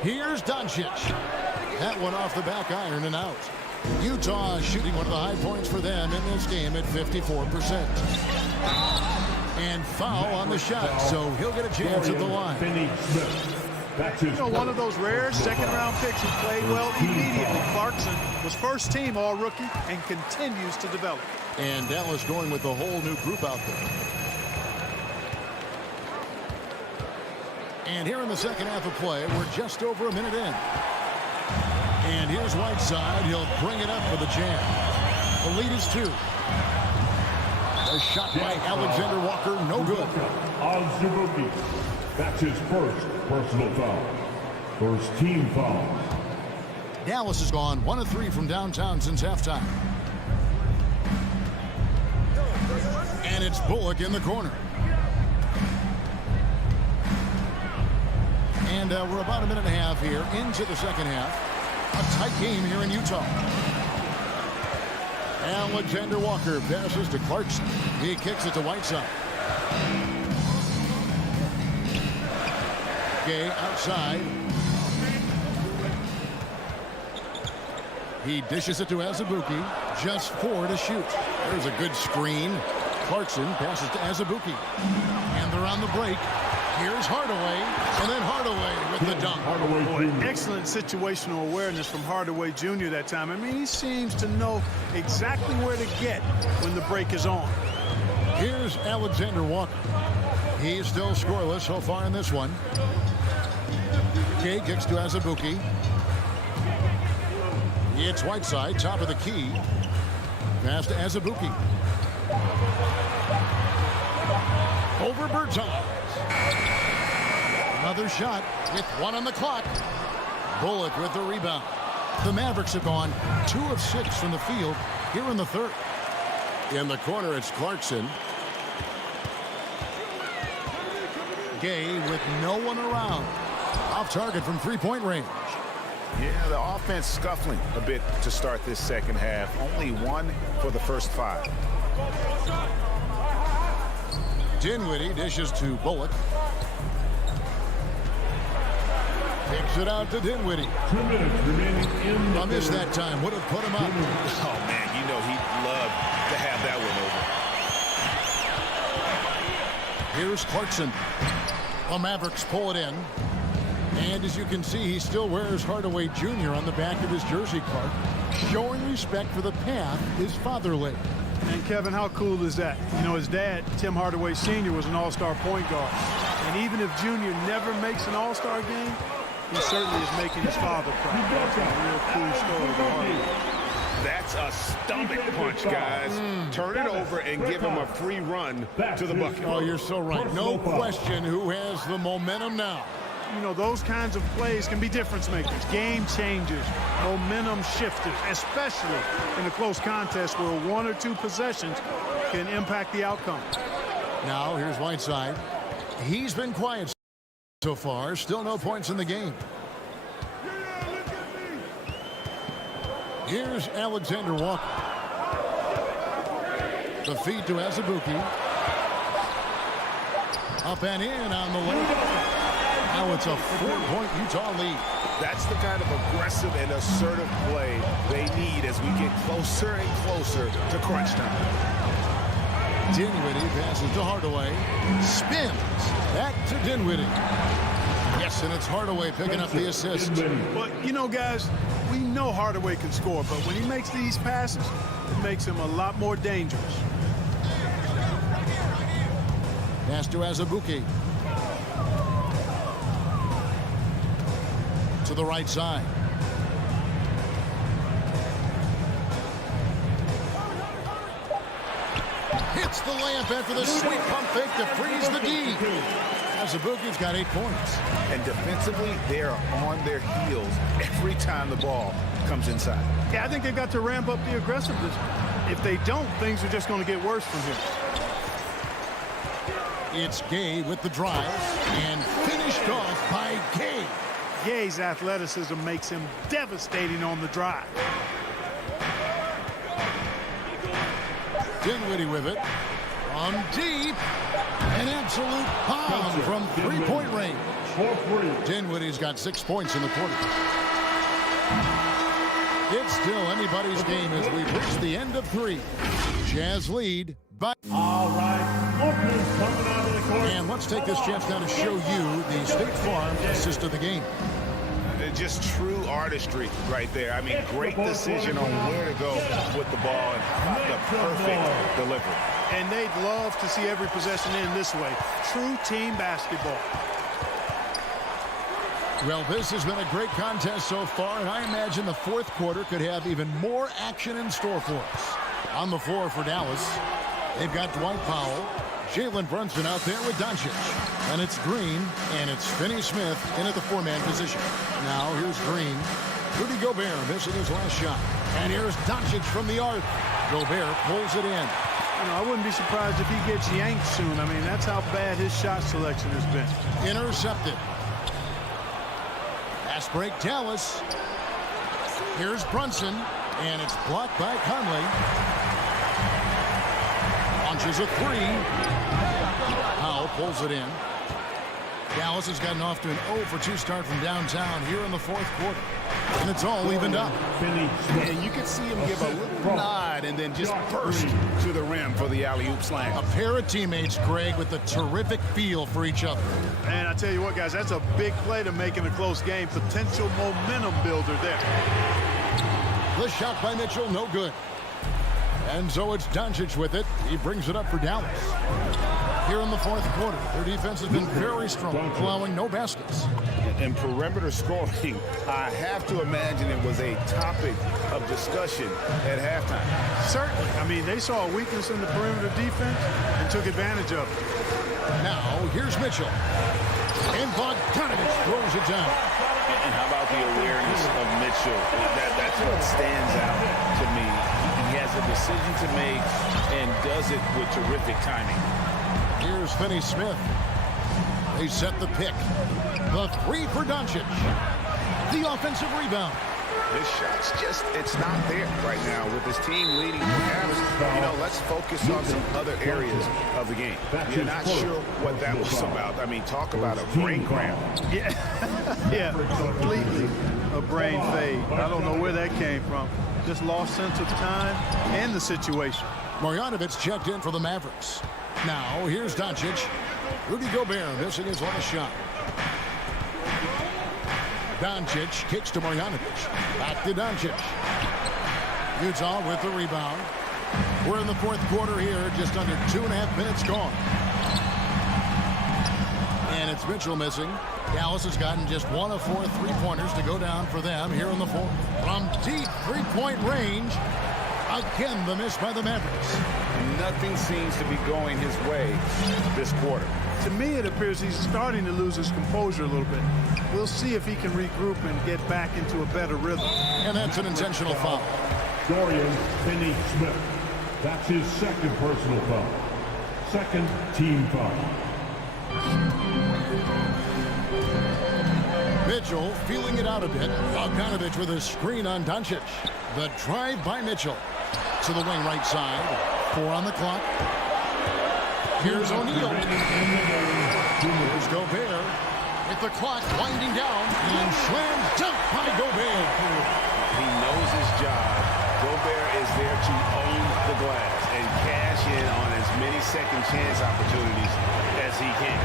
Here's Doncic. That one off the back iron and out. Utah shooting one of the high points for them in this game at 54%. And foul on the shot, so he'll get a chance at the line. Finney. That's his one of those rare second-round picks who played well immediately. Clarkson was first team all-rookie and continues to develop. And Dallas going with a whole new group out there. And here in the second half of play, we're just over a minute in. And here's Whiteside. He'll bring it up for the Jazz. The lead is 2. A shot by Alexander Walker, no good. Azubuike. That's his first personal foul. First team foul. Dallas has gone 1 of 3 from downtown since halftime. And it's Bullock in the corner. And we're about a minute and a half here into the second half. A tight game here in Utah. Alexander Walker passes to Clarkson. He kicks it to Whiteside. Gay outside. He dishes it to Azubuike. Just 4 to shoot. There's a good screen. Clarkson passes to Azubuike. And they're on the break. Here's Hardaway, and then Hardaway with the dunk. Boy, excellent situational awareness from Hardaway Jr. that time. I mean, he seems to know exactly where to get when the break is on. Here's Alexander Walker. He's still scoreless so far in this one. Gay kicks to Azubuike. It's Whiteside, top of the key. Pass to Azubuike. Over Bertans. Another shot with 1 on the clock. Bullock with the rebound. The Mavericks have gone 2 of 6 from the field here in the third. In the corner, it's Clarkson. Gay with no one around. Off target from three-point range. Yeah, the offense scuffling a bit to start this second half. Only 1 for the first 5. Dinwiddie dishes to Bullock. Takes it out to Dinwiddie. 2 minutes remaining in the I missed that time. Would have put him up. Oh, man, you know he'd love to have that one over. Here's Clarkson. The Mavericks pull it in. And as you can see, he still wears Hardaway Jr. on the back of his jersey card, showing respect for the path his father laid. And Kevin, how cool is that? You know, his dad, Tim Hardaway Sr., was an all-star point guard. And even if Junior never makes an all-star game, he certainly is making his father proud. That's a real cool story to Hardaway. That's a stomach punch, guys. Turn it over and give him a free run to the bucket. Oh, you're so right. No question who has the momentum now. You know, those kinds of plays can be difference makers, game changers, momentum shifters, especially in a close contest where 1 or 2 possessions can impact the outcome. Now, here's Whiteside. He's been quiet so far. Still no points in the game. Here's Alexander Walker. The feed to Azubuike. Up and in on the layup. Now it's a 4-point Utah lead. That's the kind of aggressive and assertive play they need as we get closer and closer to crunch time. Dinwiddie passes to Hardaway. Spins. Back to Dinwiddie. Yes, and it's Hardaway picking up the assist. But, you know, guys, we know Hardaway can score, but when he makes these passes, it makes him a lot more dangerous. Pass to Azubuike. To the right side. Hits the layup after the sweet pump fake to freeze the D. Azubuike's got 8 points. And defensively, they are on their heels every time the ball comes inside. Yeah, I think they've got to ramp up the aggressiveness. If they don't, things are just going to get worse from here. It's Gay with the drive and finished off by Gay. Gay's athleticism makes him devastating on the drive. Dinwiddie with it. From deep. An absolute bomb from three-point range. Dinwiddie's got 6 points in the quarter. It's still anybody's game as we reach the end of 3. Jazz lead by... All right. Coming out of the court. And let's take this chance now to show you the State Farm assist of the game. Just true artistry right there. I mean, great decision on where to go with the ball and how about the perfect delivery. And they'd love to see every possession end this way. True team basketball. Well, this has been a great contest so far, and I imagine the fourth quarter could have even more action in store for us. On the floor for Dallas, they've got Dwight Powell, Jalen Brunson out there with Doncic. And it's Green, and it's Finney Smith in at the 4-man position. Now here's Green. Rudy Gobert missing his last shot. And here's Doncic from the arc. Gobert pulls it in. You know, I wouldn't be surprised if he gets yanked soon. I mean, that's how bad his shot selection has been. Intercepted. Pass break, Dallas. Here's Brunson, and it's blocked by Conley. Launches a 3. Powell pulls it in. Dallas has gotten off to an 0-for-2 start from downtown here in the fourth quarter. And it's all evened up. And you can see him give a little nod and then just burst to the rim for the alley-oop slam. A pair of teammates, Greg, with a terrific feel for each other. And I tell you what, guys, that's a big play to make in a close game. Potential momentum builder there. The shot by Mitchell, no good. And so it's Doncic with it. He brings it up for Dallas. Here in the fourth quarter, their defense has been very strong, allowing no baskets. And perimeter scoring, I have to imagine it was a topic of discussion at halftime. Certainly. I mean, they saw a weakness in the perimeter defense and took advantage of it. Now, here's Mitchell. And Bogdanovich throws it down. And how about the awareness Mitchell, that's what stands out to me. He has a decision to make and does it with terrific timing. Here's Finney Smith. They set the pick. The three for Doncic. The offensive rebound. This shot's just, it's not there right now with his team leading. Perhaps, let's focus on some other areas of the game. You're not sure what that was about. I mean, talk about a brain cramp. Yeah, yeah, completely a brain fade. I don't know where that came from. Just lost sense of time and the situation. Marjanovic checked in for the Mavericks. Now, here's Doncic. Rudy Gobert missing his last shot. Doncic kicks to Marjanovic. Back to Doncic. Utah with the rebound. We're in the fourth quarter here, just under 2.5 minutes gone. And it's Mitchell missing. Dallas has gotten just 1 of 4 three-pointers to go down for them here in the fourth. From deep three-point range, again the miss by the Mavericks. Nothing seems to be going his way this quarter. To me, it appears he's starting to lose his composure a little bit. We'll see if he can regroup and get back into a better rhythm. And that's an intentional foul. Dorian Finney-Smith. That's his second personal foul. Second team foul. Mitchell feeling it out a bit. Bogdanovich with a screen on Doncic. The drive by Mitchell. To the wing right side. 4 on the clock. Here's O'Neal. Here's Gobert. With the clock winding down. And slammed dunk by Gobert. He knows his job. Gobert is there to own the glass and cash in on as many second chance opportunities as he can.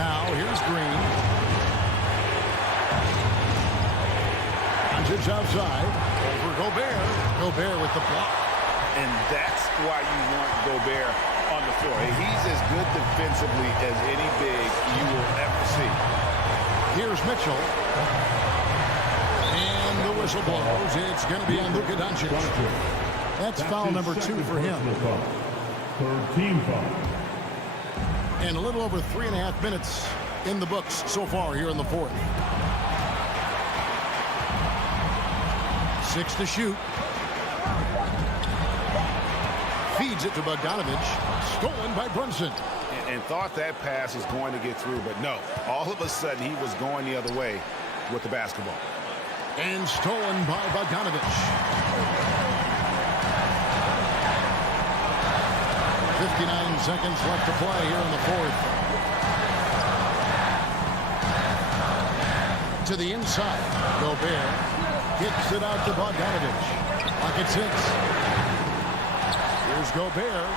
Now here's Green. Doncic outside. Over Gobert. Gobert with the block. And that's why you want Gobert on the floor. He's as good defensively as any big you will ever see. Here's Mitchell. And the whistle blows. It's going to be on Luka Doncic. That's foul number 2 for him. Third team foul. And a little over 3.5 minutes in the books so far here in the fourth. 6 to shoot. Feeds it to Bogdanovich. Stolen by Brunson. And thought that pass was going to get through, but no. All of a sudden, he was going the other way with the basketball. And stolen by Bogdanovich. 59 seconds left to play here in the fourth. To the inside. Gobert kicks it out to Bogdanovich. Clock at 6. Here's Gobert.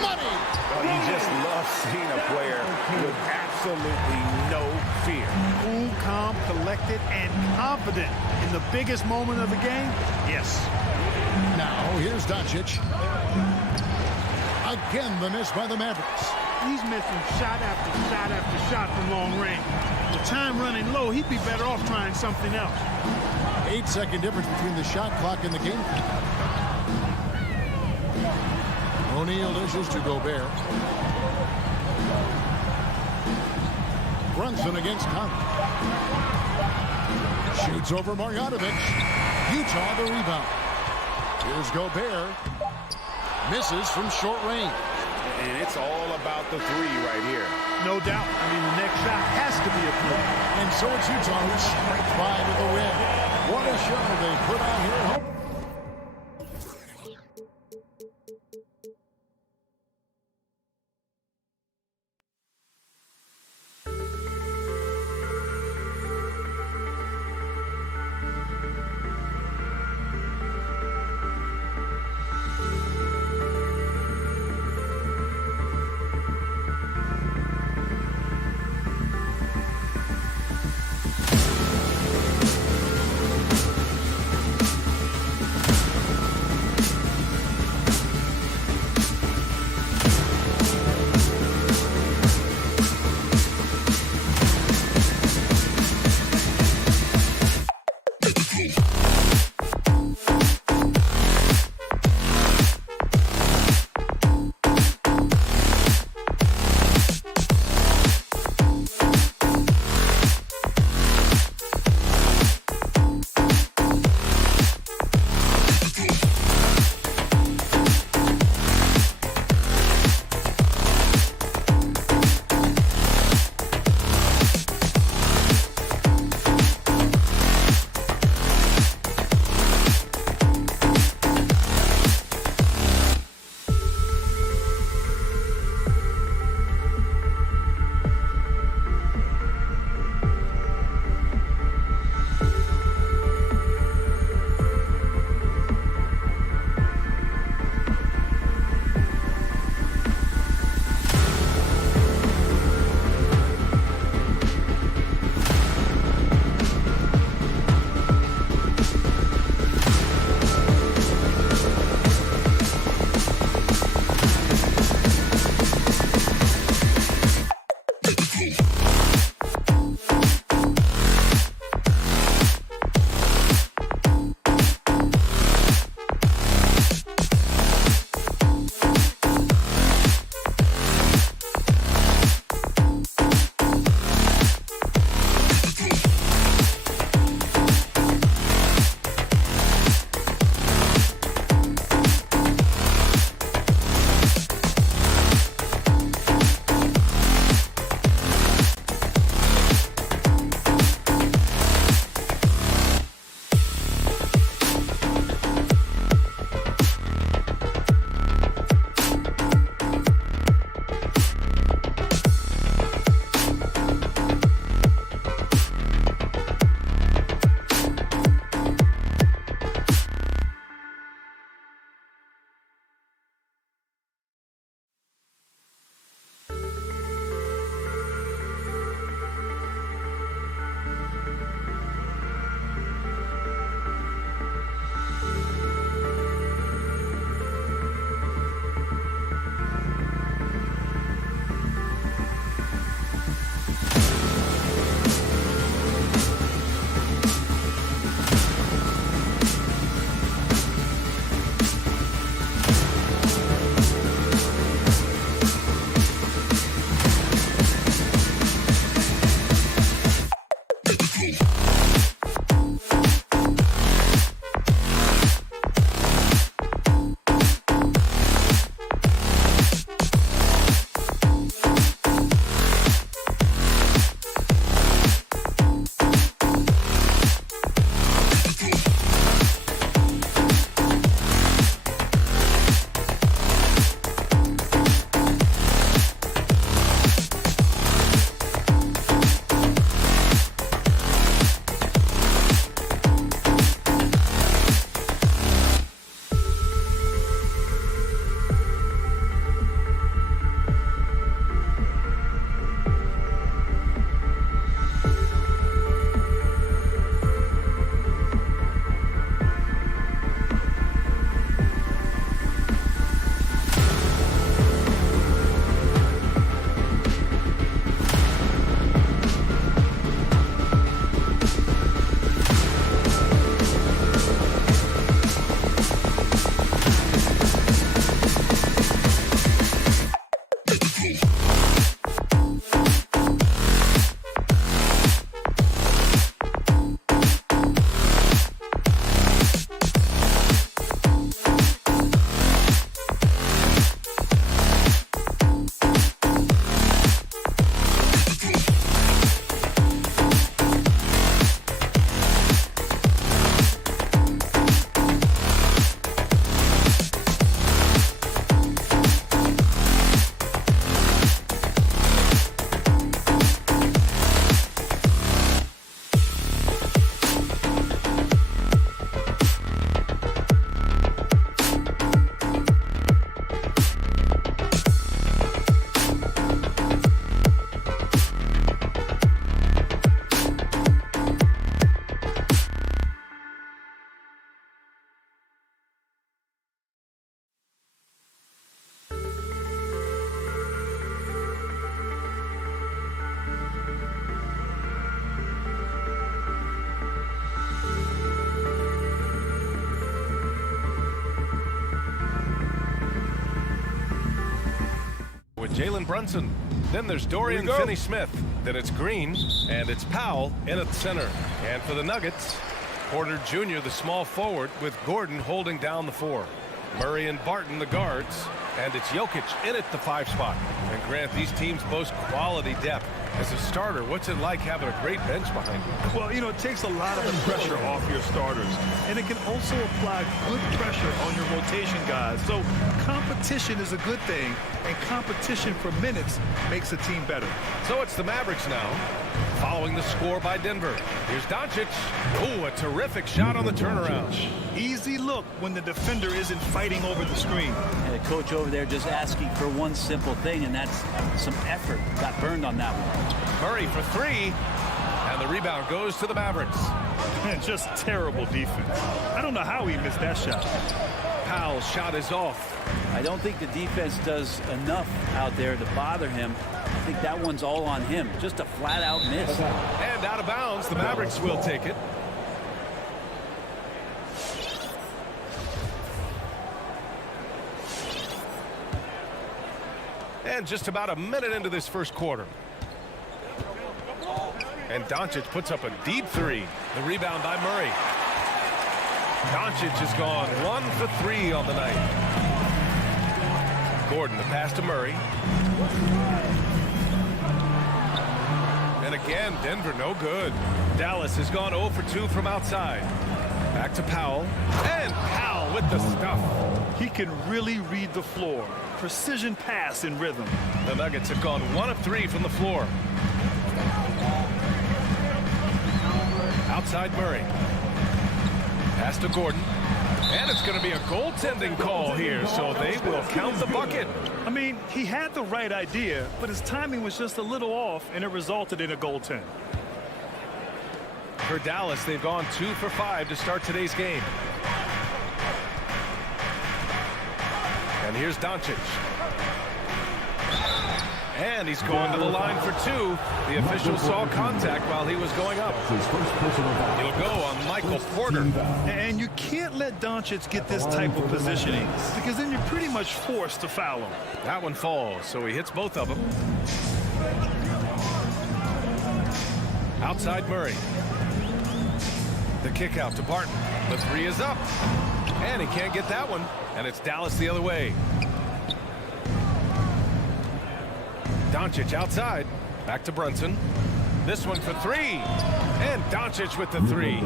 Money! Well, you just love seeing a player with absolutely no fear. Cool, calm, collected, and confident in the biggest moment of the game? Yes. Now, here's Doncic. Again, the miss by the Mavericks. He's missing shot after shot after shot from long range. With time running low, he'd be better off trying something else. 8-second difference between the shot clock and the game clock. O'Neal dishes to Gobert. Brunson against Conley. Shoots over Marjanovic. Utah the rebound. Here's Gobert. Misses from short range. And it's all about the 3 right here. No doubt. I mean, the next shot has to be a 3. And so it's Utah who scraped by with the win. What a show they put on here at home. Jalen Brunson. Then there's Dorian Finney-Smith. Then it's Green, and it's Powell in at center. And for the Nuggets, Porter Jr., the small forward, with Gordon holding down the 4. Murray and Barton, the guards. And it's Jokic in at the 5 spot. And Grant, these teams boast quality depth. As a starter, what's it like having a great bench behind you? Well, you know, it takes a lot of the pressure off your starters. And it can also apply good pressure on your rotation guys. So competition is a good thing. And competition for minutes makes a team better. So it's the Mavericks now, following the score by Denver. Here's Doncic. Ooh, a terrific shot on the turnaround. Easy look when the defender isn't fighting over the screen. And the coach over there just asking for one simple thing, and that's some effort. Got burned on that one. Murray for 3, and the rebound goes to the Mavericks. Man, just terrible defense. I don't know how he missed that shot. Powell's shot is off. I don't think the defense does enough out there to bother him. I think that one's all on him. Just a flat-out miss. And out of bounds, the Mavericks will take it. And just about a minute into this first quarter. And Doncic puts up a deep 3. The rebound by Murray. Doncic has gone 1 for 3 on the night. Gordon, the pass to Murray. And again, Denver no good. Dallas has gone 0 for 2 from outside. Back to Powell. And Powell with the stuff. He can really read the floor. Precision pass in rhythm. The Nuggets have gone 1 of 3 from the floor. Outside Murray. Pass to Gordon. And it's going to be a goaltending call here, so they will count the bucket. I mean, he had the right idea, but his timing was just a little off, and it resulted in a goaltend. For Dallas, they've gone 2 for 5 to start today's game. And here's Doncic. And he's going to the line for 2. The official saw contact while he was going up. He'll go on Michael Porter. And you can't let Doncic get this type of positioning, because then you're pretty much forced to foul him. That one falls, so he hits both of them. Outside Murray. The kick out to Barton. The 3 is up. And he can't get that one. And it's Dallas the other way. Doncic outside. Back to Brunson. This one for 3. And Doncic with the 3.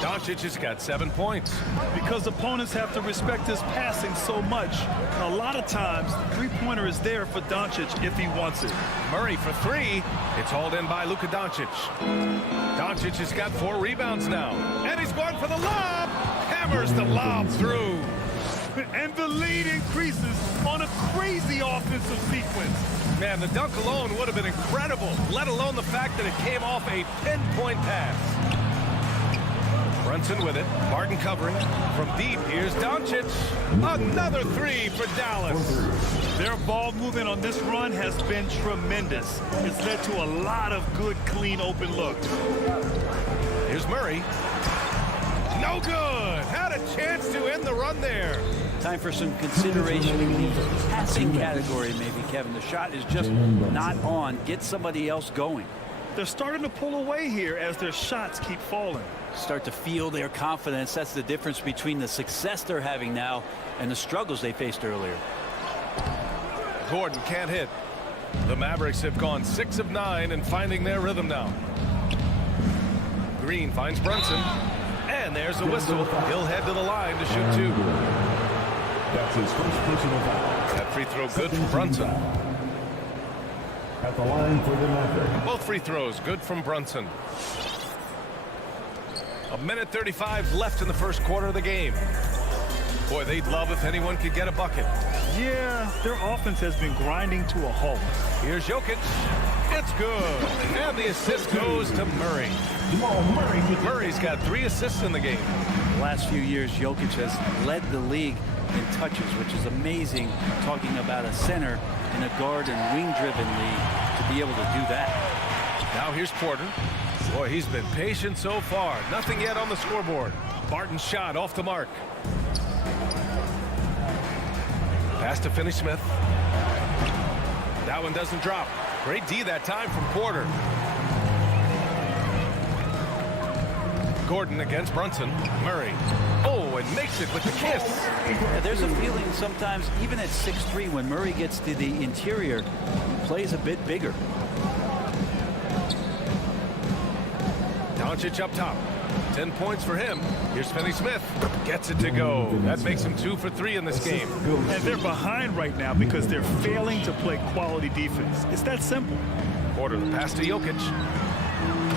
Doncic has got 7 points. Because opponents have to respect his passing so much, a lot of times the three-pointer is there for Doncic if he wants it. Murray for 3. It's hauled in by Luka Doncic. Doncic has got 4 rebounds now. And he's going for the lob. Hammers the lob through. And the lead increases on a crazy offensive sequence. Man, the dunk alone would have been incredible, let alone the fact that it came off a pinpoint pass. Brunson with it. Barton covering. From deep, here's Doncic. Another 3 for Dallas. Their ball movement on this run has been tremendous. It's led to a lot of good, clean, open looks. Here's Murray. No good. Had a chance to end the run there. Time for some consideration in the passing category, maybe, Kevin. The shot is just not on. Get somebody else going. They're starting to pull away here as their shots keep falling. Start to feel their confidence. That's the difference between the success they're having now and the struggles they faced earlier. Gordon can't hit. The Mavericks have gone 6 of 9 and finding their rhythm now. Green finds Brunson. And there's a whistle. He'll head to the line to shoot 2. That's his first personal foul. That free throw good from Brunson. At the line for the Mavericks. Both free throws good from Brunson. 1:35 left in the first quarter of the game. Boy, they'd love if anyone could get a bucket. Yeah, their offense has been grinding to a halt. Here's Jokic. It's good. And the assist goes to Murray. Murray's got 3 assists in the game. The last few years, Jokic has led the league in touches, which is amazing, talking about a center in a guard and wing-driven league to be able to do that. Now here's Porter. Boy, he's been patient so far. Nothing yet on the scoreboard. Barton's shot off the mark. Pass to Finney-Smith. That one doesn't drop. Great D that time from Porter. Gordon against Brunson. Murray. Oh, and makes it with the kiss. Yeah, there's a feeling sometimes, even at 6'3", when Murray gets to the interior, he plays a bit bigger. Doncic up top. 10 points for him. Here's Finney Smith. Gets it to go. That makes him 2 for 3 in this game. And they're behind right now because they're failing to play quality defense. It's that simple. Porter the pass to Jokic.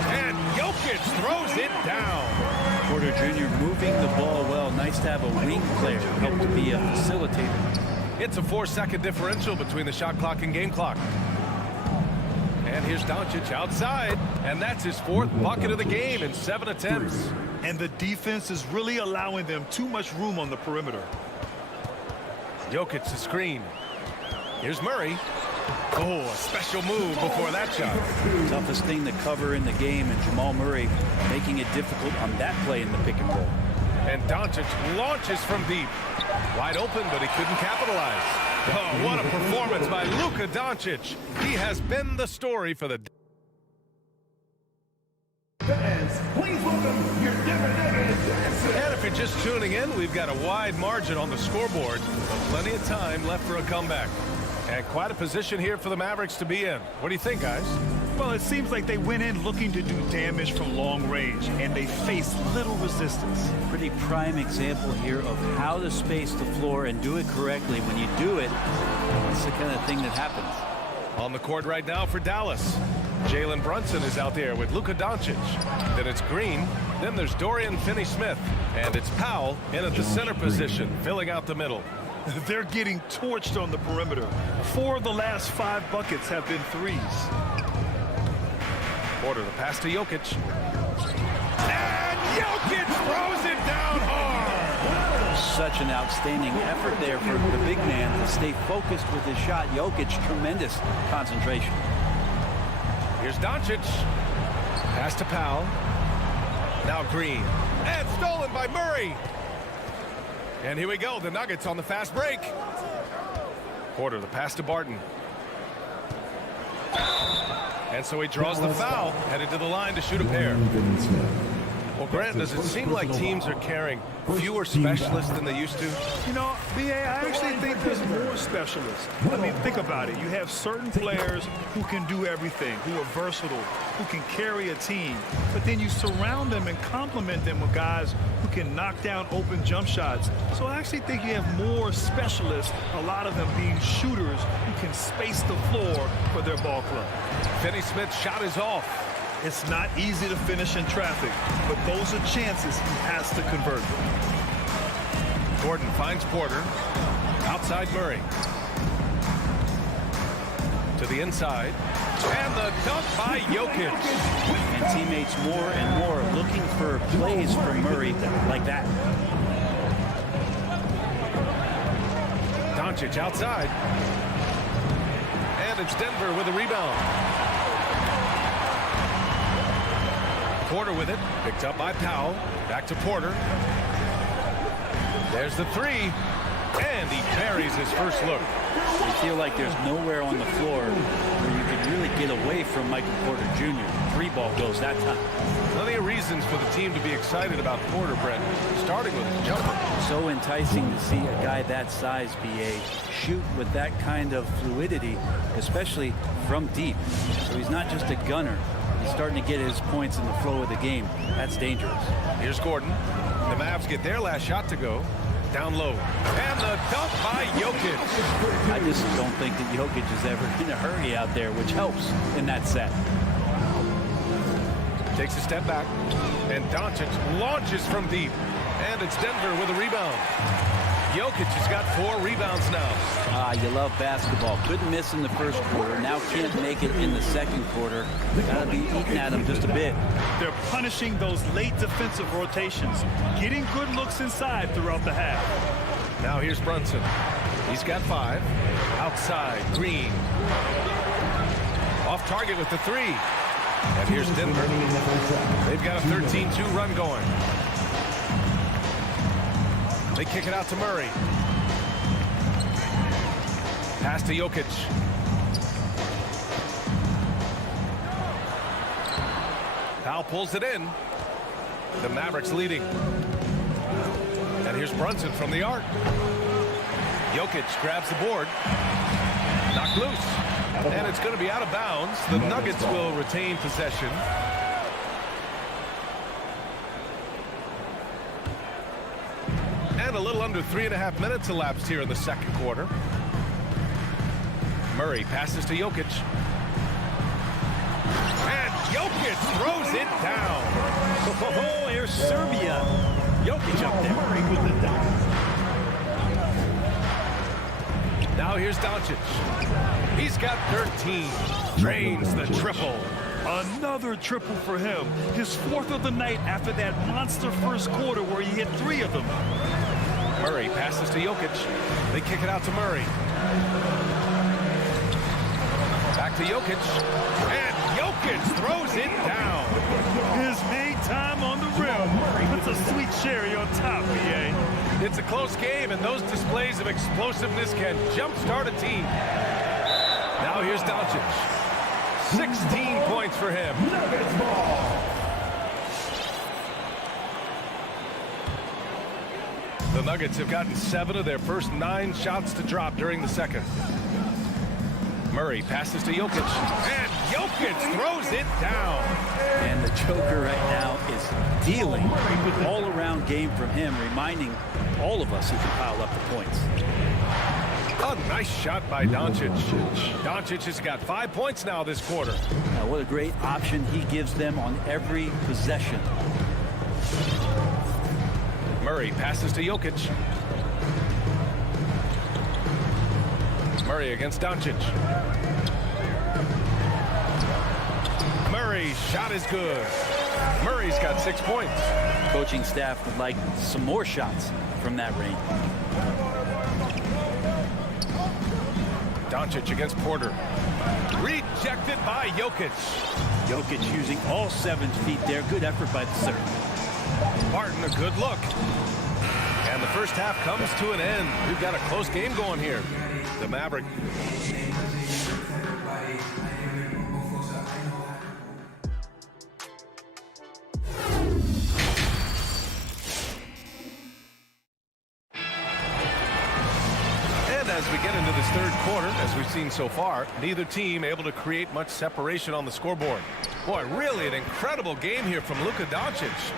And Jokic throws it down. Porter Jr. moving the ball well. Nice to have a wing player help to be a facilitator. It's a 4-second differential between the shot clock and game clock. And here's Doncic outside, and that's his 4th bucket of the game in 7 attempts. And the defense is really allowing them too much room on the perimeter. Jokic the screen. Here's Murray. Oh, a special move before that shot. Toughest thing to cover in the game, and Jamal Murray making it difficult on that play in the pick and roll. And Doncic launches from deep. Wide open, but he couldn't capitalize. Oh, what a performance by Luka Doncic. He has been the story for the... Fans, please welcome your And if you're just tuning in, we've got a wide margin on the scoreboard, but plenty of time left for a comeback. And quite a position here for the Mavericks to be in. What do you think, guys? Well, it seems like they went in looking to do damage from long range, and they faced little resistance. Pretty prime example here of how to space the floor and do it correctly. When you do it, it's the kind of thing that happens. On the court right now for Dallas. Jalen Brunson is out there with Luka Doncic. Then it's Green. Then there's Dorian Finney-Smith. And it's Powell in at the center position, filling out the middle. They're getting torched on the perimeter. 4 of the last 5 buckets have been threes. Porter the pass to Jokic. And Jokic throws it down hard. Such an outstanding effort there for the big man to stay focused with his shot. Jokic, tremendous concentration. Here's Doncic. Pass to Powell. Now Green. And stolen by Murray. And here we go. The Nuggets on the fast break. Porter the pass to Barton. And so he draws the foul, headed to the line to shoot a pair. Well, Grant, does it seem like teams are carrying fewer specialists than they used to? You know, B.A., I actually think there's more specialists. I mean, think about it. You have certain players who can do everything, who are versatile, who can carry a team. But then you surround them and complement them with guys who can knock down open jump shots. So I actually think you have more specialists, a lot of them being shooters who can space the floor for their ball club. Finney-Smith's shot is off. It's not easy to finish in traffic, but those are chances he has to convert. Gordon finds Porter. Outside Murray. To the inside. And the dunk by Jokic. And teammates more and more looking for plays from Murray like that. Doncic outside. And it's Denver with a rebound. Porter with it, picked up by Powell. Back to Porter. There's the 3, and he buries his first look. I feel like there's nowhere on the floor where you could really get away from Michael Porter Jr. 3 ball goes that time. Plenty of reasons for the team to be excited about Porter, Brett, starting with his jumper. So enticing to see a guy that size, B.A., shoot with that kind of fluidity, especially from deep. So he's not just a gunner. He's starting to get his points in the flow of the game. That's dangerous. Here's Gordon. The Mavs get their last shot to go. Down low. And the dunk by Jokic. I just don't think that Jokic is ever in a hurry out there, which helps in that set. Takes a step back. And Doncic launches from deep. And it's Denver with a rebound. Jokic has got 4 rebounds now. You love basketball. Couldn't miss in the first quarter. Now can't make it in the second quarter. Got to be eating at him just a bit. They're punishing those late defensive rotations, getting good looks inside throughout the half. Now here's Brunson. He's got 5. Outside, Green. Off target with the 3. And here's Denver. They've got a 13-2 run going. They kick it out to Murray. Pass to Jokic. Foul pulls it in. The Mavericks leading. And here's Brunson from the arc. Jokic grabs the board. Knocked loose. And it's going to be out of bounds. The Nuggets will retain possession. And a little under 3.5 minutes elapsed here in the second quarter. Murray passes to Jokic. And Jokic throws it down. Oh, here's Serbia. Jokic up there. Now here's Doncic. He's got 13. Drains the triple. Another triple for him. His fourth of the night after that monster first quarter where he hit 3 of them. Murray passes to Jokic. They kick it out to Murray. Back to Jokic. And Jokic throws it down. His hang time on the rim. That's a sweet cherry on top, BA. It's a close game, and those displays of explosiveness can jumpstart a team. Now here's Doncic. 16 points for him. The Nuggets have gotten 7 of their first 9 shots to drop during the second. Murray passes to Jokic. And Jokic throws it down. And the Joker right now is dealing. All-around game from him, reminding all of us he can pile up the points. A nice shot by Doncic. Doncic has got 5 points now this quarter. Now, what a great option he gives them on every possession. Murray passes to Jokic. Murray against Doncic. Murray's shot is good. Murray's got 6 points. Coaching staff would like some more shots from that range. Doncic against Porter. Rejected by Jokic. Jokic using all 7 feet there. Good effort by the center. Barton, a good look. And the first half comes to an end. We've got a close game going here. The Mavericks. And as we get into this third quarter, as we've seen so far, neither team able to create much separation on the scoreboard. Boy, really an incredible game here from Luka Doncic.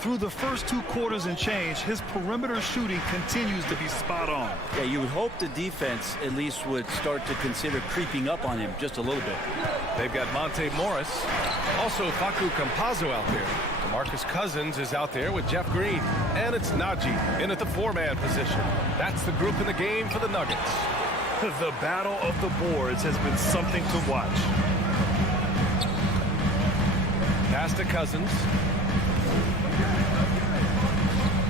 Through the first 2 quarters and change, his perimeter shooting continues to be spot on. Yeah, you would hope the defense at least would start to consider creeping up on him just a little bit. They've got Monte Morris, also Facu Campazzo out there. DeMarcus Cousins is out there with Jeff Green. And it's Najee in at the 4-man position. That's the group in the game for the Nuggets. The battle of the boards has been something to watch. Pass to Cousins.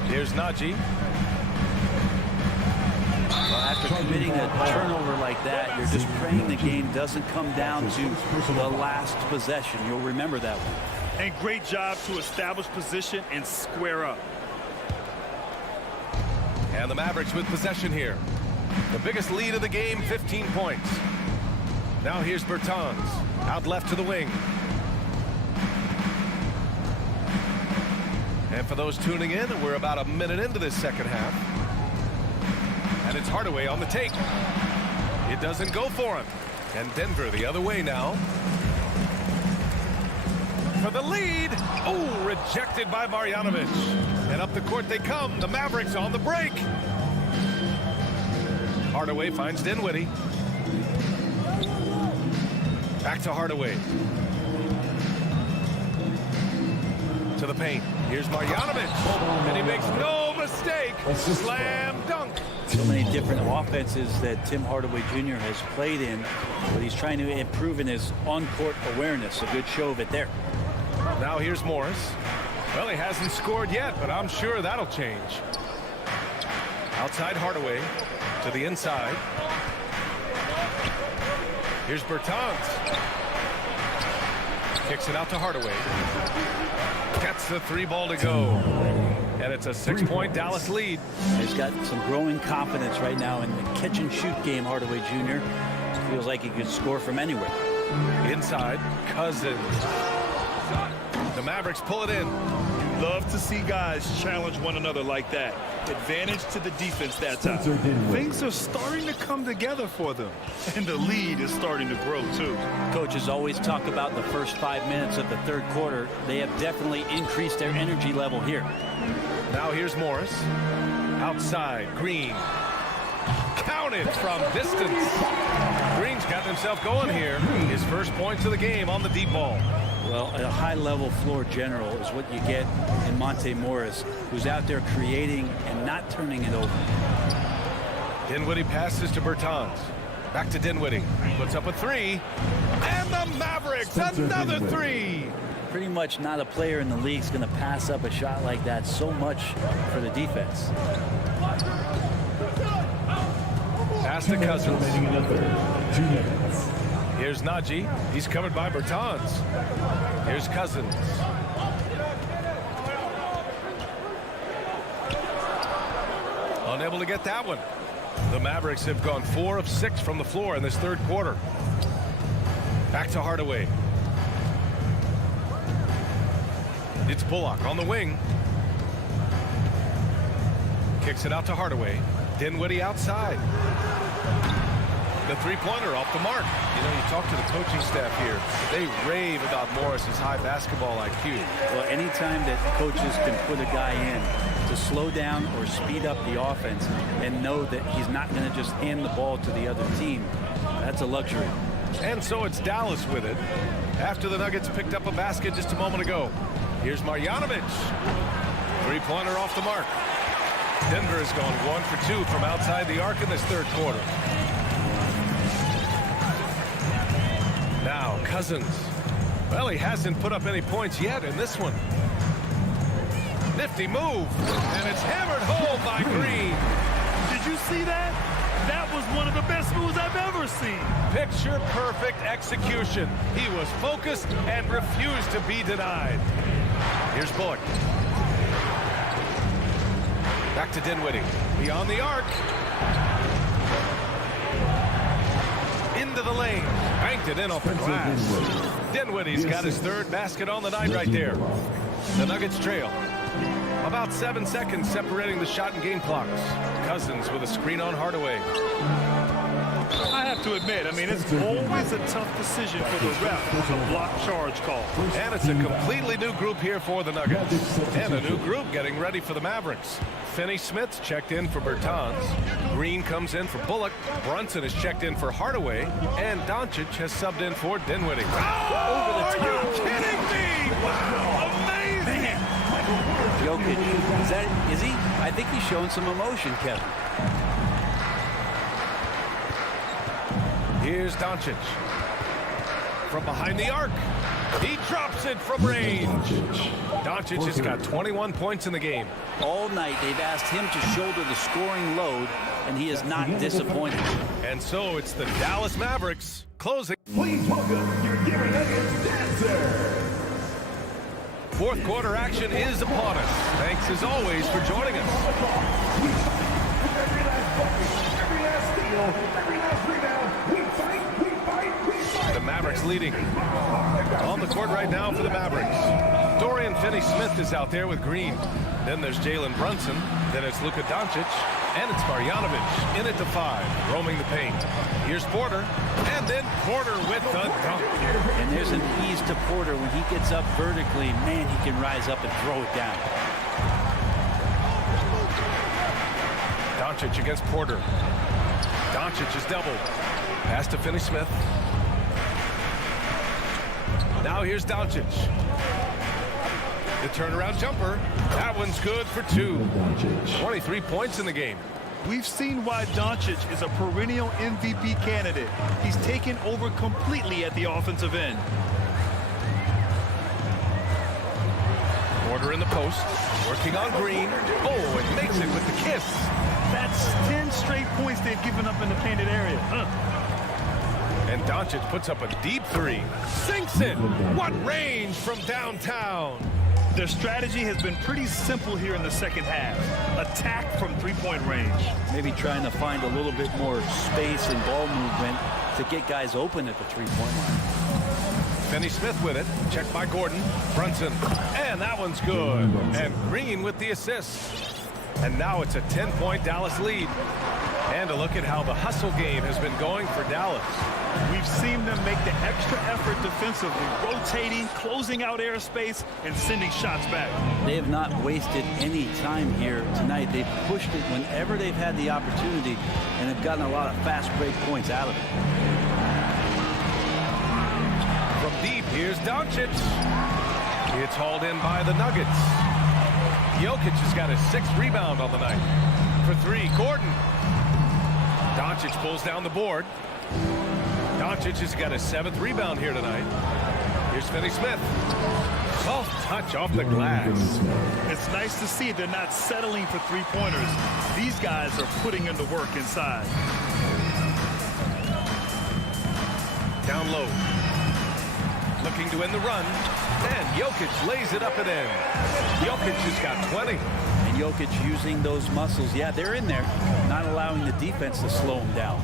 Here's Najee. Well, after committing a turnover like that, you're just praying the game doesn't come down to the last possession. You'll remember that one. And great job to establish position and square up. And the Mavericks with possession here. The biggest lead of the game, 15 points. Now here's Bertans. Out left to the wing. And for those tuning in, we're about a minute into this second half. And it's Hardaway on the take. It doesn't go for him. And Denver the other way now. For the lead. Oh, rejected by Marjanovic. And up the court they come. The Mavericks on the break. Hardaway finds Dinwiddie. Back to Hardaway. To the paint. Here's Marjanovic. And he makes no mistake. Slam dunk. So many different offenses that Tim Hardaway Jr. has played in, but he's trying to improve in his on-court awareness. A good show of it there. Now here's Morris. Well, he hasn't scored yet, but I'm sure that'll change. Outside Hardaway to the inside. Here's Bertans. Kicks it out to Hardaway. Gets the 3 ball to go. And it's a 6-point Dallas lead. He's got some growing confidence right now in the catch-and-shoot game, Hardaway Jr. Feels like he could score from anywhere. Inside, Cousins. The Mavericks pull it in. You love to see guys challenge one another like that. Advantage to the defense that time. Things are starting to come together for them, and the lead is starting to grow too. Coaches always talk about the first 5 minutes of the third quarter. They have definitely increased their energy level here. Now here's Morris. Outside, Green. Counted from distance. Green's got himself going here. His first points of the game on the deep ball. Well, a high-level floor general is what you get in Monte Morris, who's out there creating and not turning it over. Dinwiddie passes to Bertans. Back to Dinwiddie. Puts up a three. And the Mavericks, another three. Pretty much not a player in the league is going to pass up a shot like that so much for the defense. Pass to Cousins. Here's Najee. He's covered by Bertans. Here's Cousins. Unable to get that one. The Mavericks have gone 4 of 6 from the floor in this third quarter. Back to Hardaway. It's Bullock on the wing. Kicks it out to Hardaway. Dinwiddie outside. The three-pointer off the mark. You know, you talk to the coaching staff here. They rave about Morris's high basketball IQ. Well, anytime that coaches can put a guy in to slow down or speed up the offense and know that he's not going to just hand the ball to the other team, that's a luxury. And so it's Dallas with it after the Nuggets picked up a basket just a moment ago. Here's Marjanovic. Three-pointer off the mark. Denver has gone 1 for 2 from outside the arc in this third quarter. Now Cousins. Well, he hasn't put up any points yet in this one. Nifty move. And it's hammered home by Green. Did you see that? That was one of the best moves I've ever seen. Picture perfect execution. He was focused and refused to be denied. Here's Bullock. Back to Dinwiddie. Beyond the arc. Into the lane. Banked it in off the glass. Dinwiddie's got his third basket on the night right there. The Nuggets trail. About 7 seconds separating the shot and game clocks. Cousins with a screen on Hardaway. I have to admit, it's always a tough decision for the ref with a block charge call. And it's a completely new group here for the Nuggets. And a new group getting ready for the Mavericks. Finney Smith's checked in for Bertans. Green comes in for Bullock. Brunson is checked in for Hardaway. And Doncic has subbed in for Dinwiddie. Oh, are you kidding me? Wow, amazing. Jokic, is he? I think he's showing some emotion, Kevin. Here's Doncic. From behind the arc. He drops it from range. Doncic has got 21 points in the game. All night they've asked him to shoulder the scoring load, and he is not disappointed. And so it's the Dallas Mavericks closing. Please welcome your Denver Nuggets dancer. Fourth quarter action is upon us. Thanks as always for joining us. Every last bucket, every last steal, every last rebound, we fight, we fight, we fight. The Mavericks leading. On the court right now for the Mavericks. Dorian Finney-Smith is out there with Green. Then there's Jalen Brunson. Then it's Luka Doncic. And it's Marjanovic in at the 5, roaming the paint. Here's Porter. And then Porter with the dunk. And there's an ease to Porter. When he gets up vertically, man, he can rise up and throw it down. Doncic against Porter. Doncic is doubled. Pass to Finney-Smith. Now here's Doncic. The turnaround jumper. That one's good for 2. 23 points in the game. We've seen why Doncic is a perennial MVP candidate. He's taken over completely at the offensive end. Porter in the post. Working on Green. Oh, and makes it with the kiss. That's 10 straight points they've given up in the painted area. And Doncic puts up a deep 3. Sinks it. What range from downtown. Their strategy has been pretty simple here in the second half. Attack from three-point range. Maybe trying to find a little bit more space and ball movement to get guys open at the three-point line. Finney Smith with it. Checked by Gordon. Brunson. And that one's good. And Green with the assist. And now it's a 10-point Dallas lead. And a look at how the hustle game has been going for Dallas. We've seen them make the extra effort defensively, rotating, closing out airspace, and sending shots back. They have not wasted any time here tonight. They've pushed it whenever they've had the opportunity and have gotten a lot of fast break points out of it. From deep, here's Doncic. It's hauled in by the Nuggets. Jokic has got his 6th rebound on the night. For 3, Gordon. Doncic pulls down the board. Doncic has got his 7th rebound here tonight. Here's Finney Smith. Soft touch off the glass. It's nice to see they're not settling for three-pointers. These guys are putting in the work inside. Down low. Looking to end the run. And Jokic lays it up and in. Jokic has got 20. And Jokic using those muscles. Yeah, they're in there. Not allowing the defense to slow him down.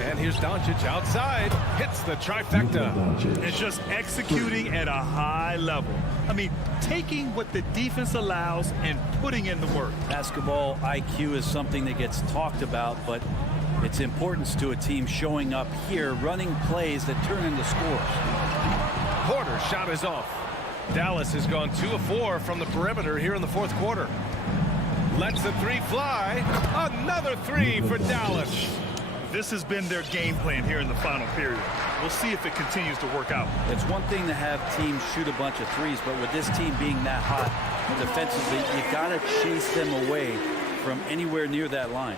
And here's Doncic outside. Hits the trifecta. And just executing at a high level. I mean, taking what the defense allows and putting in the work. Basketball IQ is something that gets talked about, but its importance to a team showing up here, running plays that turn into scores. Porter's shot is off. Dallas has gone 2 of 4 from the perimeter here in the 4th quarter. Lets the 3 fly. Another 3 for Dallas. This has been their game plan here in the final period. We'll see if it continues to work out. It's one thing to have teams shoot a bunch of threes, but with this team being that hot defensively, you got to chase them away from anywhere near that line.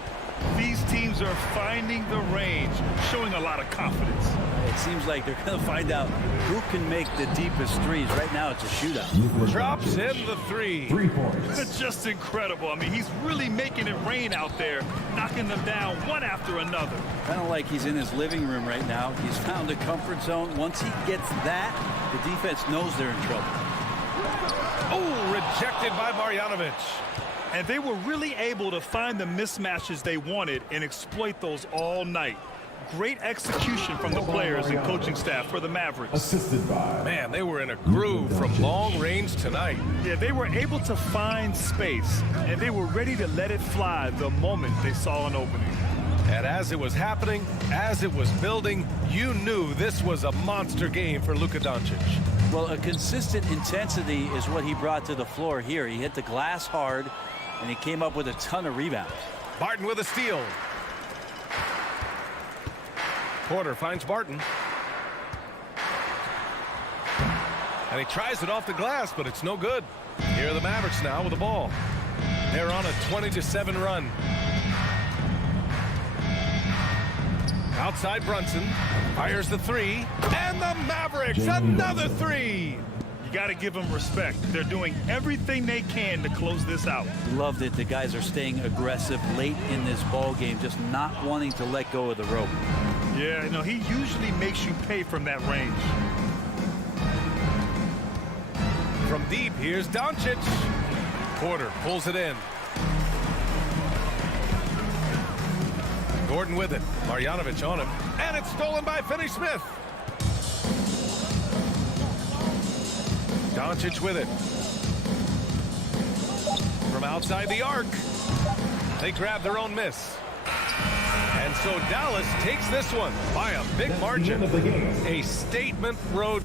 These teams are finding the range, showing a lot of confidence. It seems like they're going to find out who can make the deepest threes. Right now, it's a shootout. Drops in the 3. 3 points. It's just incredible. I mean, he's really making it rain out there, knocking them down one after another. Kind of like he's in his living room right now. He's found a comfort zone. Once he gets that, the defense knows they're in trouble. Oh, rejected by Marjanovic. And they were really able to find the mismatches they wanted and exploit those all night. Great execution from the players and coaching staff for the Mavericks. Assisted by. Man, they were in a groove from long range tonight. Yeah, they were able to find space, and they were ready to let it fly the moment they saw an opening. And as it was happening, as it was building, you knew this was a monster game for Luka Doncic. Well, a consistent intensity is what he brought to the floor here. He hit the glass hard, and he came up with a ton of rebounds. Barton with a steal. Porter finds Barton. And he tries it off the glass, but it's no good. Here are the Mavericks now with the ball. They're on a 20-7 run. Outside Brunson. Fires the 3. And the Mavericks, another 3. You got to give them respect. They're doing everything they can to close this out. Love that the guys are staying aggressive late in this ball game, just not wanting to let go of the rope. Yeah, you know, he usually makes you pay from that range. From deep, here's Doncic. Porter pulls it in. Gordon with it. Marjanovic on him. And it's stolen by Finney Smith. Doncic with it. From outside the arc. They grab their own miss. And so Dallas takes this one by a big margin. A statement road.